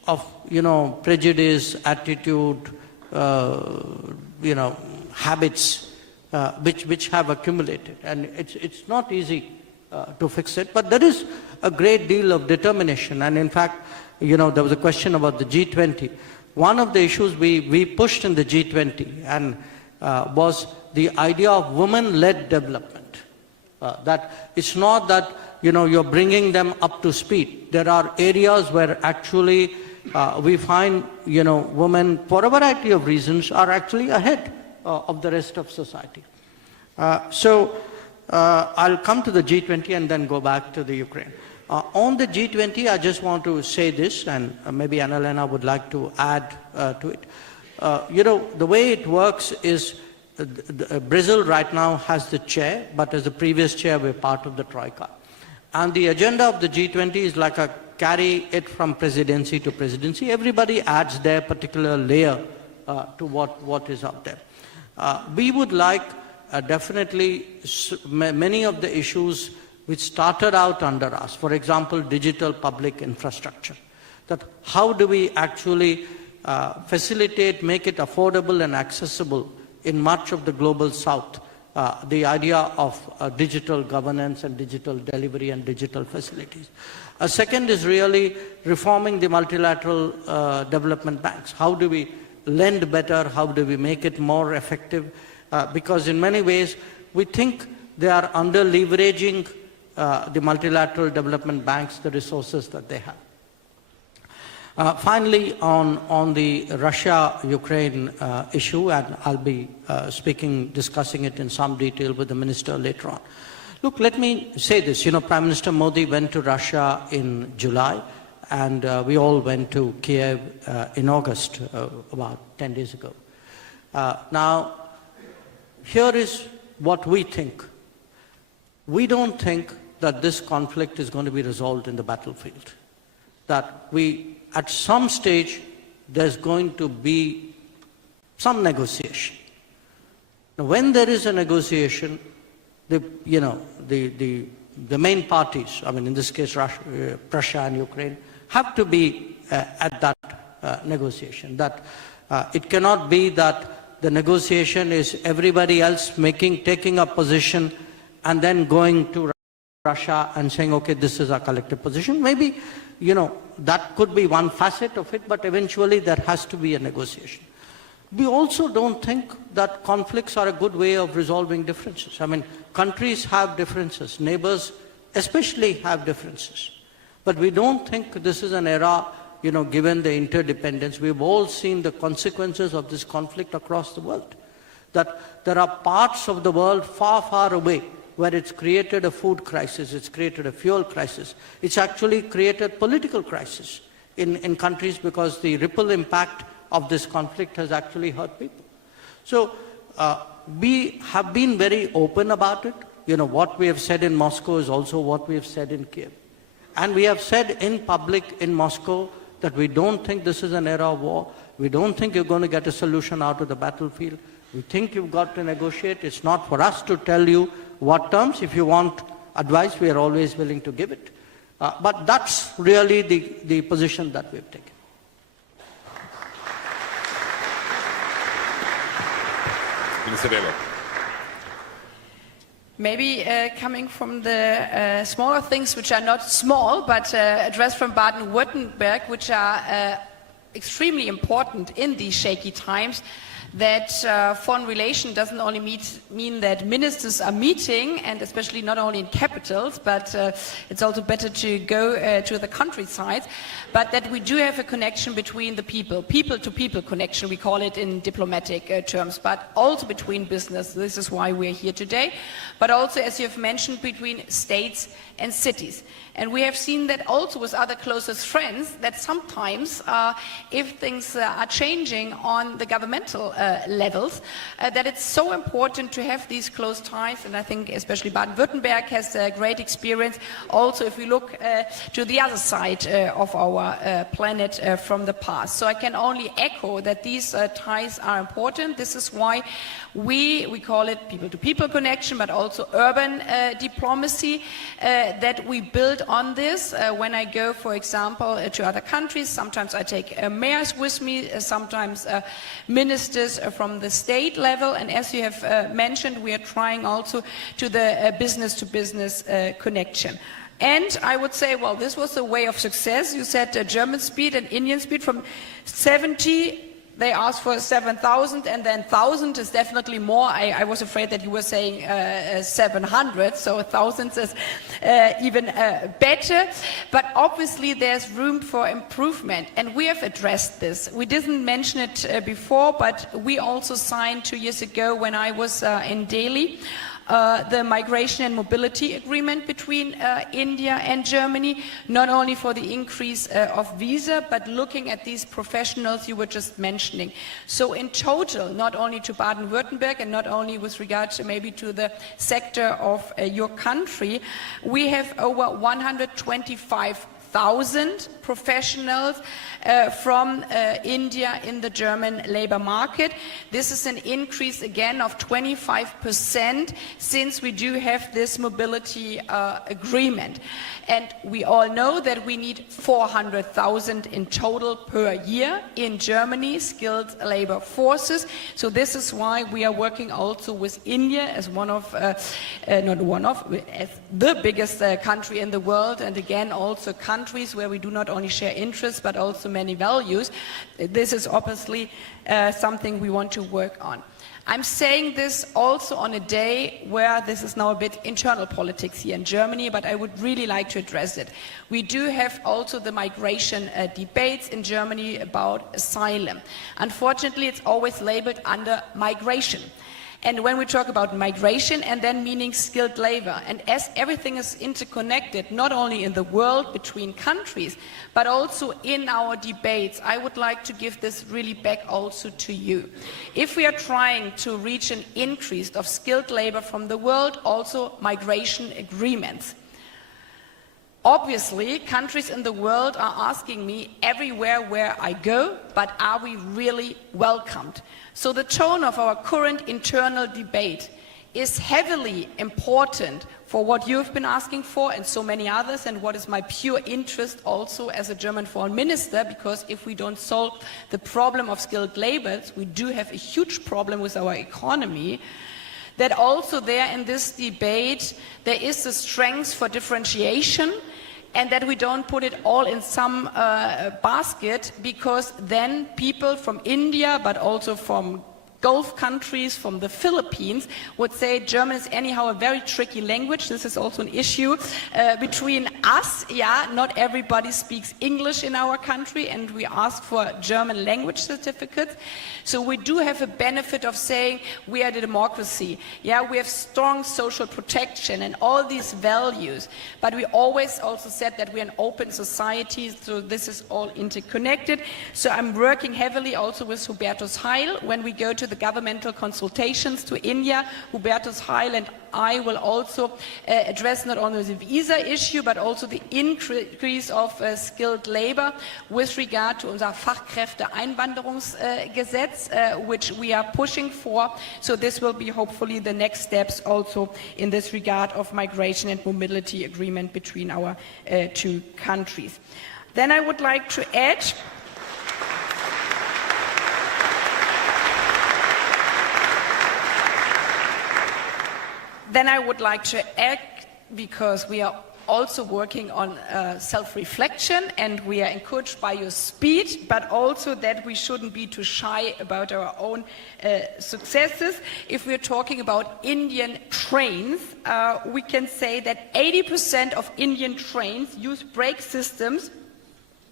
of, prejudice, attitude, habits which have accumulated. And it's not easy to fix it, but there is a great deal of determination. And in fact, there was a question about the G20. One of the issues we pushed in the G20 and was the idea of women-led development. That it's not that you're bringing them up to speed. There are areas where actually we find women, for a variety of reasons, are actually ahead of the rest of society. So I'll come to the G20 and then go back to the Ukraine. On the G20, I just want to say this, and maybe Annalena would like to add to it. The way it works is Brazil right now has the chair, but as the previous chair, we're part of the Troika. And the agenda of the G20 is like a carry it from presidency to presidency. Everybody adds their particular layer to what is out there. We would like definitely many of the issues which started out under us, for example, digital public infrastructure, that how do we actually facilitate, make it affordable and accessible in much of the global south, the idea of digital governance and digital delivery and digital facilities. A second is really reforming the multilateral development banks. How do we lend better? How do we make it more effective? Because in many ways, we think they are under-leveraging the multilateral development banks, the resources that they have. Finally, on the Russia-Ukraine issue, and I'll be discussing it in some detail with the minister later on. Look, let me say this. Prime Minister Modi went to Russia in July, and we all went to Kiev in August, about 10 days ago. Now, here is what we think. We don't think that this conflict is going to be resolved in the battlefield. That at some stage, there's going to be some negotiation. Now, when there is a negotiation, the main parties, in this case, Russia and Ukraine, have to be at that negotiation. That it cannot be that the negotiation is everybody else taking a position and then going to Russia and saying, okay, this is our collective position. Maybe, that could be one facet of it, but eventually there has to be a negotiation. We also don't think that conflicts are a good way of resolving differences. Countries have differences, neighbors especially have differences. But we don't think this is an era, given the interdependence. We've all seen the consequences of this conflict across the world. That there are parts of the world far, far away where it's created a food crisis, it's created a fuel crisis. It's actually created political crisis in countries because the ripple impact of this conflict has actually hurt people. So we have been very open about it. What we have said in Moscow is also what we have said in Kiev. And we have said in public in Moscow that we don't think this is an era of war. We don't think you're going to get a solution out of the battlefield. We think you've got to negotiate. It's not for us to tell you what terms. If you want advice, we are always willing to give it. But that's really the position that we've taken. Minister Baerbock. Maybe coming from the smaller things, which are not small, but addressed from Baden-Württemberg, which are extremely important in these shaky times, that foreign relation doesn't only mean that ministers are meeting, and especially not only in capitals, but it's also better to go to the countryside, but that we do have a connection between the people-to-people connection, we call it in diplomatic terms, but also between business. This is why we're here today, but also, as you have mentioned, between states and cities. And we have seen that also with other closest friends, that sometimes if things are changing on the governmental levels, that it's so important to have these close ties, and I think especially Baden-Württemberg has a great experience. Also, if we look to the other side of our planet from the past. So I can only echo that these ties are important. This is why we call it people-to-people connection, but also urban diplomacy, that we build on this. When I go, for example, to other countries, sometimes I take mayors with me, sometimes ministers from the state level, and as you have mentioned, we are trying also to the business-to-business connection. And I would say, well, this was a way of success. You said German speed and Indian speed from 70. They asked for 7,000, and then 1,000 is definitely more. I was afraid that you were saying 700, so 1,000 is even better. But obviously there's room for improvement, and we have addressed this. We didn't mention it before, but we also signed 2 years ago when I was in Delhi, the migration and mobility agreement between India and Germany, not only for the increase of visa, but looking at these professionals you were just mentioning. So in total, not only to Baden-Württemberg and not only with regard to maybe to the sector of your country, we have over 125,000 professionals from India in the German labor market. This is an increase again of 25% since we do have this mobility agreement. And we all know that we need 400,000 in total per year in Germany, skilled labor forces. So this is why we are working also with India as as the biggest country in the world, and again also countries where we do not only share interests but also many values. This is obviously something we want to work on. I'm saying this also on a day where this is now a bit internal politics here in Germany, but I would really like to address it. We do have also the migration debates in Germany about asylum. Unfortunately, it's always labeled under migration. And when we talk about migration, and then meaning skilled labor, and as everything is interconnected, not only in the world between countries, but also in our debates, I would like to give this really back also to you. If we are trying to reach an increase of skilled labor from the world, also migration agreements. Obviously, countries in the world are asking me everywhere where I go, but are we really welcomed? So the tone of our current internal debate is heavily important for what you've been asking for and so many others, and what is my pure interest also as a German foreign minister, because if we don't solve the problem of skilled labor, we do have a huge problem with our economy. That also there in this debate there is a strength for differentiation, and that we don't put it all in some basket, because then people from India, but also from Gulf countries, from the Philippines, would say German is anyhow a very tricky language. This is also an issue between us. Yeah, not everybody speaks English in our country, and we ask for German language certificates. So we do have a benefit of saying we are a democracy. Yeah, we have strong social protection and all these values, but we always also said that we are an open society, so this is all interconnected. So I'm working heavily also with Hubertus Heil when we go to the governmental consultations to India. Hubertus Heil and I will also address not only the visa issue, but also the increase of skilled labor with regard to unser Fachkräfteeinwanderungsgesetz, which we are pushing for. So this will be hopefully the next steps also in this regard of migration and mobility agreement between our two countries. Then I would like to add because we are also working on self-reflection, and we are encouraged by your speed, but also that we shouldn't be too shy about our own successes. If we're talking about Indian trains, we can say that 80% of Indian trains use brake systems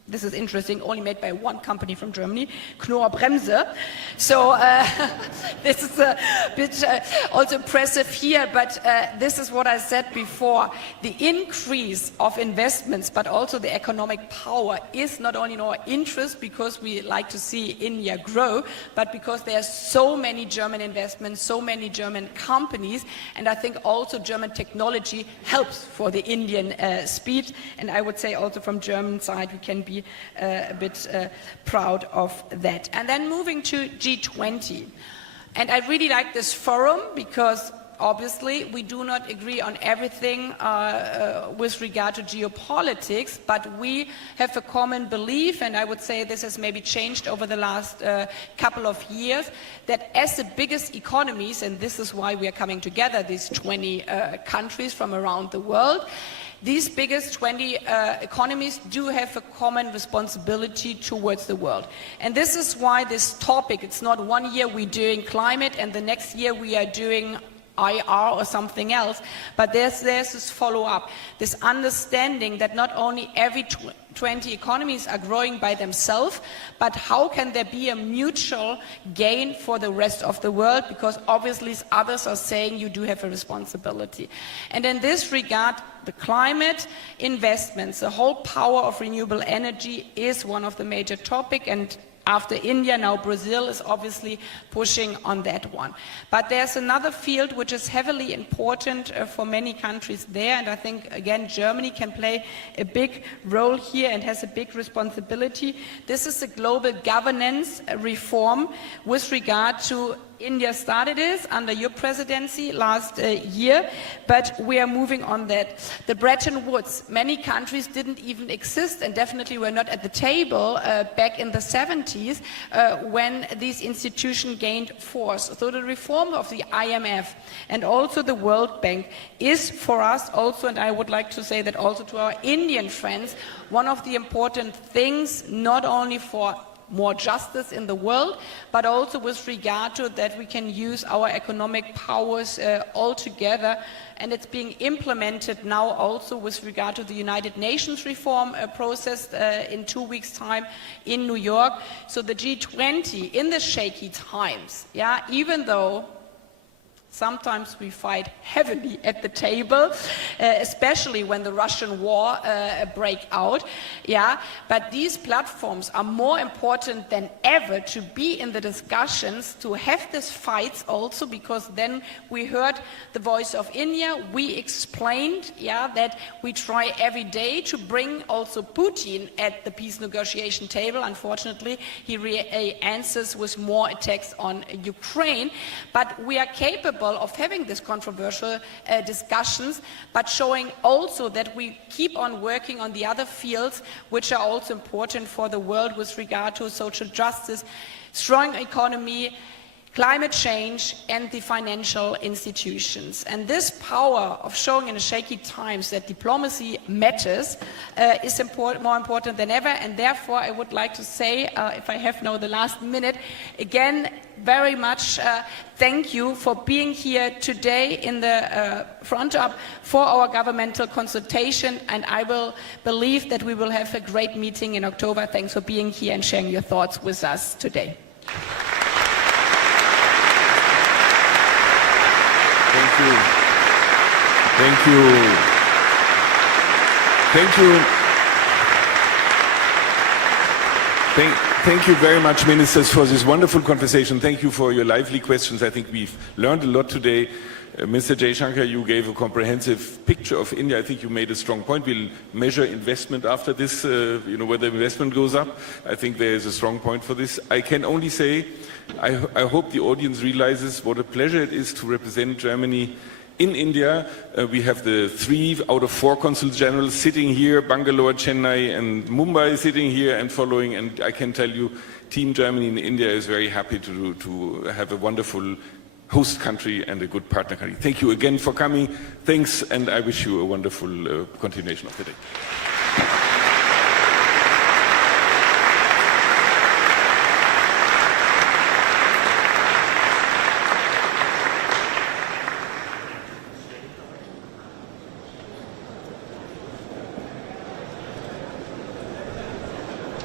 this is interesting, only made by one company from Germany, Knorr-Bremse. So this is a bit also impressive here, but this is what I said before. The increase of investments, but also the economic power is not only in our interest because we like to see India grow, but because there are so many German investments, so many German companies, and I think also German technology helps for the Indian speed, and I would say also from German side we can be a bit proud of that. And then moving to G20. And I really like this forum because obviously we do not agree on everything with regard to geopolitics, but we have a common belief, and I would say this has maybe changed over the last couple of years, that as the biggest economies, and this is why we are coming together, these 20 countries from around the world, these biggest 20 economies do have a common responsibility towards the world. And this is why this topic, it's not 1 year we're doing climate and the next year we are doing IR or something else, but there's this follow-up, this understanding that not only every 20 economies are growing by themselves, but how can there be a mutual gain for the rest of the world, because obviously others are saying you do have a responsibility. And in this regard, the climate investments, the whole power of renewable energy is one of the major topics, and after India, now Brazil is obviously pushing on that one. But there's another field which is heavily important for many countries there, and I think, again, Germany can play a big role here and has a big responsibility. This is the global governance reform with regard to India started this under your presidency last year, but we are moving on that. The Bretton Woods, many countries didn't even exist and definitely were not at the table back in the 70s when these institutions gained force. So the reform of the IMF and also the World Bank is for us also, and I would like to say that also to our Indian friends, one of the important things, not only for more justice in the world, but also with regard to that we can use our economic powers all together, and it's being implemented now also with regard to the United Nations reform process in 2 weeks' time in New York. So the G20 in the shaky times, yeah, even though sometimes we fight heavily at the table, especially when the Russian war break out. Yeah, but these platforms are more important than ever to be in the discussions, to have these fights also, because then we heard the voice of India. We explained, yeah, that we try every day to bring also Putin at the peace negotiation table. Unfortunately, he answers with more attacks on Ukraine, but we are capable of having these controversial discussions, but showing also that we keep on working on the other fields which are also important for the world with regard to social justice, strong economy, climate change, and the financial institutions. And this power of showing in shaky times that diplomacy matters is more important than ever, and therefore I would like to say, if I have now the last minute, again, very much thank you for being here today in the front up for our governmental consultation, and I will believe that we will have a great meeting in October. Thanks for being here and sharing your thoughts with us today. Thank you. Thank you. Thank you. Thank you very much, ministers, for this wonderful conversation. Thank you for your lively questions. I think we've learned a lot today. Mr. Jaishankar, you gave a comprehensive picture of India. I think you made a strong point. We'll measure investment after this, whether investment goes up. I think there is a strong point for this. I can only say, I hope the audience realizes what a pleasure it is to represent Germany in India. We have the 3 out of 4 consuls generals sitting here, Bangalore, Chennai, and Mumbai sitting here and following. And I can tell you, Team Germany in India is very happy to have a wonderful host country and a good partner country. Thank you again for coming. Thanks, and I wish you a wonderful continuation of the day.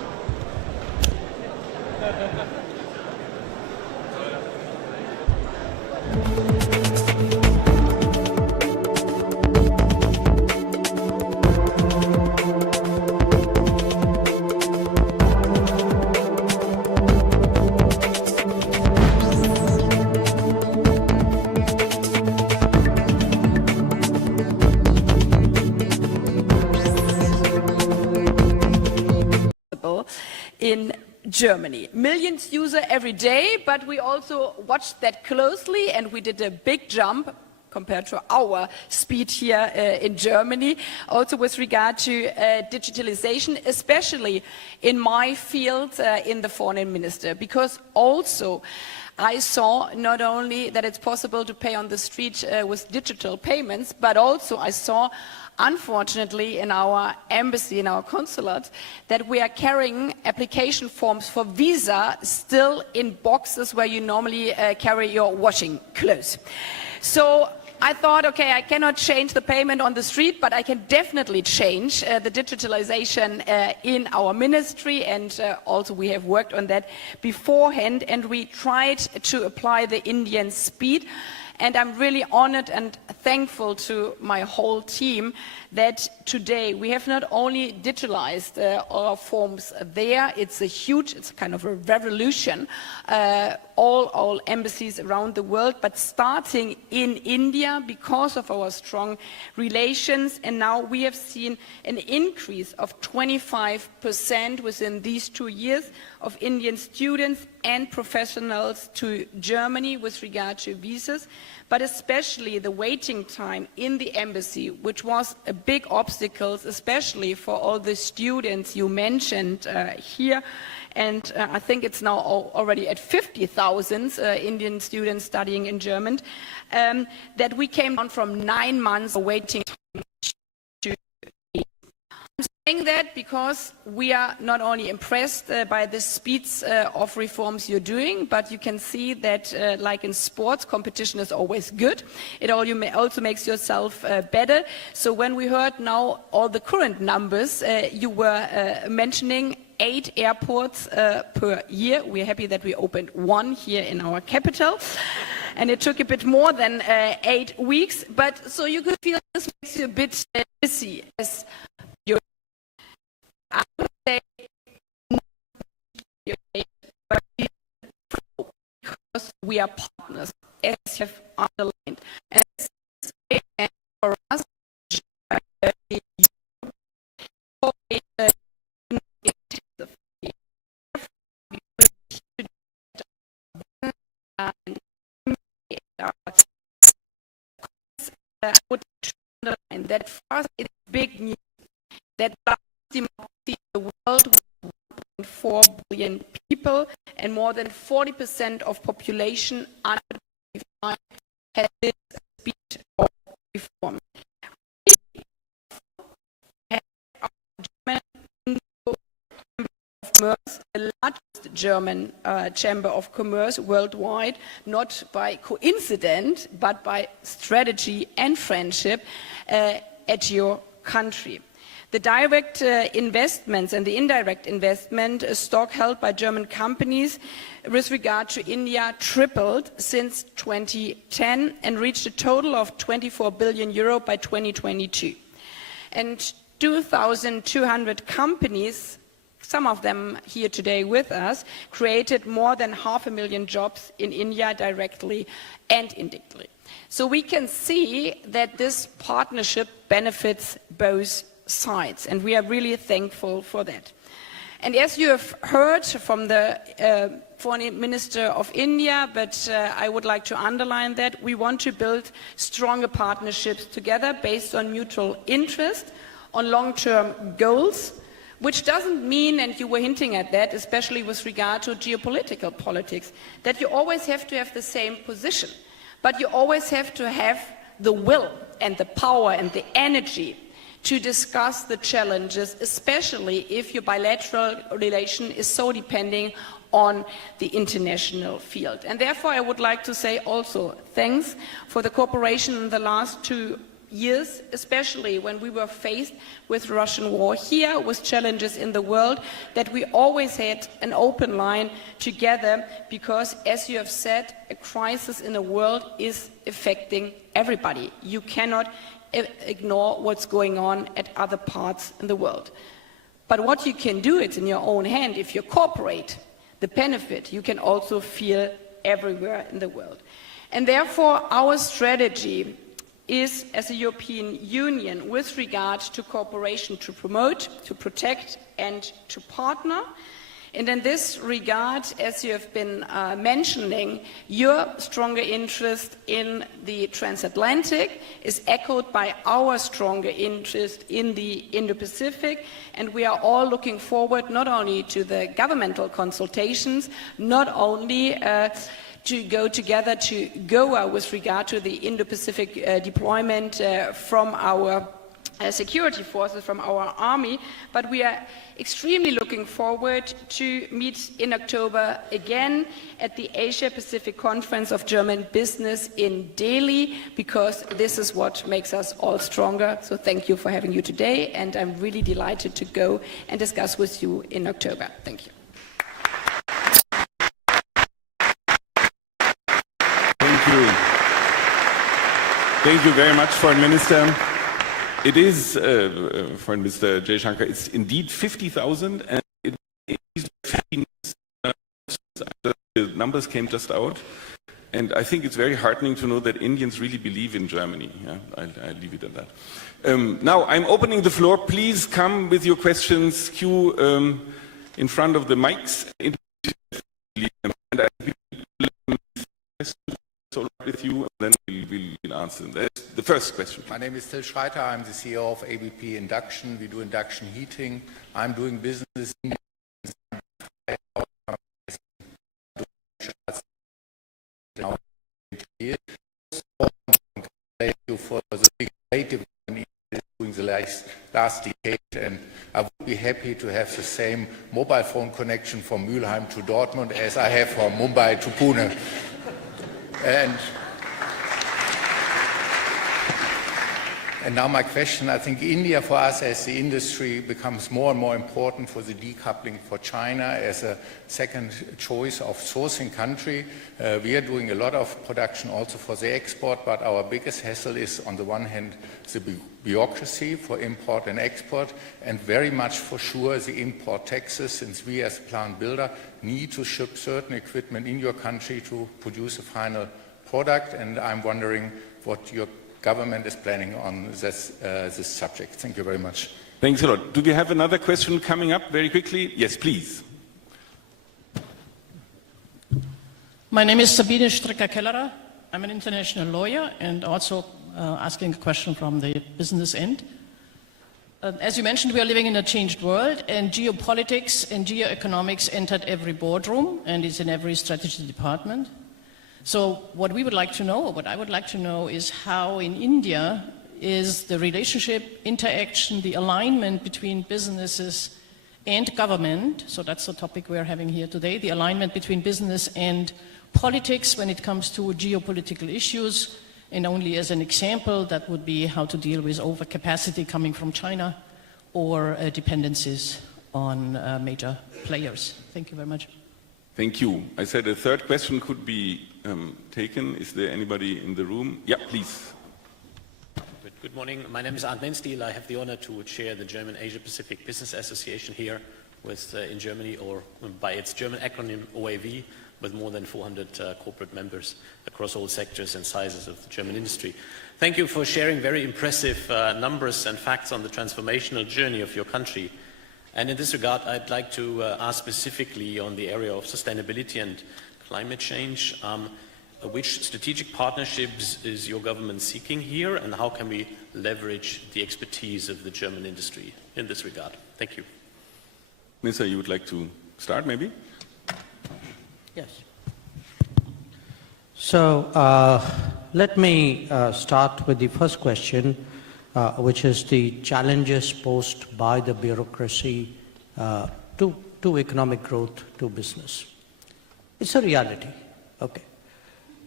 in Germany. Millions user every day, but we also watched that closely and we did a big jump compared to our speed here in Germany, also with regard to digitalization, especially in my field in the foreign minister, because also I saw not only that it's possible to pay on the street with digital payments, but also I saw, unfortunately, in our embassy, in our consulate, that we are carrying application forms for visa still in boxes where you normally carry your washing clothes. So I thought, okay, I cannot change the payment on the street, but I can definitely change the digitalization in our ministry, and also we have worked on that beforehand, and we tried to apply the Indian speed. And I'm really honored and thankful to my whole team that today we have not only digitalized our forms there, it's kind of a revolution, all embassies around the world, but starting in India because of our strong relations. And now we have seen an increase of 25% within these 2 years of Indian students and professionals to Germany with regard to visas, but especially the waiting time in the embassy, which was a big obstacle, especially for all the students you mentioned here. And I think it's now already at 50,000 Indian students studying in German, that we came down from 9 months of waiting time to 8. I'm saying that because we are not only impressed by the speeds of reforms you're doing, but you can see that, like in sports, competition is always good. It also makes yourself better. So when we heard now all the current numbers, you were mentioning 8 airports per year. We're happy that we opened 1 here in our capital. And it took a bit more than 8 weeks. But so you could feel this makes you a bit busy as you're, I would say, because we are partners, as you have underlined. And for us, I would underline that for us it's big news that democracy in the world with 1.4 billion people and more than 40% of population under 25 has this speed of reform. The largest German chamber of commerce worldwide, not by coincidence, but by strategy and friendship at your country. The direct investments and the indirect investment stock held by German companies with regard to India tripled since 2010 and reached a total of 24 billion euro by 2022. And 2,200 companies, some of them here today with us, created more than 500,000 jobs in India directly and indirectly. So we can see that this partnership benefits both sides, and we are really thankful for that. And as you have heard from the Foreign Minister of India, but I would like to underline that we want to build stronger partnerships together based on mutual interest, on long-term goals, which doesn't mean, and you were hinting at that, especially with regard to geopolitical politics, that you always have to have the same position, but you always have to have the will and the power and the energy to discuss the challenges, especially if your bilateral relation is so depending on the international field. And therefore I would like to say also thanks for the cooperation in the last 2 years, especially when we were faced with Russian war here, with challenges in the world, that we always had an open line together because, as you have said, a crisis in the world is affecting everybody. You cannot ignore what's going on at other parts in the world. But what you can do, it's in your own hand. If you cooperate, the benefit you can also feel everywhere in the world. And therefore, our strategy is, as a European Union, with regard to cooperation, to promote, to protect, and to partner. And in this regard, as you have been mentioning, your stronger interest in the transatlantic is echoed by our stronger interest in the Indo-Pacific, and we are all looking forward not only to the governmental consultations, not only to go together to Goa with regard to the Indo-Pacific deployment from our security forces, from our army, but we are extremely looking forward to meet in October again at the Asia-Pacific Conference of German Business in Delhi, because this is what makes us all stronger. So thank you for having you today, and I'm really delighted to go and discuss with you in October. Thank you. Thank you very much, Foreign Minister. It is, Foreign Minister Jaishankar, it's indeed 50,000, and it is 15 after the numbers came just out. And I think it's very heartening to know that Indians really believe in Germany. Yeah, I'll leave it at that. Now, I'm opening the floor. Please come with your questions, queue in front of the mics. And I will with you, and then we'll answer them. The first question. My name is Till Schreiter. I'm the CEO of ABP Induction. We do induction heating. I'm doing business in Thank you for the big debate during the last decade, and I would be happy to have the same mobile phone connection from Mülheim to Dortmund as I have from Mumbai to Pune. And now my question, I think India for us as the industry becomes more and more important for the decoupling for China as a second choice of sourcing country. We are doing a lot of production also for the export, but our biggest hassle is on the one hand the bureaucracy for import and export, and very much for sure the import taxes, since we as a plant builder need to ship certain equipment in your country to produce a final product, and I'm wondering what your government is planning on this subject. Thank you very much. Thanks a lot. Do we have another question coming up very quickly? Yes, please. My name is Sabine Stricker-Kellerer. I'm an international lawyer and also asking a question from the business end. As you mentioned, we are living in a changed world, and geopolitics and geoeconomics entered every boardroom and is in every strategy department. So what we would like to know, or what I would like to know, is how in India is the relationship, interaction, the alignment between businesses and government, so that's the topic we're having here today, the alignment between business and politics when it comes to geopolitical issues, and only as an example, that would be how to deal with overcapacity coming from China or dependencies on major players. Thank you very much. Thank you. I said a third question could be taken. Is there anybody in the room? Yeah, please. Good morning. My name is Arndt Nenstiel. I have the honor to chair the German Asia-Pacific Business Association here in Germany, or by its German acronym OAV, with more than 400 corporate members across all sectors and sizes of the German industry. Thank you for sharing very impressive numbers and facts on the transformational journey of your country. And in this regard, I'd like to ask specifically on the area of sustainability and climate change. Which strategic partnerships is your government seeking here, and how can we leverage the expertise of the German industry in this regard? Thank you. Minister, you would like to start, maybe? Yes. So let me start with the first question, which is the challenges posed by the bureaucracy to economic growth, to business. It's a reality, okay.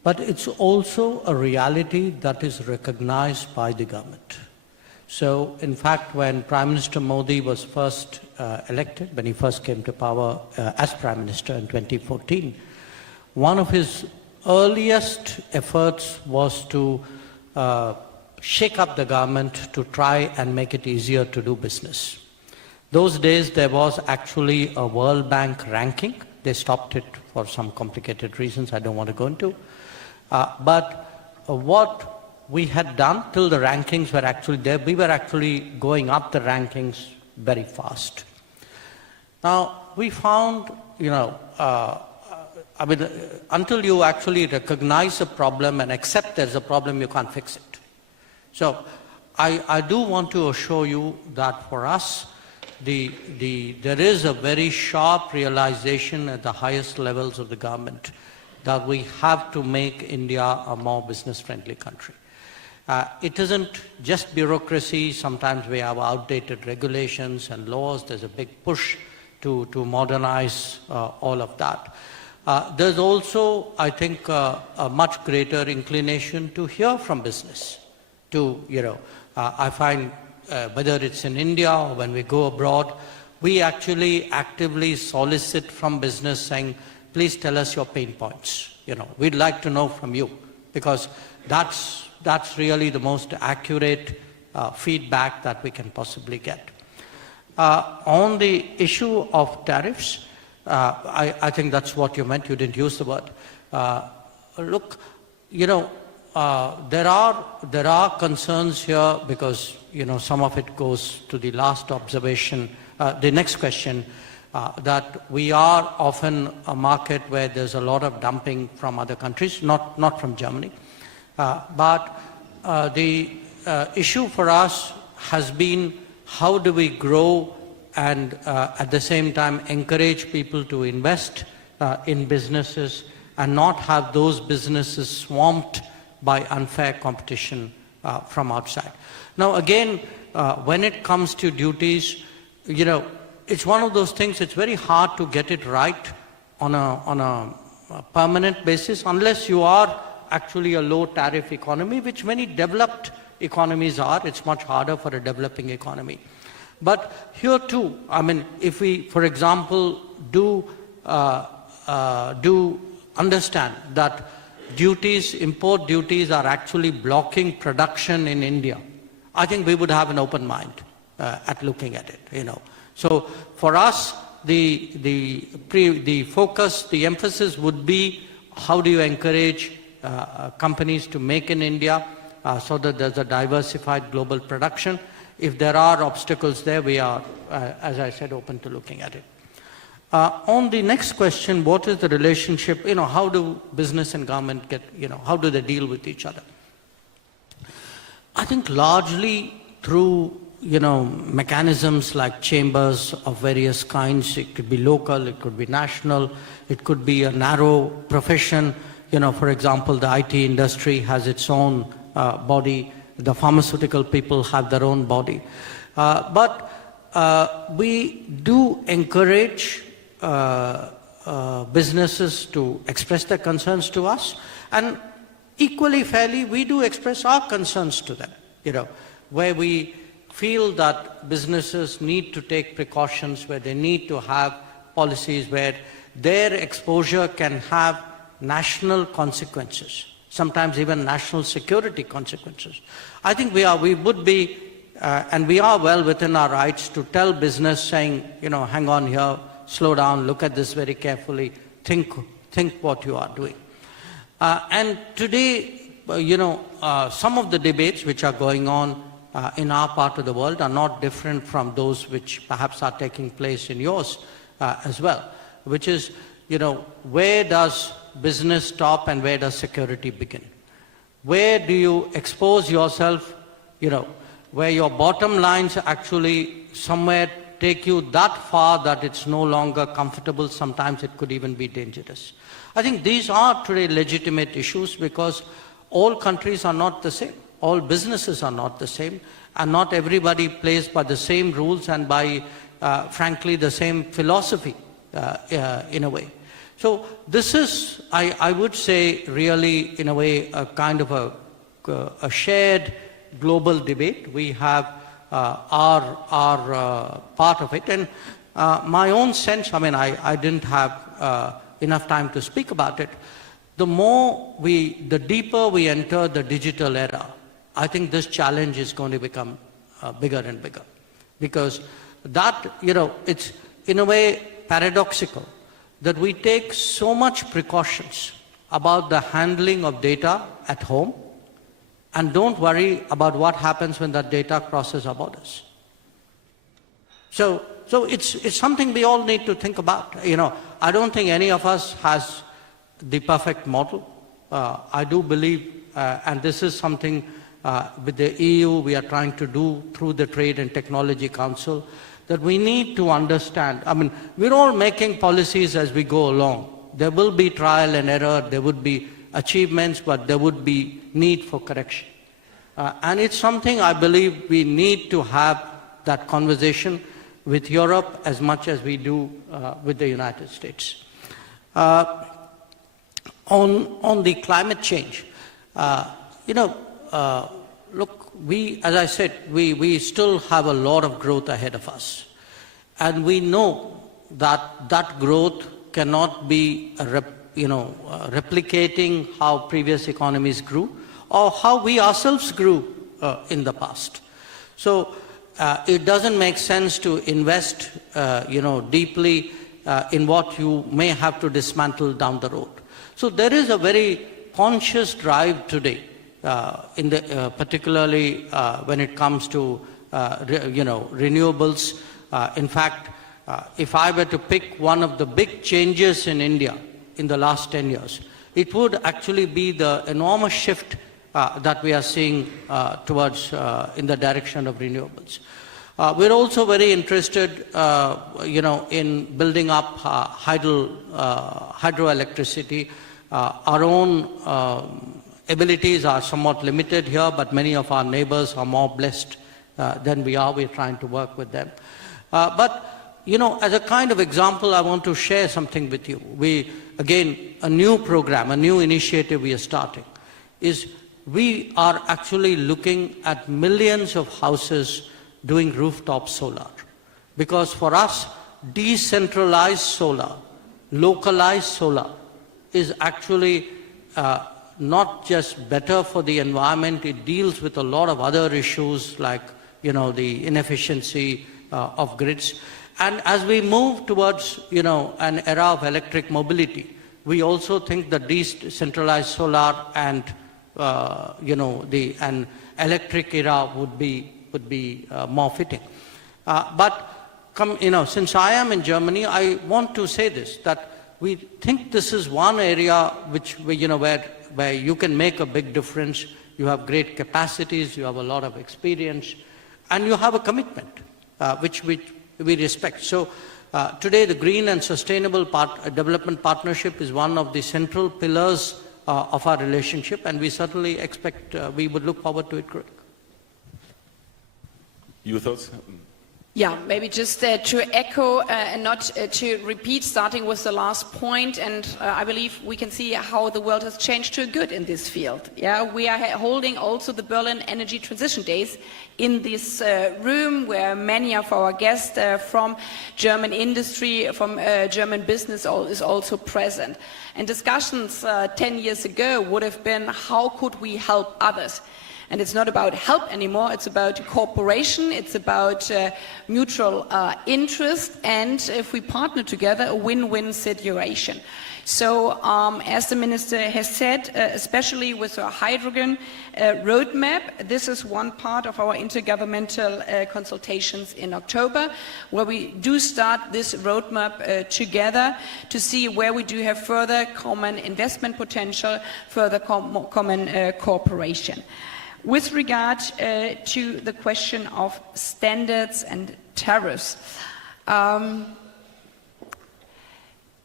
but it's also a reality that is recognized by the government. So, in fact, when Prime Minister Modi was first elected, when he first came to power as Prime Minister in 2014, one of his earliest efforts was to shake up the government to try and make it easier to do business. Those days there was actually a World Bank ranking. They stopped it for some complicated reasons I don't want to go into. But what we had done till the rankings were actually there, we were actually going up the rankings very fast. Now, we found, until you actually recognize a problem and accept there's a problem, you can't fix it. So, I do want to assure you that for us, there is a very sharp realization at the highest levels of the government that we have to make India a more business-friendly country. It isn't just bureaucracy. Sometimes we have outdated regulations and laws. There's a big push to modernize all of that. There's also, I think, a much greater inclination to hear from business. I find whether it's in India or when we go abroad, we actually actively solicit from business saying, please tell us your pain points. We'd like to know from you, because that's really the most accurate feedback that we can possibly get. On the issue of tariffs, I think that's what you meant. You didn't use the word. Look, there are concerns here because, some of it goes to the last observation, the next question, that we are often a market where there's a lot of dumping from other countries, not from Germany. But the issue for us has been how do we grow and at the same time encourage people to invest in businesses and not have those businesses swamped by unfair competition from outside. Now again, when it comes to duties, it's one of those things, it's very hard to get it right on a permanent basis unless you are actually a low tariff economy, which many developed economies are. It's much harder for a developing economy. But here too, if we, for example, do understand that import duties are actually blocking production in India, I think we would have an open mind at looking at it, So for us, the focus, the emphasis would be how do you encourage companies to make in India so that there's a diversified global production. If there are obstacles there, we are, as I said, open to looking at it. On the next question, what is the relationship, how do business and government get, how do they deal with each other? I think largely through, mechanisms like chambers of various kinds. It could be local, it could be national, it could be a narrow profession. For example, the IT industry has its own body, the pharmaceutical people have their own body. But we do encourage businesses to express their concerns to us, and equally fairly, we do express our concerns to them, where we feel that businesses need to take precautions, where they need to have policies where their exposure can have national consequences, sometimes even national security consequences. I think we would be, and we are well within our rights to tell business saying, hang on here, slow down, look at this very carefully, think what you are doing. And today, some of the debates which are going on in our part of the world are not different from those which perhaps are taking place in yours as well, which is, where does business stop and where does security begin? Where do you expose yourself, where your bottom lines actually somewhere take you that far that it's no longer comfortable, sometimes it could even be dangerous. I think these are today legitimate issues because all countries are not the same. All businesses are not the same, and not everybody plays by the same rules and by, frankly, the same philosophy in a way. So this is, I would say, really, in a way, a kind of a shared global debate. We have our part of it. And my own sense, I mean, I didn't have enough time to speak about it. The deeper we enter the digital era, I think this challenge is going to become bigger and bigger. Because that, it's in a way paradoxical that we take so much precautions about the handling of data at home and don't worry about what happens when that data crosses our borders. So it's something we all need to think about. I don't think any of us has the perfect model. I do believe, and this is something with the EU we are trying to do through the Trade and Technology Council, that we need to understand. I mean, we're all making policies as we go along. There will be trial and error, there would be achievements, but there would be need for correction. And it's something I believe we need to have that conversation with Europe as much as we do with the United States. On the climate change, look, as I said, we still have a lot of growth ahead of us. And we know that that growth cannot be replicating how previous economies grew or how we ourselves grew in the past. So it doesn't make sense to invest deeply in what you may have to dismantle down the road. So there is a very conscious drive today, particularly when it comes to renewables. In fact, if I were to pick one of the big changes in India in the last 10 years, it would actually be the enormous shift that we are seeing towards in the direction of renewables. We're also very interested, in building up hydroelectricity. Our own abilities are somewhat limited here, but many of our neighbors are more blessed than we are. We're trying to work with them. But as a kind of example, I want to share something with you. Again, a new program, a new initiative we are starting is we are actually looking at millions of houses doing rooftop solar. Because for us, decentralized solar, localized solar is actually not just better for the environment, it deals with a lot of other issues like, the inefficiency of grids. And as we move towards, an era of electric mobility, we also think that decentralized solar and, an electric era would be more fitting. Since I am in Germany, I want to say this, that we think this is one area where you can make a big difference. You have great capacities, you have a lot of experience, and you have a commitment, which we respect. So today the Green and Sustainable Development Partnership is one of the central pillars of our relationship, and we certainly expect, we would look forward to it growing. Your thoughts? Yeah, maybe just to echo and not to repeat, starting with the last point, and I believe we can see how the world has changed to good in this field. Yeah, we are holding also the Berlin Energy Transition Days in this room, where many of our guests from German industry, from German business is also present. And discussions 10 years ago would have been, how could we help others? And it's not about help anymore, it's about cooperation, it's about mutual interest, and if we partner together, a win-win situation. So, as the Minister has said, especially with our hydrogen roadmap, this is one part of our intergovernmental consultations in October, where we do start this roadmap together to see where we do have further common investment potential, further common cooperation. With regard to the question of standards and tariffs,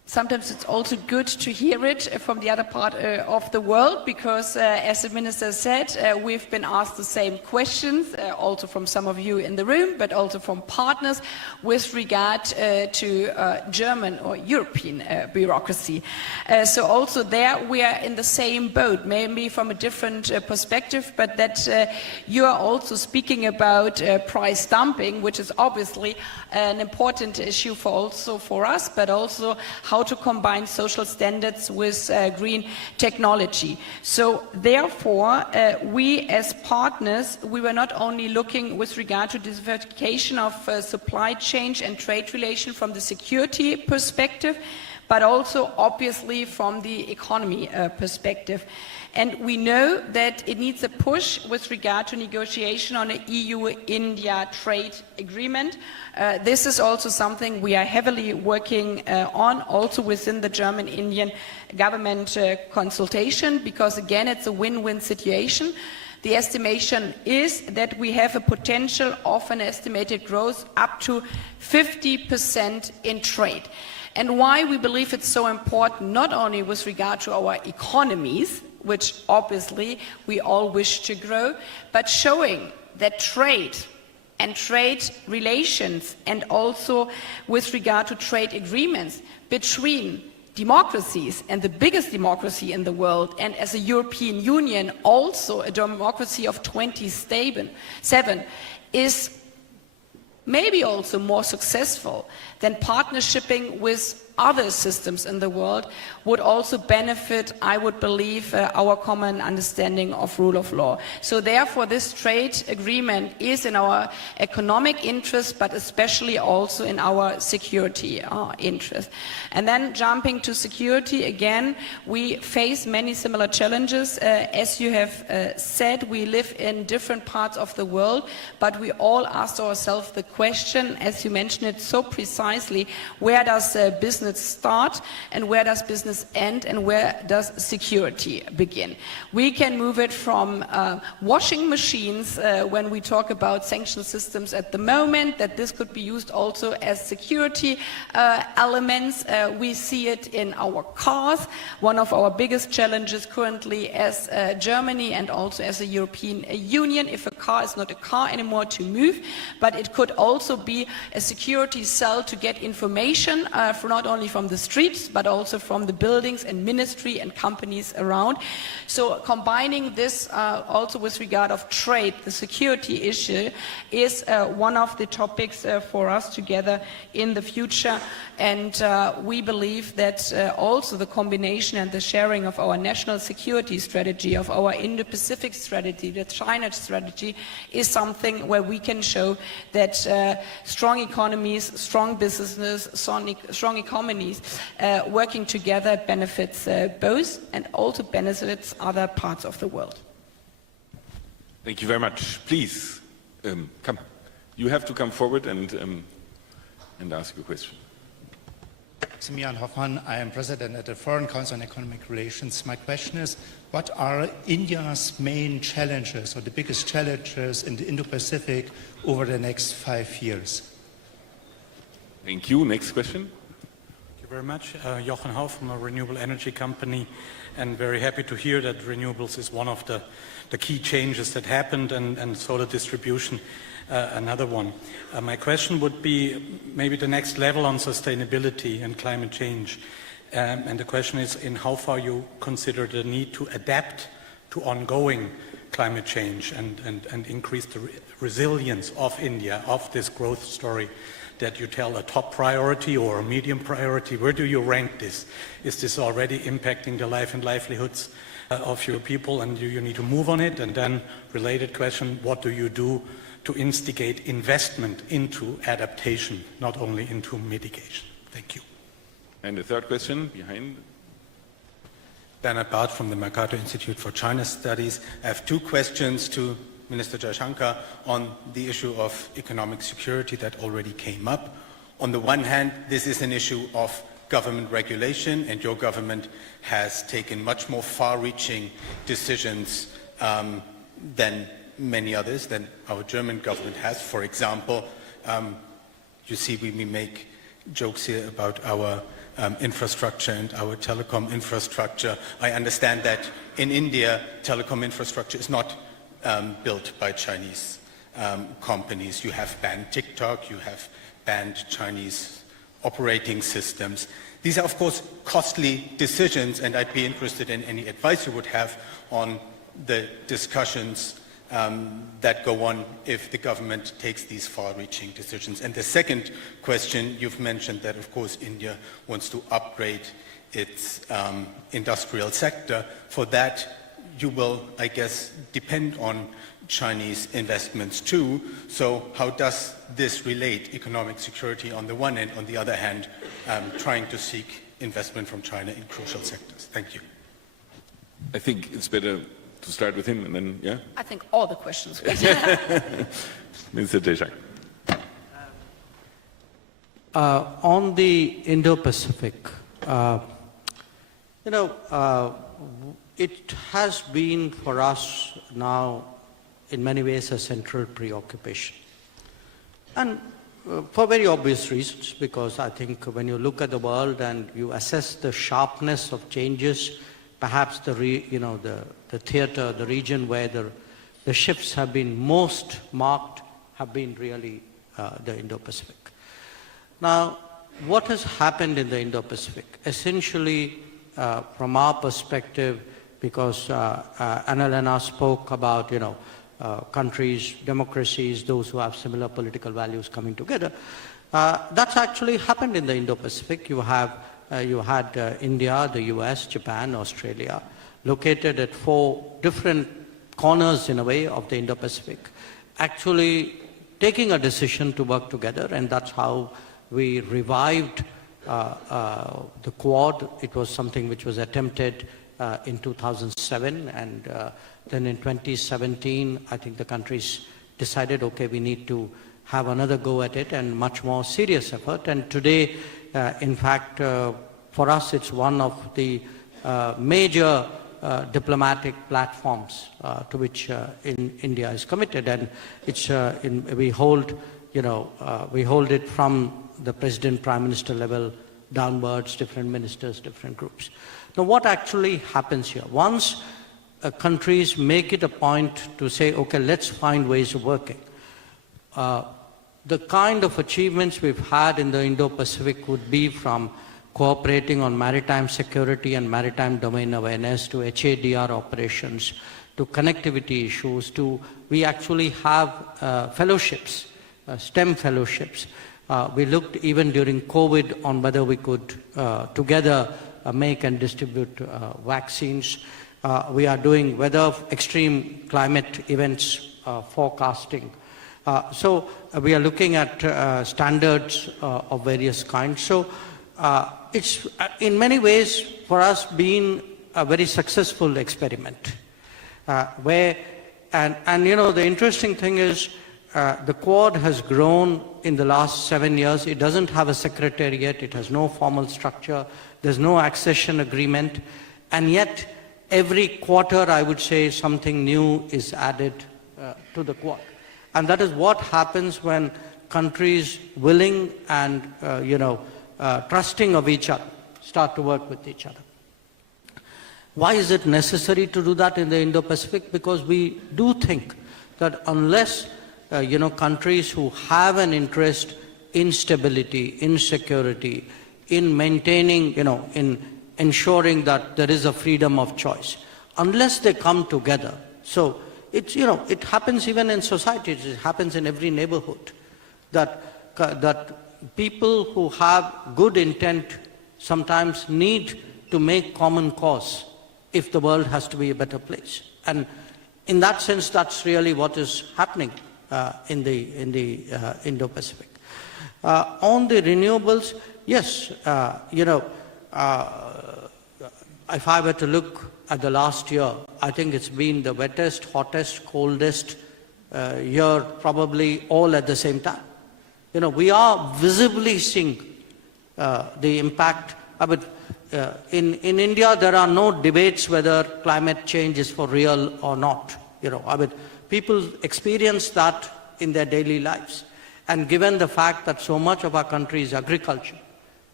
sometimes it's also good to hear it from the other part of the world, because as the Minister said, we've been asked the same questions, also from some of you in the room, but also from partners with regard to German or European bureaucracy. So also there we are in the same boat, maybe from a different perspective, but that you are also speaking about price dumping, which is obviously an important issue also for us, but also how to combine social standards with green technology. So therefore, we as partners, we were not only looking with regard to diversification of supply chain and trade relation from the security perspective, but also obviously from the economy perspective. And we know that it needs a push with regard to negotiation on an EU-India trade agreement. This is also something we are heavily working on, also within the German-Indian government consultation, because again, it's a win-win situation. The estimation is that we have a potential of an estimated growth up to 50% in trade. And why we believe it's so important, not only with regard to our economies, which obviously we all wish to grow, but showing that trade and trade relations, and also with regard to trade agreements between democracies, and the biggest democracy in the world, and as a European Union also a democracy of 27, is maybe also more successful than partnershiping with other systems in the world, would also benefit, I would believe, our common understanding of rule of law. So therefore this trade agreement is in our economic interest, but especially also in our security interest. And then jumping to security, again, we face many similar challenges. As you have said, we live in different parts of the world, but we all ask ourselves the question, as you mentioned it so precisely, where does business start and where does business end and where does security begin? We can move it from washing machines when we talk about sanction systems at the moment, that this could be used also as security elements. We see it in our cars. One of our biggest challenges currently as Germany and also as a European Union, if a car is not a car anymore to move, but it could also be a security cell to get information for not only from the streets, but also from the buildings and ministry and companies around. So combining this also with regard of trade, the security issue is one of the topics for us together in the future. And we believe that also the combination and the sharing of our national security strategy, of our Indo-Pacific strategy, the China strategy, is something where we can show that strong economies, strong businesses, strong economies working together benefits both and also benefits other parts of the world. Thank you very much. Please, come. You have to come forward and ask your question. Simeon Hoffmann, I am president at the Foreign Council on Economic Relations. My question is, what are India's main challenges or the biggest challenges in the Indo-Pacific over the next 5 years? Thank you. Next question. Thank you very much. Jochen Hau from a renewable energy company, and very happy to hear that renewables is one of the key changes that happened, and solar distribution another one. My question would be maybe the next level on sustainability and climate change. And the question is in how far you consider the need to adapt to ongoing climate change and increase the resilience of India, of this growth story that you tell a top priority or a medium priority. Where do you rank this? Is this already impacting the life and livelihoods of your people, and do you need to move on it? And then related question, what do you do to instigate investment into adaptation, not only into mitigation? Thank you. And the third question behind. Bernhard Barth from the Mercator Institute for China Studies. I have two questions to Minister Jaishankar on the issue of economic security that already came up. On the one hand, this is an issue of government regulation, and your government has taken much more far-reaching decisions than many others, than our German government has. For example, you see we make jokes here about our infrastructure and our telecom infrastructure. I understand that in India, telecom infrastructure is not built by Chinese companies. You have banned TikTok, you have banned Chinese operating systems. These are, of course, costly decisions, and I'd be interested in any advice you would have on the discussions that go on if the government takes these far-reaching decisions. And the second question, you've mentioned that, of course, India wants to upgrade its industrial sector. For that, you will, I guess, depend on Chinese investments too. So how does this relate? Economic security on the one hand, on the other hand, trying to seek investment from China in crucial sectors. Thank you. I think it's better to start with him and then, yeah? I think all the questions. Mr. Jaishankar. On the Indo-Pacific, it has been for us now in many ways a central preoccupation. And for very obvious reasons, because I think when you look at the world and you assess the sharpness of changes, perhaps the theater, the region where the shifts have been most marked have been really the Indo-Pacific. Now, what has happened in the Indo-Pacific? Essentially, from our perspective, because Annalena spoke about, countries, democracies, those who have similar political values coming together, that's actually happened in the Indo-Pacific. You had India, the US, Japan, Australia, located at 4 different corners in a way of the Indo-Pacific, actually taking a decision to work together, and that's how we revived the Quad. It was something which was attempted in 2007, and then in 2017, I think the countries decided, okay, we need to have another go at it and much more serious effort. And today, in fact, for us, it's one of the major diplomatic platforms to which India is committed, and it's we hold it from the president, prime minister level downwards, different ministers, different groups. Now, what actually happens here? Once countries make it a point to say, okay, let's find ways of working, the kind of achievements we've had in the Indo-Pacific would be from cooperating on maritime security and maritime domain awareness to HADR operations, to connectivity issues, to we actually have fellowships, STEM fellowships. We looked even during COVID on whether we could together make and distribute vaccines. We are doing weather, extreme climate events forecasting. So we are looking at standards of various kinds. So it's in many ways for us been a very successful experiment. The interesting thing is the Quad has grown in the last 7 years. It doesn't have a secretariat. It has no formal structure. There's no accession agreement. And yet, every quarter, I would say, something new is added to the Quad. And that is what happens when countries willing and, trusting of each other start to work with each other. Why is it necessary to do that in the Indo-Pacific? Because we do think that unless countries who have an interest in stability, in security, in maintaining, in ensuring that there is a freedom of choice, unless they come together. So it's, it happens even in societies, it happens in every neighborhood, that people who have good intent sometimes need to make common cause if the world has to be a better place. And in that sense, that's really what is happening in the Indo-Pacific. On the renewables, yes, if I were to look at the last year, I think it's been the wettest, hottest, coldest year, probably all at the same time. We are visibly seeing the impact. In India, there are no debates whether climate change is for real or not. People experience that in their daily lives. And given the fact that so much of our country is agriculture,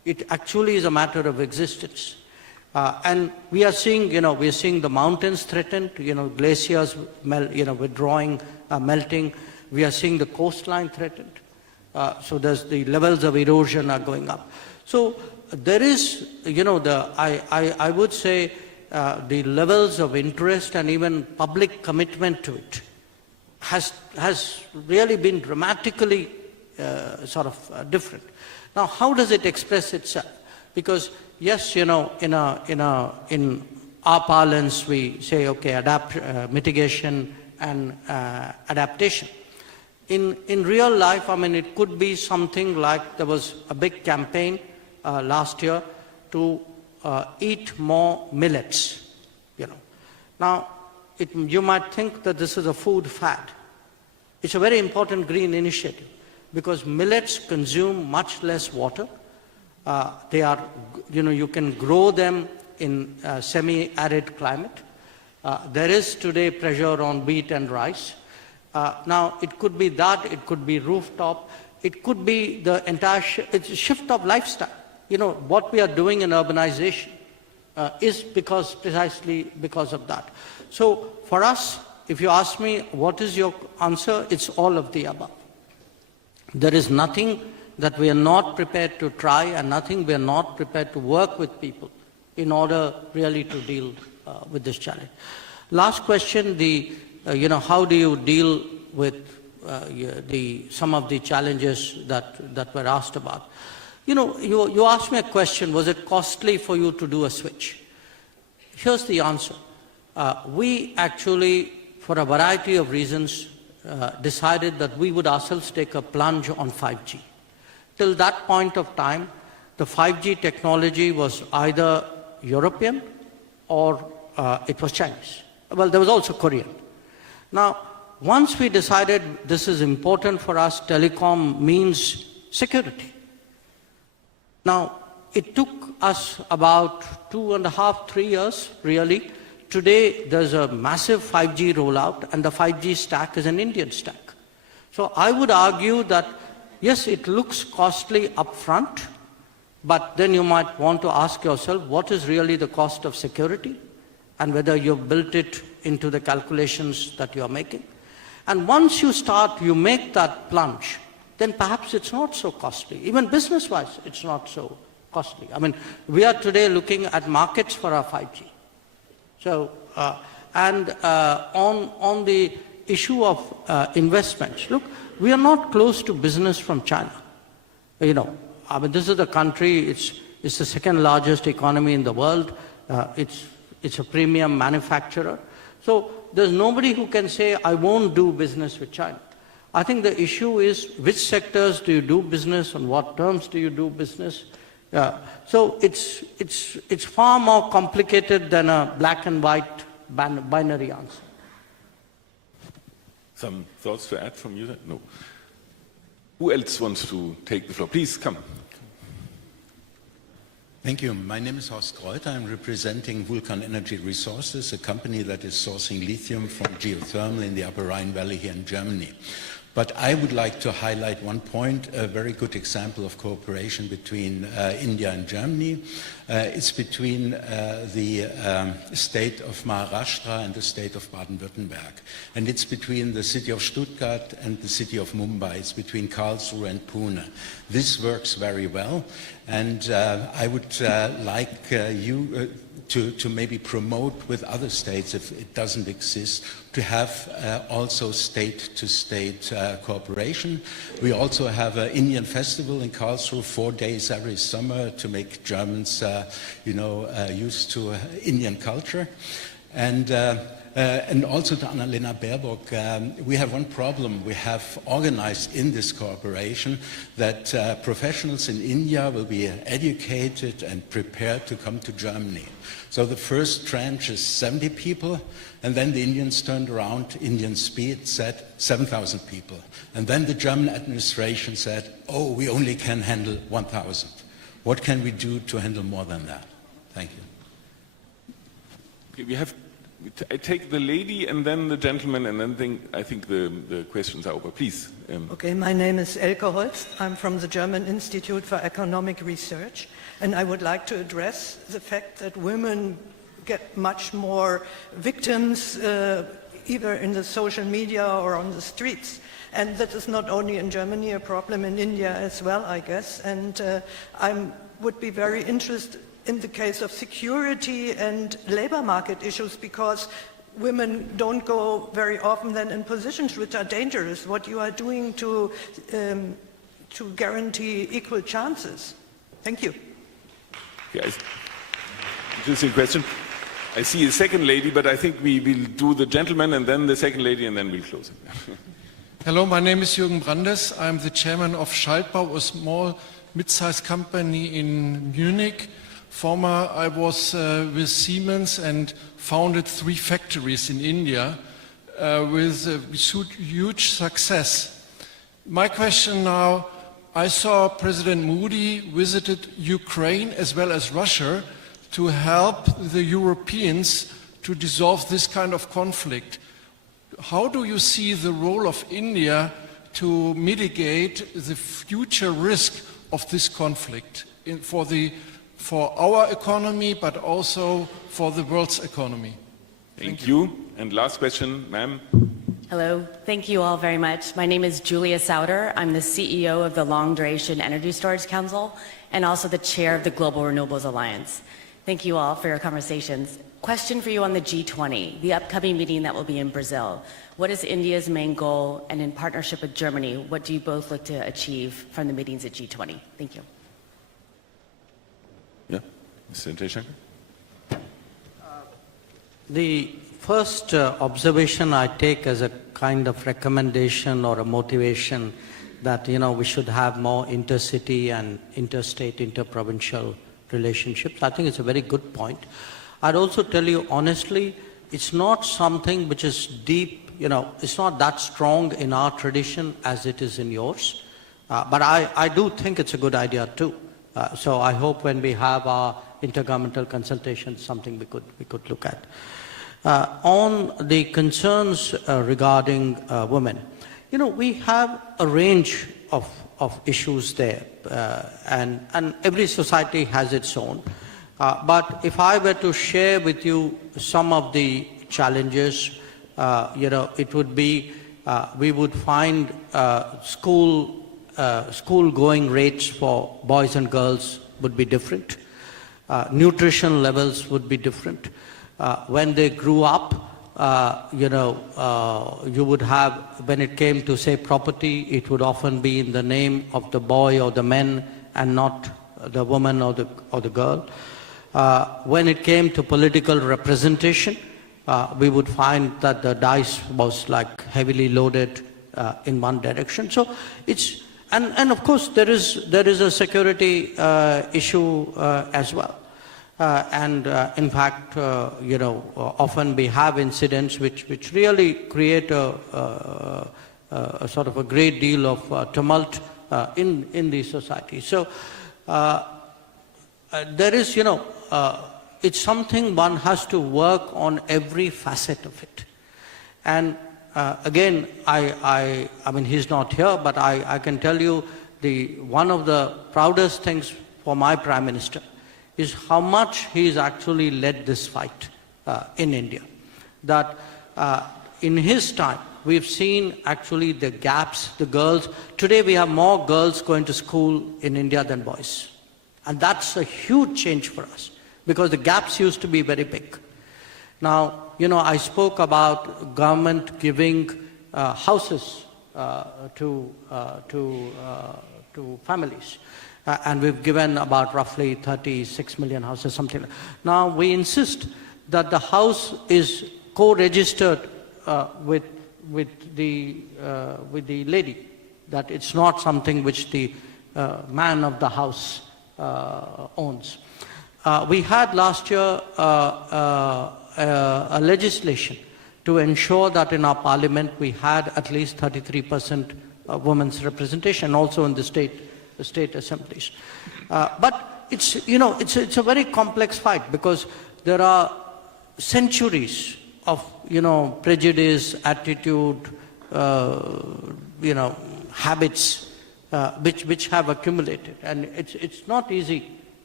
It actually is a matter of existence. And we are seeing, we are seeing the mountains threatened, glaciers withdrawing, melting. We are seeing the coastline threatened. So there's the levels of erosion are going up. So there is, I would say the levels of interest and even public commitment to it has really been dramatically different. Now, how does it express itself? Because yes, in our parlance we say, okay, mitigation and adaptation. In real life, it could be something like there was a big campaign last year to eat more millets. Now, you might think that this is a food fad. It's a very important green initiative because millets consume much less water. They are, you can grow them in semi-arid climate. There is today pressure on wheat and rice. Now, it could be that, it could be rooftop, it could be the entire it's a shift of lifestyle. What we are doing in urbanization is precisely because of that. So for us, if you ask me what is your answer, it's all of the above. There is nothing that we are not prepared to try and nothing we are not prepared to work with people in order really to deal with this challenge. Last question, how do you deal with some of the challenges that were asked about? You asked me a question, was it costly for you to do a switch? Here's the answer. We actually, for a variety of reasons, decided that we would ourselves take a plunge on 5G. Till that point of time, the 5G technology was either European or it was Chinese. Well, there was also Korean. Now, once we decided this is important for us, telecom means security. Now, it took us about 2.5, 3 years, really. Today, there's a massive 5G rollout, and the 5G stack is an Indian stack. So I would argue that, yes, it looks costly upfront, but then you might want to ask yourself, what is really the cost of security, and whether you've built it into the calculations that you're making. And once you make that plunge, then perhaps it's not so costly. Even business-wise, it's not so costly. We are today looking at markets for our 5G. So, on the issue of investments, look, we are not close to business from China. This is the country, it's the second largest economy in the world. It's a premium manufacturer. So there's nobody who can say, I won't do business with China. I think the issue is which sectors do you do business, on what terms do you do business? So it's far more complicated than a black and white binary answer. Some thoughts to add from you? No. Who else wants to take the floor? Please come. Thank you. My name is Horst Kreuter. I'm representing Vulcan Energy Resources, a company that is sourcing lithium from geothermal in the Upper Rhine Valley here in Germany. But I would like to highlight one point, a very good example of cooperation between India and Germany. It's between the state of Maharashtra and the state of Baden-Württemberg. And it's between the city of Stuttgart and the city of Mumbai. It's between Karlsruhe and Pune. This works very well. And I would like you to maybe promote with other states, if it doesn't exist, to have also state-to-state cooperation. We also have an Indian festival in Karlsruhe, 4 days every summer to make Germans, used to Indian culture. And also to Annalena Baerbock, we have one problem. We have organized in this cooperation that professionals in India will be educated and prepared to come to Germany. So the first tranche is 70 people, and then the Indians turned around, Indian Speed said 7,000 people. And then the German administration said, oh, we only can handle 1,000. What can we do to handle more than that? Thank you. Okay, I take the lady and then the gentleman, and then I think the questions are over. Please. Okay, my name is Elke Holst. I'm from the German Institute for Economic Research. And I would like to address the fact that women get much more victims either in the social media or on the streets. And that is not only in Germany a problem, in India as well, I guess. And I would be very interested in the case of security and labor market issues, because women don't go very often then in positions which are dangerous. What you are doing to guarantee equal chances. Thank you. Yes. Interesting question. I see a second lady, but I think we will do the gentleman and then the second lady and then we'll close it. Hello, my name is Jürgen Brandes. I'm the chairman of Schaltbau, a small mid-sized company in Munich. Former, I was with Siemens and founded 3 factories in India with huge success. My question now, I saw President Modi visited Ukraine as well as Russia to help the Europeans to dissolve this kind of conflict. How do you see the role of India to mitigate the future risk of this conflict for our economy, but also for the world's economy? Thank you. And last question, ma'am. Hello, thank you all very much. My name is Julia Sauter. I'm the CEO of the Long Duration Energy Storage Council and also the chair of the Global Renewables Alliance. Thank you all for your conversations. Question for you on the G20, the upcoming meeting that will be in Brazil. What is India's main goal, and in partnership with Germany, what do you both look to achieve from the meetings at G20? Thank you. Yeah, Mr. Jaishankar. The first observation I take as a kind of recommendation or a motivation that, we should have more intercity and interstate, interprovincial relationships. I think it's a very good point. I'd also tell you honestly, it's not something which is deep, it's not that strong in our tradition as it is in yours. But I do think it's a good idea too. So I hope when we have our intergovernmental consultation, something we could look at. On the concerns regarding women, we have a range of issues there, and every society has its own. But if I were to share with you some of the challenges, it would be we would find school-going rates for boys and girls would be different. Nutrition levels would be different. When they grew up, you would have, when it came to, say, property, it would often be in the name of the boy or the man and not the woman or the girl. When it came to political representation, we would find that the dice was like heavily loaded in one direction. So it's, and of course there is a security issue as well. In fact, often we have incidents which really create a sort of a great deal of tumult in the society. So there is, it's something one has to work on every facet of it. And again, I mean, he's not here, but I can tell you one of the proudest things for my Prime Minister is how much he's actually led this fight in India. That in his time, we've seen actually the gaps, the girls. Today we have more girls going to school in India than boys. And that's a huge change for us, because the gaps used to be very big. Now, I spoke about government giving houses to families. And we've given about roughly 36 million houses, something like that. Now we insist that the house is co-registered with the lady, that it's not something which the man of the house owns. We had last year a legislation to ensure that in our parliament we had at least 33% women's representation, also in the state assemblies. But it's a very complex fight, because there are centuries of prejudice, attitude, habits which have accumulated, and it's not easy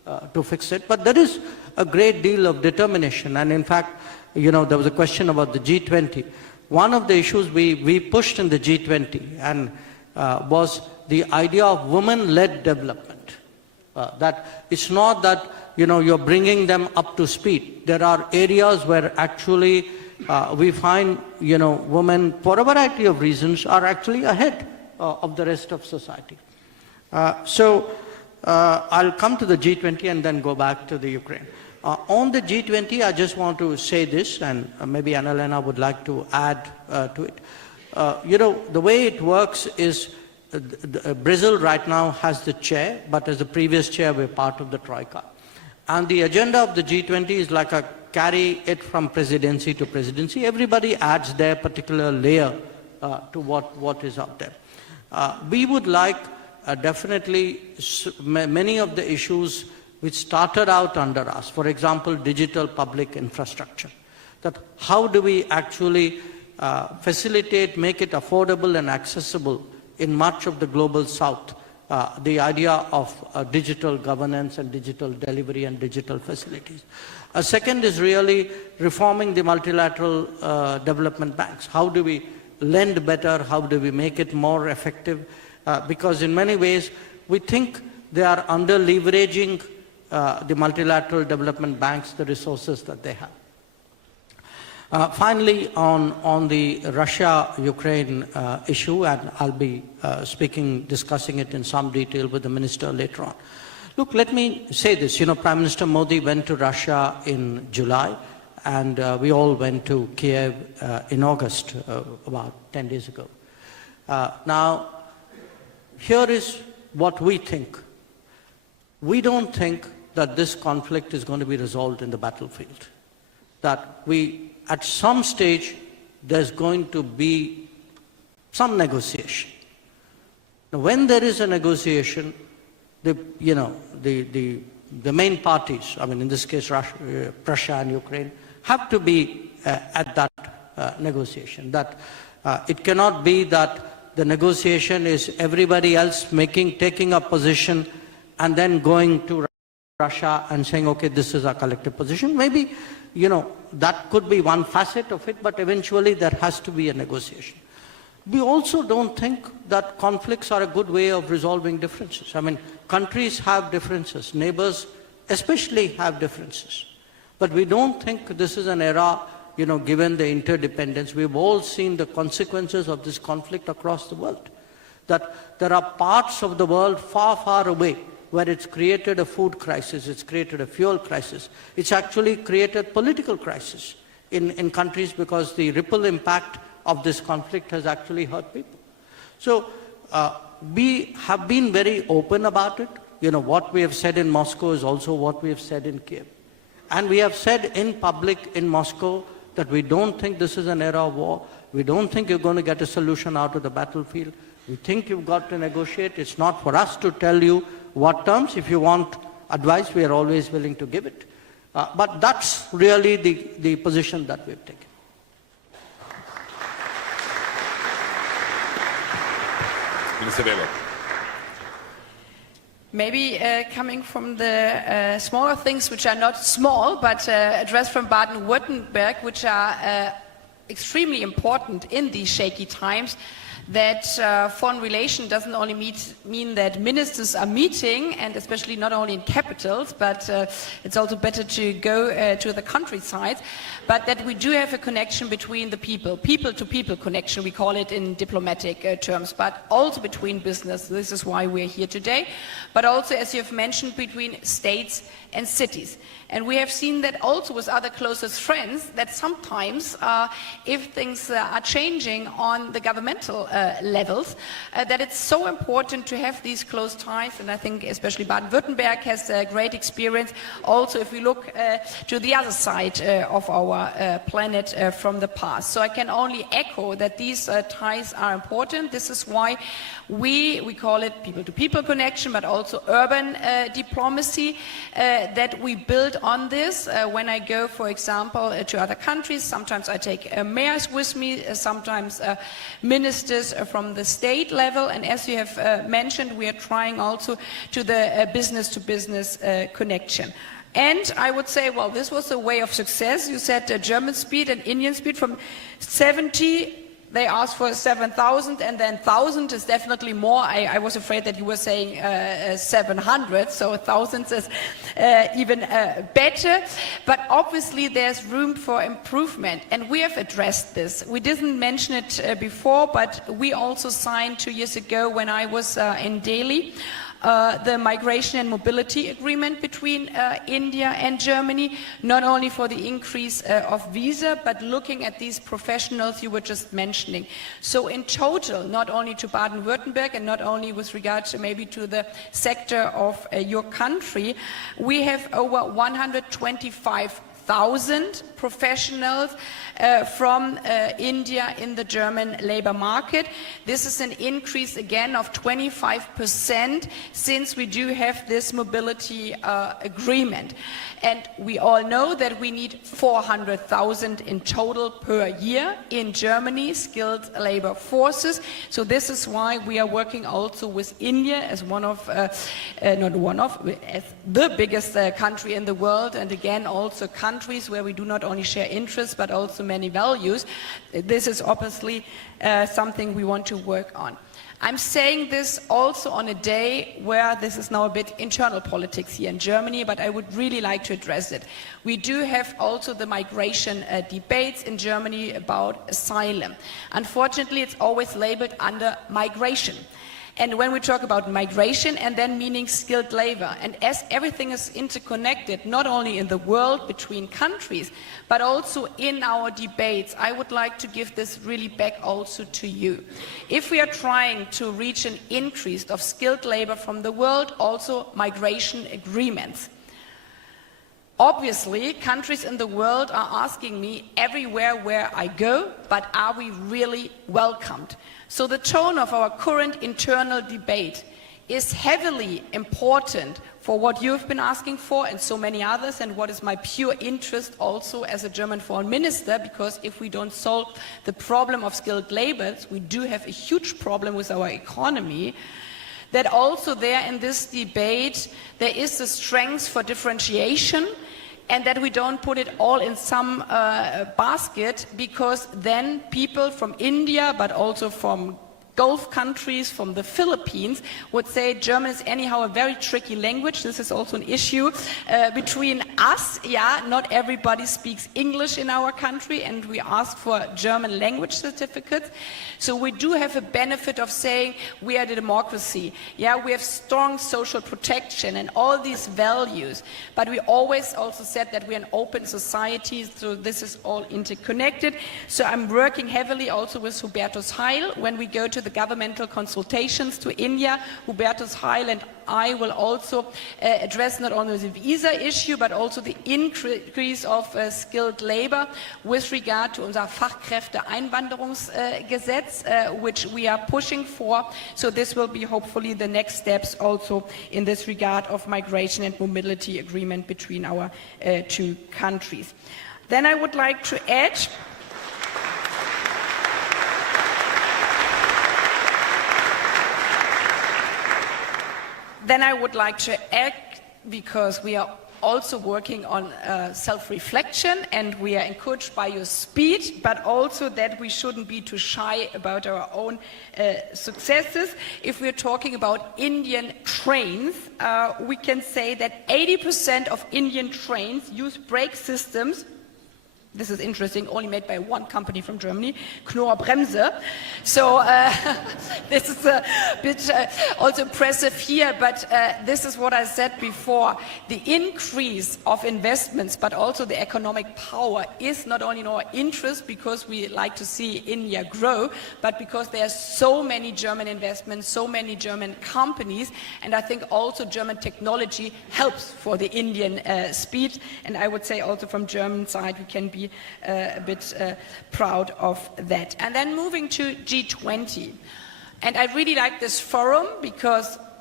to fix it. But there is a great deal of determination. And in fact, you know, there was a question about the G20. One of the issues we pushed in the G20 and was the idea of women-led development. That it's not that, you know, you're bringing them up to speed. There are areas where actually we find, you know, women, for a variety of reasons, are actually ahead of the rest of society. I'll come to the G20 and then go back to the Ukraine. On the G20, I just want to say this, and maybe Annalena would like to add to it. You know, the way it works is Brazil right now has the chair, but as the previous chair, we're part of the Troika. And the agenda of the G20 is like a carry it from presidency to presidency. Everybody adds their particular layer to what is out there. We would like definitely many of the issues which started out under us, for example, digital public infrastructure, that how do we actually facilitate, make it affordable and accessible in much of the global south, the idea of digital governance and digital delivery and digital facilities. A second is really reforming the multilateral development banks. How do we lend better? How do we make it more effective? Because in many ways, we think they are under-leveraging the multilateral development banks, the resources that they have. Finally, on the Russia-Ukraine issue, and I'll be discussing it in some detail with the minister later on. Look, let me say this. You know, Prime Minister Modi went to Russia in July, and we all went to Kiev in August, about 10 days ago. Now, here is what we think. We don't think that this conflict is going to be resolved in the battlefield. That at some stage, there's going to be some negotiation. Now, when there is a negotiation, the main parties, I mean, in this case, Russia and Ukraine, have to be at that negotiation. That it cannot be that the negotiation is everybody else taking a position and then going to Russia and saying, okay, this is our collective position. Maybe, you know, that could be one facet of it, but eventually there has to be a negotiation. We also don't think that conflicts are a good way of resolving differences. I mean, countries have differences, neighbors especially have differences. But we don't think this is an era, you know, given the interdependence. We've all seen the consequences of this conflict across the world. That there are parts of the world far, far away where it's created a food crisis, it's created a fuel crisis. It's actually created political crisis in countries because the ripple impact of this conflict has actually hurt people. So we have been very open about it. You know, what we have said in Moscow is also what we have said in Kiev. And we have said in public in Moscow that we don't think this is an era of war. We don't think you're going to get a solution out of the battlefield. We think you've got to negotiate. It's not for us to tell you what terms. If you want advice, we are always willing to give it. But that's really the position that we've taken. Minister Baerbock. Maybe coming from the smaller things, which are not small, but addressed from Baden-Württemberg, which are extremely important in these shaky times, that foreign relation doesn't only mean that ministers are meeting, and especially not only in capitals, but it's also better to go to the countryside, but that we do have a connection between the people-to-people connection, we call it in diplomatic terms, but also between business. This is why we're here today, but also, as you have mentioned, between states and cities. And we have seen that also with other closest friends, that sometimes if things are changing on the governmental levels, that it's so important to have these close ties, and I think especially Baden-Württemberg has a great experience. Also, if we look to the other side of our planet from the past. So I can only echo that these ties are important. This is why we call it people-to-people connection, but also urban diplomacy, that we build on this. When I go, for example, to other countries, sometimes I take mayors with me, sometimes ministers measures from the state level, and as you have mentioned, we are trying also to the business-to-business connection. And I would say, well, this was a way of success. You said German speed and Indian speed from 70. They asked for 7,000, and then 1,000 is definitely more. I was afraid that you were saying 700, so 1,000 is even better. But obviously there's room for improvement, and we have addressed this. We didn't mention it before, but we also signed 2 years ago when I was in Delhi, the migration and mobility agreement between India and Germany, not only for the increase of visa, but looking at these professionals you were just mentioning. So in total, not only to Baden-Württemberg and not only with regard to maybe to the sector of your country, we have over 125,000 professionals from India in the German labor market. This is an increase again of 25% since we do have this mobility agreement. And we all know that we need 400,000 in total per year in Germany, skilled labor forces. So this is why we are working also with India as one of, as the biggest country in the world, and again also countries where we do not only share interests but also many values. This is obviously something we want to work on. I'm saying this also on a day where this is now a bit internal politics here in Germany, but I would really like to address it. We do have also the migration debates in Germany about asylum. Unfortunately, it's always labeled under migration. And when we talk about migration, and then meaning skilled labor, and as everything is interconnected, not only in the world between countries, but also in our debates, I would like to give this really back also to you. If we are trying to reach an increase of skilled labor from the world, also migration agreements. Obviously, countries in the world are asking me everywhere where I go, but are we really welcomed? So the tone of our current internal debate is heavily important for what you've been asking for and so many others, and what is my pure interest also as a German foreign minister, because if we don't solve the problem of skilled labor, we do have a huge problem with our economy. That also there in this debate there is the strength for differentiation, and that we don't put it all in some basket, because then people from India, but also from Gulf countries, from the Philippines, would say German is anyhow a very tricky language. This is also an issue between us. Yeah, not everybody speaks English in our country, and we ask for German language certificates. So we do have a benefit of saying we are a democracy. Yeah, we have strong social protection and all these values, but we always also said that we are an open society, so this is all interconnected. So I'm working heavily also with Hubertus Heil when we go to the governmental consultations to India. Hubertus Heil and I will also address not only the visa issue, but also the increase of skilled labor with regard to unser Fachkräfteeinwanderungsgesetz, which we are pushing for. So this will be hopefully the next steps also in this regard of migration and mobility agreement between our two countries. Then I would like to add because we are also working on self-reflection, and we are encouraged by your speed, but also that we shouldn't be too shy about our own successes. If we're talking about Indian trains, we can say that 80% of Indian trains use brake systems. This is interesting, only made by one company from Germany, Knorr Bremse. So this is a bit also impressive here, but this is what I said before. The increase of investments, but also the economic power is not only in our interest because we like to see India grow, but because there are so many German investments, so many German companies, and I think also German technology helps for the Indian speed. And I would say also from German side we can be a bit proud of that. And then moving to G20. And I really like this forum because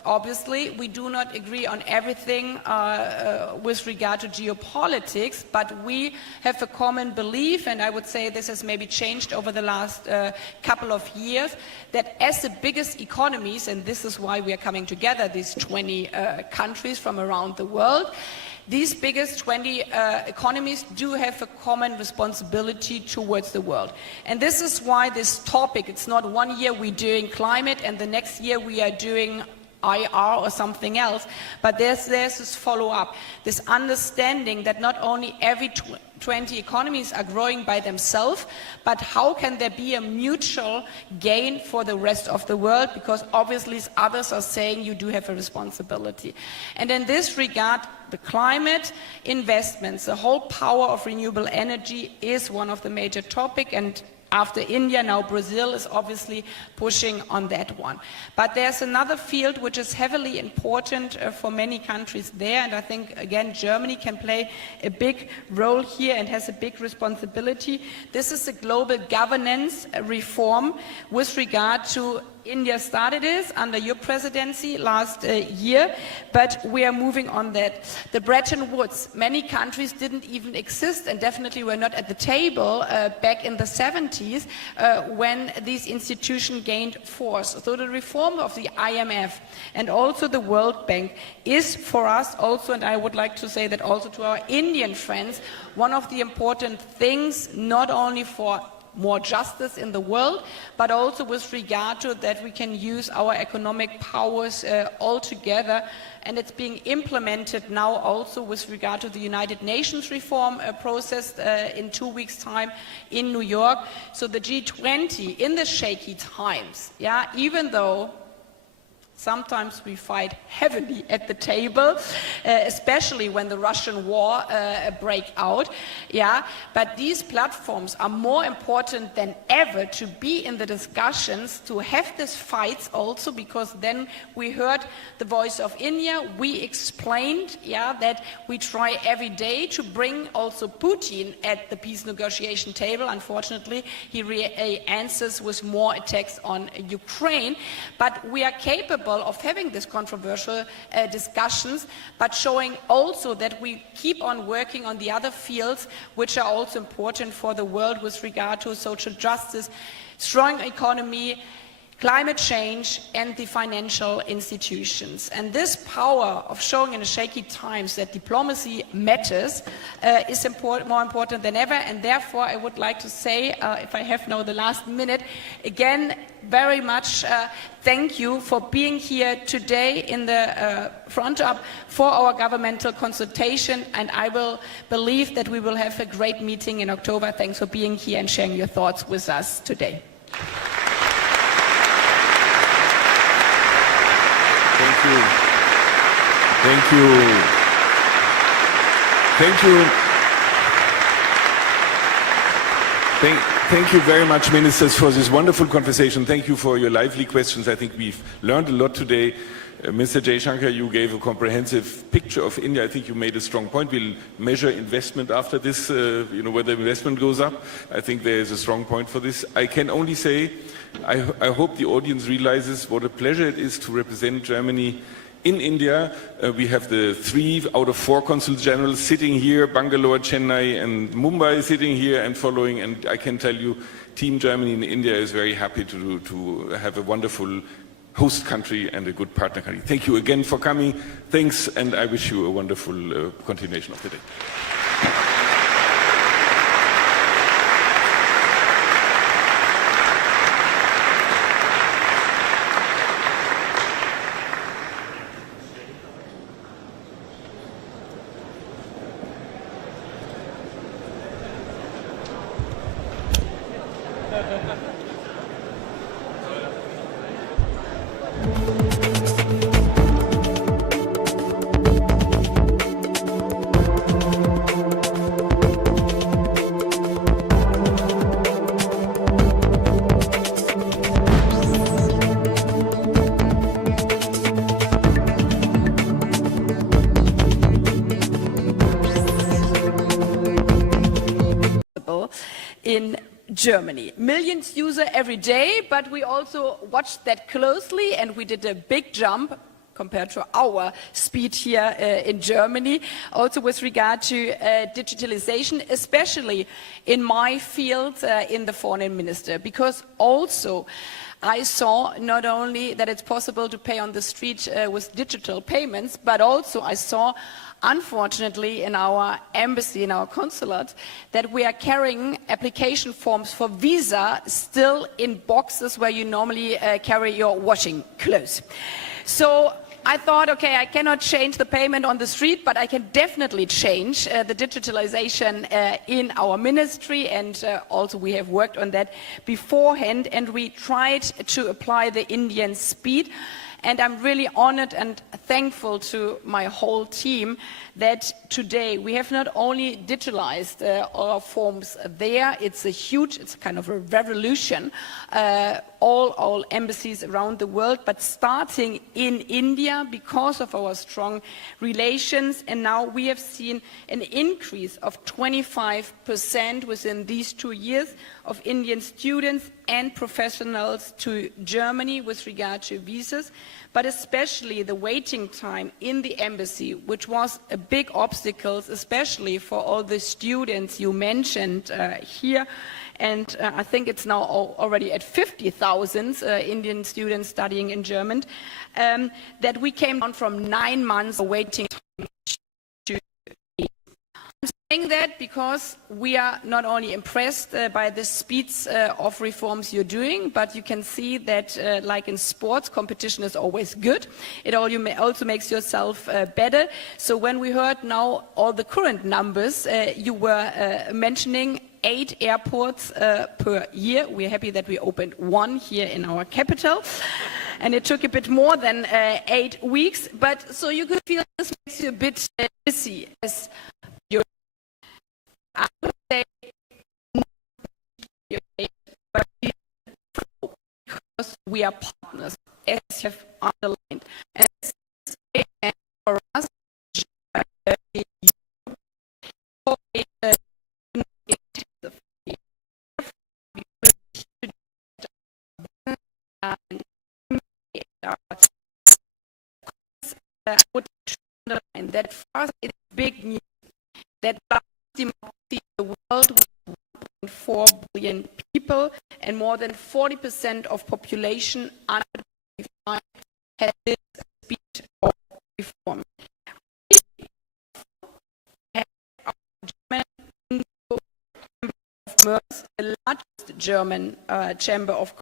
obviously we do not agree on everything with regard to geopolitics, but we have a common belief, and I would say this has maybe changed over the last couple of years, that as the biggest economies, and this is why we are coming together, these 20 countries from around the world, these biggest 20 economies do have a common responsibility towards the world. And this is why this topic, it's not 1 year we're doing climate and the next year we are doing IR or something else, but there's this follow-up, this understanding that not only every 20 economies are growing by themselves, but how can there be a mutual gain for the rest of the world, because obviously others are saying you do have a responsibility. And in this regard, the climate investments, the whole power of renewable energy is one of the major topics, and after India, now Brazil is obviously pushing on that one. But there's another field which is heavily important for many countries there, and I think, again, Germany can play a big role here and has a big responsibility. This is the global governance reform with regard to India started this under your presidency last year, but we are moving on that. The Bretton Woods, many countries didn't even exist and definitely were not at the table back in the 70s when these institutions gained force. So the reform of the IMF and also the World Bank is for us also, and I would like to say that also to our Indian friends, one of the important things, not only for more justice in the world, but also with regard to that we can use our economic powers all together. And it's being implemented now also with regard to the United Nations reform process in 2 weeks' time in New York. So the G20 in the shaky times, yeah, even though sometimes we fight heavily at the table, especially when the Russian war breaks out. Yeah, but these platforms are more important than ever to be in the discussions, to have these fights also, because then we heard the voice of India. We explained, yeah, that we try every day to bring also Putin at the peace negotiation table. Unfortunately, he answers with more attacks on Ukraine, but we are capable of having these controversial discussions, but showing also that we keep on working on the other fields which are also important for the world with regard to social justice, strong economy, climate change, and the financial institutions. And this power of showing in the shaky times that diplomacy matters is more important than ever. And therefore, I would like to say, if I have now the last minute, again, very much thank you for being here today in the front up for our governmental consultation. And I will believe that we will have a great meeting in October. Thanks for being here and sharing your thoughts with us today. Thank you. Thank you. Thank you. Thank you very much, ministers, for this wonderful conversation. Thank you for your lively questions. I think we've learned a lot today. Mr. Jaishankar, you gave a comprehensive picture of India. I think you made a strong point. We'll measure investment after this, whether investment goes up. I think there is a strong point for this. I can only say, I hope the audience realizes what a pleasure it is to represent Germany in India. We have the 3 out of 4 consuls generals sitting here, Bangalore, Chennai, and Mumbai sitting here and following. And I can tell you, Team Germany in India is very happy to have a wonderful host country and a good partner country. Thank you again for coming. Thanks, and I wish you a wonderful continuation of the day. In Germany. Millions user every day, but we also watched that closely and we did a big jump compared to our speed here in Germany, also with regard to digitalization, especially in my field in the foreign minister, because also I saw not only that it's possible to pay on the street with digital payments, but also I saw, unfortunately, in our embassy, in our consulate, that we are carrying application forms for visa still in boxes where you normally carry your washing clothes. So I thought, okay, I cannot change the payment on the street, but I can definitely change the digitalization in our ministry, and also we have worked on that beforehand, and we tried to apply the Indian speed. And I'm really honored and thankful to my whole team that today we have not only digitalized our forms there, it's kind of a revolution, all embassies around the world, but starting in India because of our strong relations. And now we have seen an increase of 25% within these 2 years of Indian students and professionals to Germany with regard to visas, but especially the waiting time in the embassy, which was a big obstacle, especially for all the students you mentioned here. And I think it's now already at 50,000 Indian students studying in German, that we came down from 9 months of waiting time to 8. I'm saying that because we are not only impressed by the speeds of reforms you're doing, but you can see that, like in sports, competition is always good. It also makes yourself better. So when we heard now all the current numbers, you were mentioning 8 airports per year. We're happy that we opened 1 here in our capital. And it took a bit more than 8 weeks. But so you could feel this makes you a bit busy as you're. I would say, but because we are partners, as you have underlined. And for us, I would underline that for us it's big news that democracy in the world with 1.4 billion people and more than 40% of population under 25 has this speed of reform. The largest German chamber of